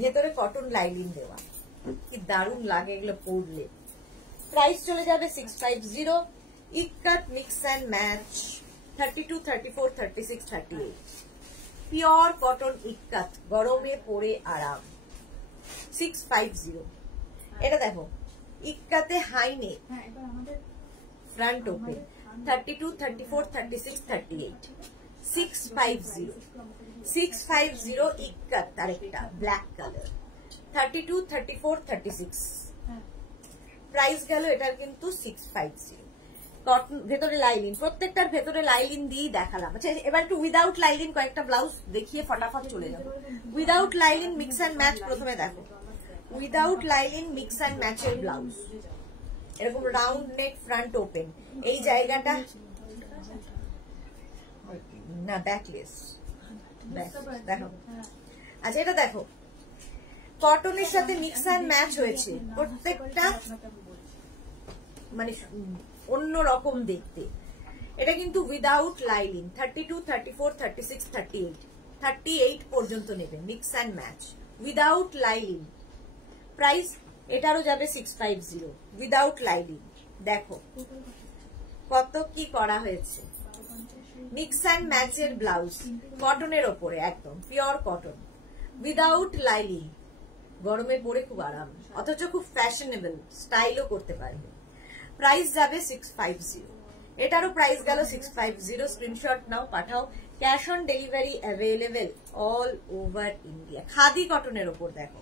ভেতরে কটন লাইলিন দেওয়া। কি দারুণ লাগে এগুলো পরলে। প্রাইস চলে যাবে 650। Ikat mix and match, 32, 34, 36, 38। Pure cotton ikat, গরমে পরে আরাম। 650। এটা দেখো ইক্কাতে high neck front open, 32, 34, 36, 38। 650। 650 ikat, আরেকটা ব্ল্যাক কালার, 32, 34, 36। প্রাইস গেল এটার কিন্তু 650। কটন, ভেতরে লাইলিন, প্রত্যেকটার ভেতরে লাইলিন দিয়েই দেখালাম। আচ্ছা এবার একটু উইদাউট লাইলিন কয়েকটা ব্লাউজ দেখিয়ে ফটাফট চলে যাবো। Without lining mix and match প্রথমে দেখো, উইদাউট লাইলিন মিক্স অ্যান্ড ম্যাচের ব্লাউজ, এরকম রাউন্ড নেক, ফ্রন্ট ওপেন, এই জায়গাটা না ব্যাকলেস, দেখো। আচ্ছা এটা দেখো, কটনের সাথে মিক্স অ্যান্ড ম্যাচ হয়েছে, প্রত্যেকটা মানে অন্য রকম দেখতে। এটা কিন্তু উইদাউট লাইলিন, 32, 34, 36, 38, 38 পর্যন্ত নেবে, mix and match without lining. Price এটারও যাবে 650 উইদাউট লাইলিন। দেখো কত কি করা হয়েছে, মিক্স অ্যান্ড ম্যাচের ব্লাউজ, কটনের ওপরে, একদম পিওর কটন, উইদাউট লাইলিন, গরমে পরে খুব আরাম, অথচ খুব ফ্যাশনেবল, স্টাইলও করতে পারবে। প্রাইস যাবে 650, এটারও প্রাইস গেল 650। স্ক্রিনশট নাও, পাঠাও। Cash on delivery available all over India. Khadi কটনের ওপর দেখো,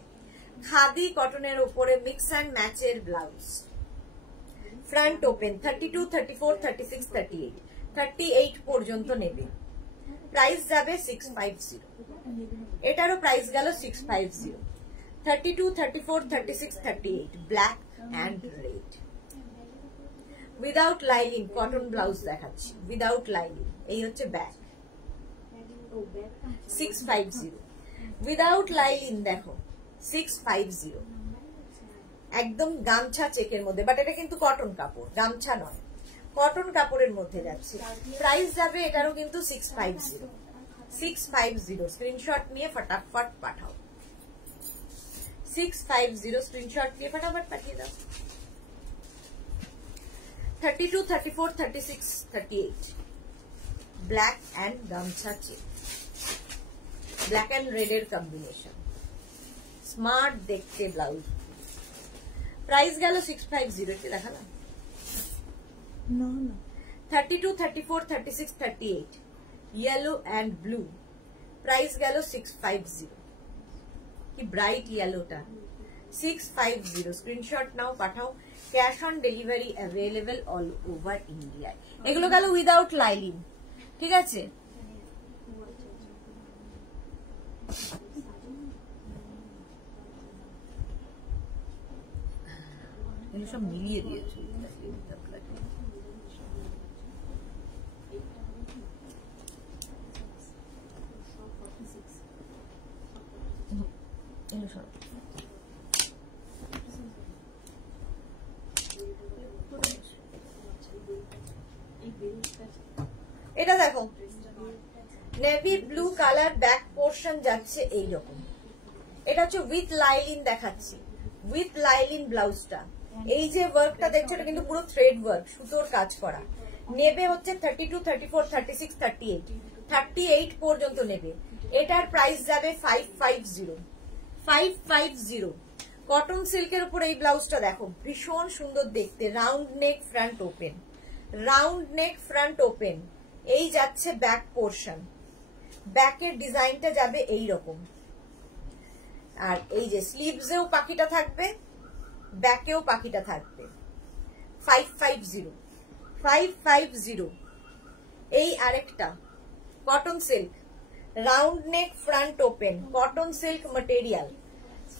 খাদি কটনের ওপরে মিক্স অ্যান্ড ম্যাচের ব্লাউজ, ফ্রন্ট ওপেন, 32, 34, 36, 38, 38 পর্যন্ত নেবে। প্রাইস যাবে 650, এটারও প্রাইস গেল 650। 32, 34, 36, 38 black and red, without lining cotton blouse দেখাচ্ছি, উইদাউট লাইলিন। এই হচ্ছে ব্যাক, 650 উইদাউট লাইলিন। দেখো 650, একদম গামছা চেকের মধ্যে, বাট এটা কিন্তু কটন কাপড়, গামছা নয়, কটন কাপড়ের মধ্যে যাচ্ছে। প্রাইস যাবে এটারও কিন্তু 650, 650। স্ক্রিনশট নিয়ে ফটাফট পাঠাও, 650 স্ক্রিনশট নিয়ে ফটাফট পাঠিয়ে দাও। 32, 34, 36, 38 ব্ল্যাক অ্যান্ড গামছা চেক, ব্ল্যাক অ্যান্ড রেড এর কম্বিনেশন, স্মার্ট দেখতে ব্লাউজ। প্রাইস গেল 650, একটু দেখালাম। 32, 34, 36, 38 ইয়েলো অ্যান্ড ব্লু, প্রাইস গেল 650। কি ব্রাইট ইয়েলোটা, 650। স্ক্রিনশট নাও, পাঠাও। Cash on delivery available all over India. এগুলো গেল উইদাউট লাইলিন, ঠিক আছে। এগুলো সব মিলিয়ে দিয়েছে, এটা দেখো navy blue colour, back portion যাচ্ছে এইরকম। এটা হচ্ছে উইথ লাইলিন দেখাচ্ছি, উইথ লাইলিন ব্লাউজটা। এই যে ওয়ার্কটা দেখছো এটা কিন্তু পুরো থ্রেড ওয়ার্ক, সুতোর কাজ করা। নেবে হচ্ছে 32, 34, 36, 38, 38 পর্যন্ত নেবে। এটার প্রাইস যাবে 550, 550। কটন সিল্কের উপর এই ব্লাউজটা দেখো, ভীষণ সুন্দর দেখতে, round neck, front open, round neck, front open. এই যাচ্ছে ব্যাক পোর্শন, ব্যাকের ডিজাইনটা যাবে এই রকম। আর এই যে স্লিভসেও পাখিটা থাকবে, ব্যাকেও পাখিটা থাকবে। 550, 550। এই আরেকটা cotton silk, round neck, front open, cotton silk material,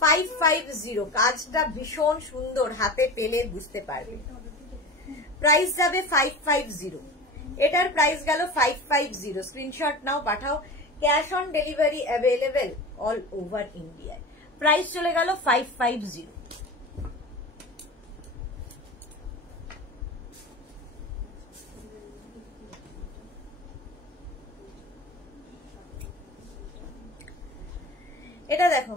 550। কাজটা ভীষণ সুন্দর, হাতে পেলে বুঝতে পারবে। প্রাইস যাবে 550, এটার প্রাইস গেল 550। স্ক্রিনশট নাও, পাঠাও। Cash on delivery available all over India. Price চলে গেল 550। এটা দেখো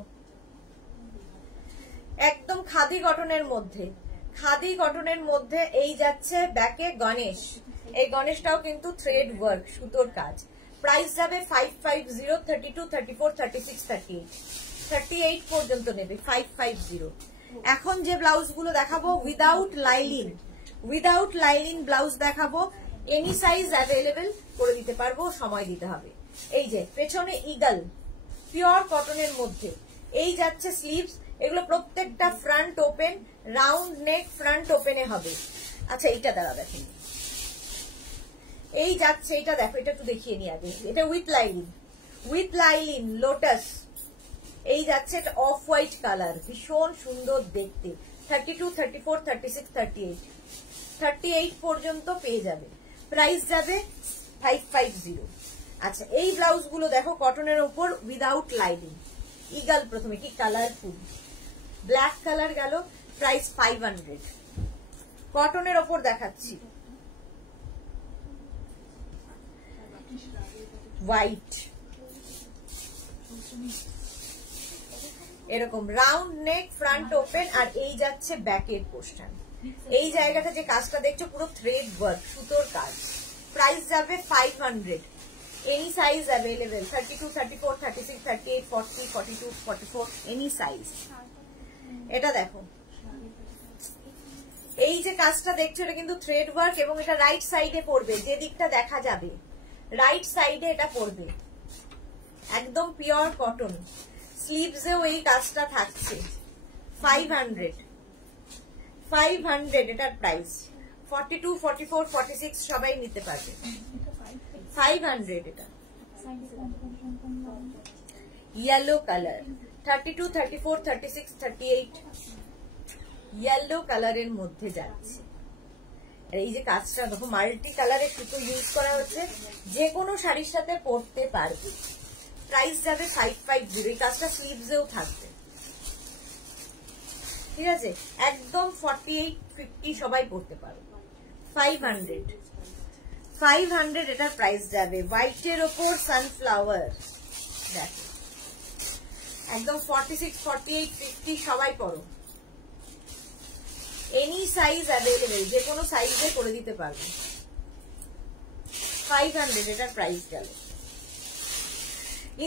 একদম খাদি কটনের মধ্যে, খাদি কটনের মধ্যে এই যাচ্ছে ব্যাকে গণেশ। এই গণেশটাও কিন্তু থ্রেড ওয়ার্ক, সুতোর কাজ। প্রাইস যাবে 550, 32, 34, 36, 38, 38 পর্যন্ত নেবে, 550। এখন যে ব্লাউজ গুলো দেখাবো without lining, without lining blouse দেখাবো। এনি সাইজ অ্যাভেলেবেল করে দিতে পারবো, সময় দিতে হবে। এই যে পেছনে ইগল, পিওর কটনের মধ্যে। এই যাচ্ছে স্লিভস, এগুলো প্রত্যেকটা front open, round neck, front ওপেনে হবে। আচ্ছা এইটা দাঁড়া দেখেন, এই যাচ্ছে, এটা দেখো, এটা একটু দেখিয়ে নি আগে, এটা উইথ লাইলিন লোটাস। এই যাচ্ছে, এটা অফ হোয়াইট কালার, ভীষণ সুন্দর দেখতে। 32, 34, 36, 38, 38 পর্যন্ত পেয়ে যাবে। প্রাইস যাবে 550। আচ্ছা, এই ব্লাউজ গুলো দেখো কটনের উপর উইদাউট লাইনিং, ইগাল প্রথমে কি কালারফুল, ব্ল্যাক কালার গেল, প্রাইস 500। কটনের ওপর দেখাচ্ছি, হোয়াইট, এরকম রাউন্ড নেক, ফ্রন্ট ওপেন, আর এই যাচ্ছে ব্যাকের পোর্শন। এই জায়গাটা যে কাজটা দেখছো পুরো থ্রেড ওয়ার্ক, সুতোর কাজ। প্রাইস যাবে 500। Any size available, 32, 34, 36, 38, 40, 42, 44, any size. এটা দেখো, এই যে কাজটা দেখছো এটা কিন্তু থ্রেড ওয়ার্ক, এবং এটা রাইট সাইডে পড়বে, যে দিকটা দেখা যাবে রাইট সাইডে এটা পড়বে, একদম পিওর কটন। স্লিভসেও এই কাজটা থাকছে। 500 এটার প্রাইস। 42, 44, 46 সবাই নিতে পারবে। 500 এটা। ইয়েলো কালার, 32, 34, 36, 38, ইয়েলো কালারের মধ্যে যাচ্ছে। এই যে কাজটা দেখো, মাল্টি কালারের সুতো ইউজ করা হচ্ছে, যে কোনো শাড়ির সাথে পরতে পারবে। প্রাইস যাবে 550। এই কাজটা স্লিভসেও থাকবে, ঠিক আছে, একদম 48, 50 সবাই পরতে পারো। 500 এটার প্রাইস যাবে। হোয়াইটের ওপর সানফ্লাওয়ার, দেখো একদম 46, 48, 50 সবাই পরো। এনি সাইজ অ্যাভেলেবেল, যে কোনো সাইজে করে দিতে পারবে। 500 এটার প্রাইস গেল।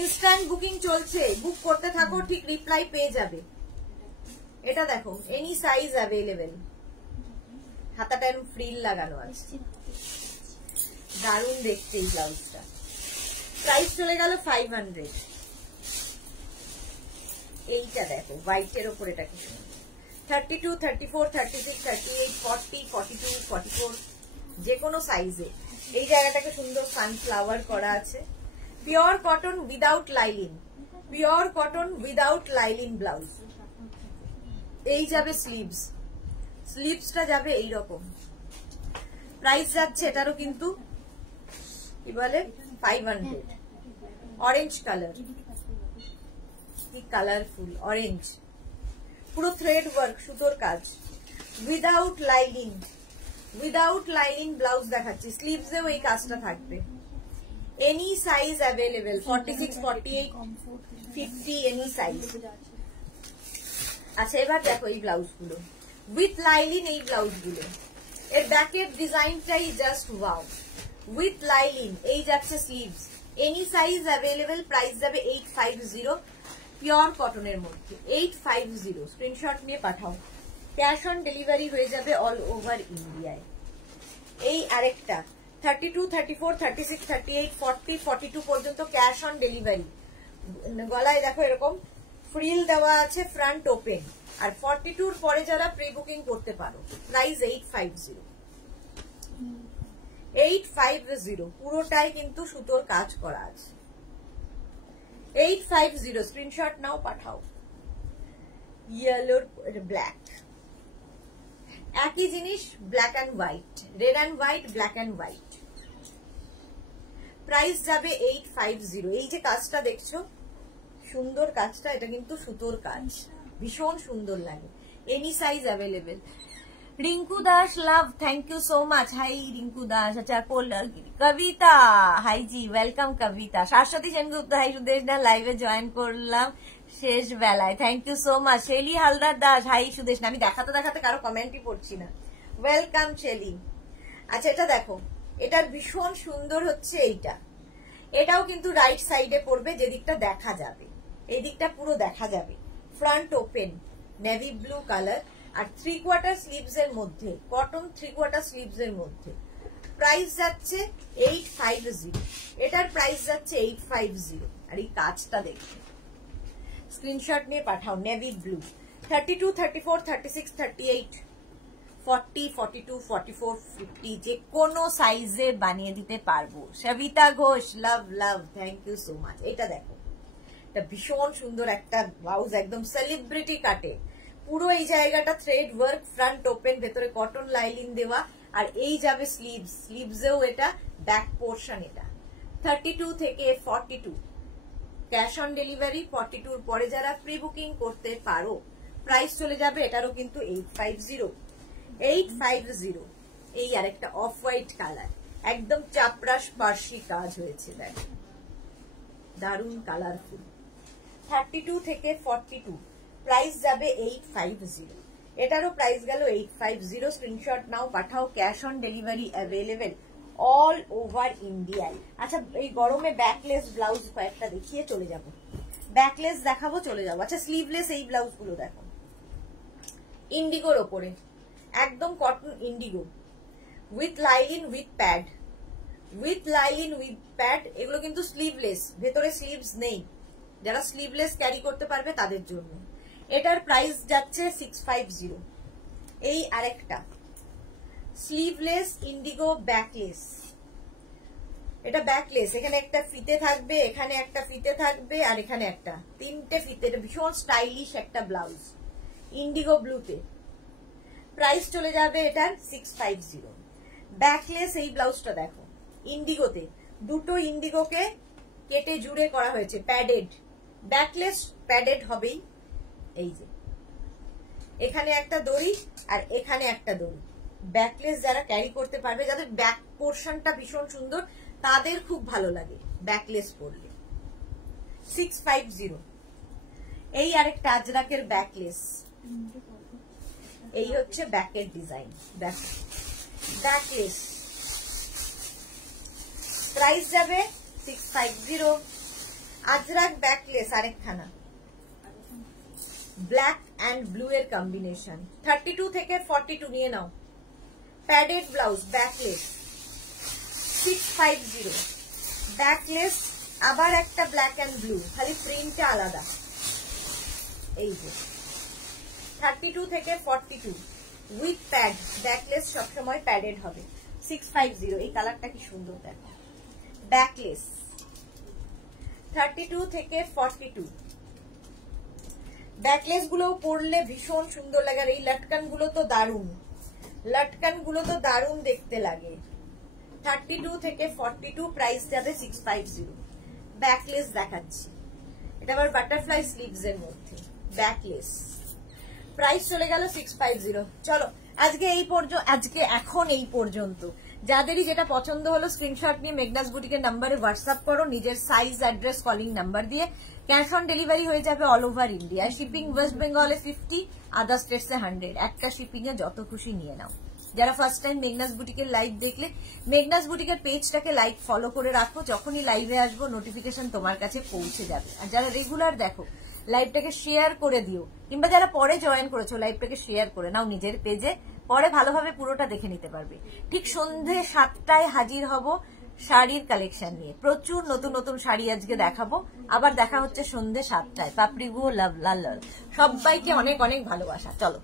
ইনস্ট্যান্ট বুকিং চলছে, বুক করতে থাকো, ঠিক রিপ্লাই পেয়ে যাবে। এটা দেখো, এনি সাইজ অ্যাভেলেবেল, হাতাটা এরকম ফ্রিল লাগানো আছে, দারুণ দেখতে এই ব্লাউজটা। প্রাইস চলে গেল 500। এইটা দেখো, হোয়াইটের ওপর, এটা কি 32, 34, 36, 38, 40, 42, 44, যে কোনো সাইজে। এই জায়গাটাকে সুন্দর সানফ্লাওয়ার করা আছে। Pure cotton without lining, pure cotton without lining blouse. এই যাবে স্লিভস, স্লিভসটা যাবে এইরকম। প্রাইস যাচ্ছে এটারও কিন্তু কি বলে 500। অরেঞ্জ কালার, কি কালারফুল অরেঞ্জ, পুরো থ্রেড ওয়ার্ক, সুতোর কাজ, উইদাউট লাইনিং ব্লাউজ দেখাচ্ছি। স্লিভসেও এই কাজটা থাকবে। Any size available, 46, 48, 50, any size. আচ্ছা, এবার দেখো এই ব্লাউজগুলো উইথ লাইলিন, এই ব্লাউজগুলো এর ব্যাকের ডিজাইনটাই জাস্ট ওয়াও। উইথ লাইলিন, এই যাচ্ছে sleeves, any size available. Price যাবে 850, পিওর কটনের মধ্যে 850। স্ক্রিনশট নিয়ে পাঠাও, ক্যাশ অন ডেলিভারি হয়ে যাবে অল ওভার ইন্ডিয়ায়। এই আরেকটা 32, 34, 36, 38, 40, 42 পর্যন্ত ক্যাশ অন ডেলিভারি। গলায় দেখো এরকম ফ্রিল দেওয়া আছে, ফ্রন্ট ওপেন, আর 42 পরে যারা প্রি বুকিং করতে পারো। প্রাইস 850। 850 পুরোটাই কিন্তু সুতোর কাজ করা আছে। 850 স্ক্রিনশট নাও, পাঠাও। ইয়েলো ব্ল্যাক, একই জিনিস, black and white, red and white, black and white. Price যাবে 850। এই যে কাজটা দেখছো, সুন্দর কাজটা, এটা কিন্তু সুতোর কাজ, ভীষণ সুন্দর লাগে। Any size available. Rinku Das love, thank you so much. Hi Rinku Das. আচ্ছা, Kavita, hi ji, welcome Kavita. Shashwati Sengupta, hi Sudeshna, লাইভে জয়েন করলাম শেষ বেলায়, thank you so much. Shelly Haldar Das, hi Sudeshna, আমি দেখাতে দেখাতে কারো কমেন্টই পড়ছি না। ওয়েলকাম শেলি। আচ্ছা, এটা দেখো, এটার ভীষণ সুন্দর হচ্ছে এইটা, এটাও কিন্তু রাইট সাইডে পড়বে, যে দিকটা দেখা যাবে, এই দিকটা পুরো দেখা যাবে। Front open, navy blue colour, আর 3/4 স্লিভস এর মধ্যে, কটন 3/4 স্লিভস এর মধ্যে। প্রাইস যাচ্ছে 850। এটার প্রাইস যাচ্ছে 850। আর এই কাজটা দেখবে, স্ক্রিনশট নিয়ে পাঠাও। নেভি ব্লু, 32, 34, 36, 38, 40, 42, 44, 50 যে কোনো সাইজে বানিয়ে দিতে পারবো। সবিতা ঘোষ, লাভ love, thank you so much. এটা দেখো, এটা ভীষণ সুন্দর একটা ব্লাউজ, একদম সেলিব্রিটি কাটে। পুরো এই জায়গাটা থ্রেড ওয়ার্ক, ফ্রন্ট ওপেন, ভেতরে কটন লাইলিন দেওয়া, আর এই যাবে স্লিভস, স্লিভসেও এটা ব্যাক পোর্শন। এটা 32 থেকে 42, ক্যাশ অন ডেলিভারি। 42 পরে যারা প্রি বুকিং করতে পারো, প্রাইস চলে যাবে এটারও কিন্তু 850। এই আরেকটা অফ হোয়াইট কালার, একদম চাপড়া স্পার্শি কাজ হয়েছে, দেখো দারুন কালারফুল। 32 থেকে 42, প্রাইস যাবে 850। এটারও প্রাইস গেল 850। স্ক্রিনশট নাও, পাঠাও, cash on delivery available all over ইন্ডিয়ায়। আচ্ছা, এই গরমে ব্যাকলেস ব্লাউজ কয়েকটা দেখিয়ে চলে যাব, ব্যাকলেস দেখাবো, চলে যাবো। আচ্ছা, স্লিভলেস এই ব্লাউজ গুলো দেখো, ইন্ডিগোর ওপরে, একদম cotton Indigo, with lining with pad, with lining with pad. এগুলো কিন্তু স্লিভলেস, ভেতরে স্লিভস নেই, যারা স্লিভলেস ক্যারি করতে পারবে তাদের জন্য। এটার প্রাইস যাচ্ছে 650। এই আরেকটা স্লিভলেস ইন্ডিগো ব্যাকলেস, এটা ব্যাকলেস, এখানে একটা ফিতে থাকবে, এখানে একটা ফিতে থাকবে, আর এখানে একটা, তিনটে ফিতে। এটা ভীষণ স্টাইলিশ একটা ব্লাউজ, ইন্ডিগো ব্লুতে। প্রাইস চলে যাবে এটার 650। ব্যাকলেস এই ব্লাউজটা দেখো, ইন্ডিগোতে, দুটো ইন্ডিগোকে কেটে জুড়ে করা হয়েছে, প্যাডেড। ব্যাকলেস প্যাডেড হবেই। এই যে এখানে একটা দড়ি আর এখানে একটা দড়ি। ব্যাকলেস যারা ক্যারি করতে পারবে, যাদের ব্যাক পোর্শনটা ভীষণ সুন্দর, তাদের খুব ভালো লাগে ব্যাকলেস পরলে। 650। এই আরেকটা আজরাকের ব্যাকলেস, এই হচ্ছে ব্যাকের ডিজাইন, দেখো ব্যাকলেস। প্রাইস যাবে 650। আজরাক ব্যাকলেস আরেকখানা, ব্ল্যাক অ্যান্ড ব্লু এর কম্বিনেশন। 32 থেকে 42 নিয়ে নাও। Padded blouse, backless, 650। ব্যাকলেস, আবার একটা ব্ল্যাক অ্যান্ড ব্লু, খালি প্রিন্টটা আলাদা। এই যে 32 থেকে 42 উইথ প্যাড, ব্যাকলেস সবসময় প্যাডেড হবে। 650। এই কালারটা কি সুন্দর দেখো, ব্যাকলেস। 32 থেকে 42, ব্যাকলেস গুলো পরলে ভীষণ সুন্দর লাগে। আর এই লটকান গুলো তো দারুন, লটকান গুলো তো দারুন দেখতে লাগে। 32 থেকে 42, প্রাইস যাবে 650। ব্যাকলেস দেখাচ্ছি, এটা আবার বাটারফ্লাই স্লিভস এর মধ্যে, ব্যাকলেস। প্রাইস চলে গেল 650। চলো আজকে এখন এই পর্যন্ত। যাদেরই যেটা পছন্দ হলো স্ক্রিনশট নিয়ে মেঘনাস বুটিকের নাম্বারে হোয়াটসঅ্যাপ করো, নিজের সাইজ, অ্যাড্রেস, কলিং নাম্বার দিয়ে। ক্যাশ অন ডেলিভারি হয়ে যাবে all over India. Shipping West বেঙ্গলে 50, আদার স্টেটসে 100। একটা শিপিং এ যত খুশি নিয়ে নাও। যারা ফার্স্ট টাইম মেঘনাস বুটিকের লাইভ দেখলে, মেঘনাস বুটিকের পেজটাকে লাইক ফলো করে রাখো, যখনই লাইভে আসবো নোটিফিকেশন তোমার কাছে পৌঁছে যাবে। আর যারা রেগুলার দেখো, লাইভটাকে শেয়ার করে দিও, কিংবা যারা পরে জয়েন করেছো লাইভটাকে শেয়ার করে নাও নিজের পেজে, পরে ভালোভাবে পুরোটা দেখে নিতে পারবে। ঠিক সন্ধ্যে 7টায় হাজির হব শাড়ির কালেকশন নিয়ে। প্রচুর নতুন নতুন শাড়ি আজকে দেখাবো। আবার দেখা হচ্ছে সন্ধ্যে 7টায়। পাপড়ি গো, লাভ লাল, সবাইকে অনেক অনেক ভালোবাসা। চলো।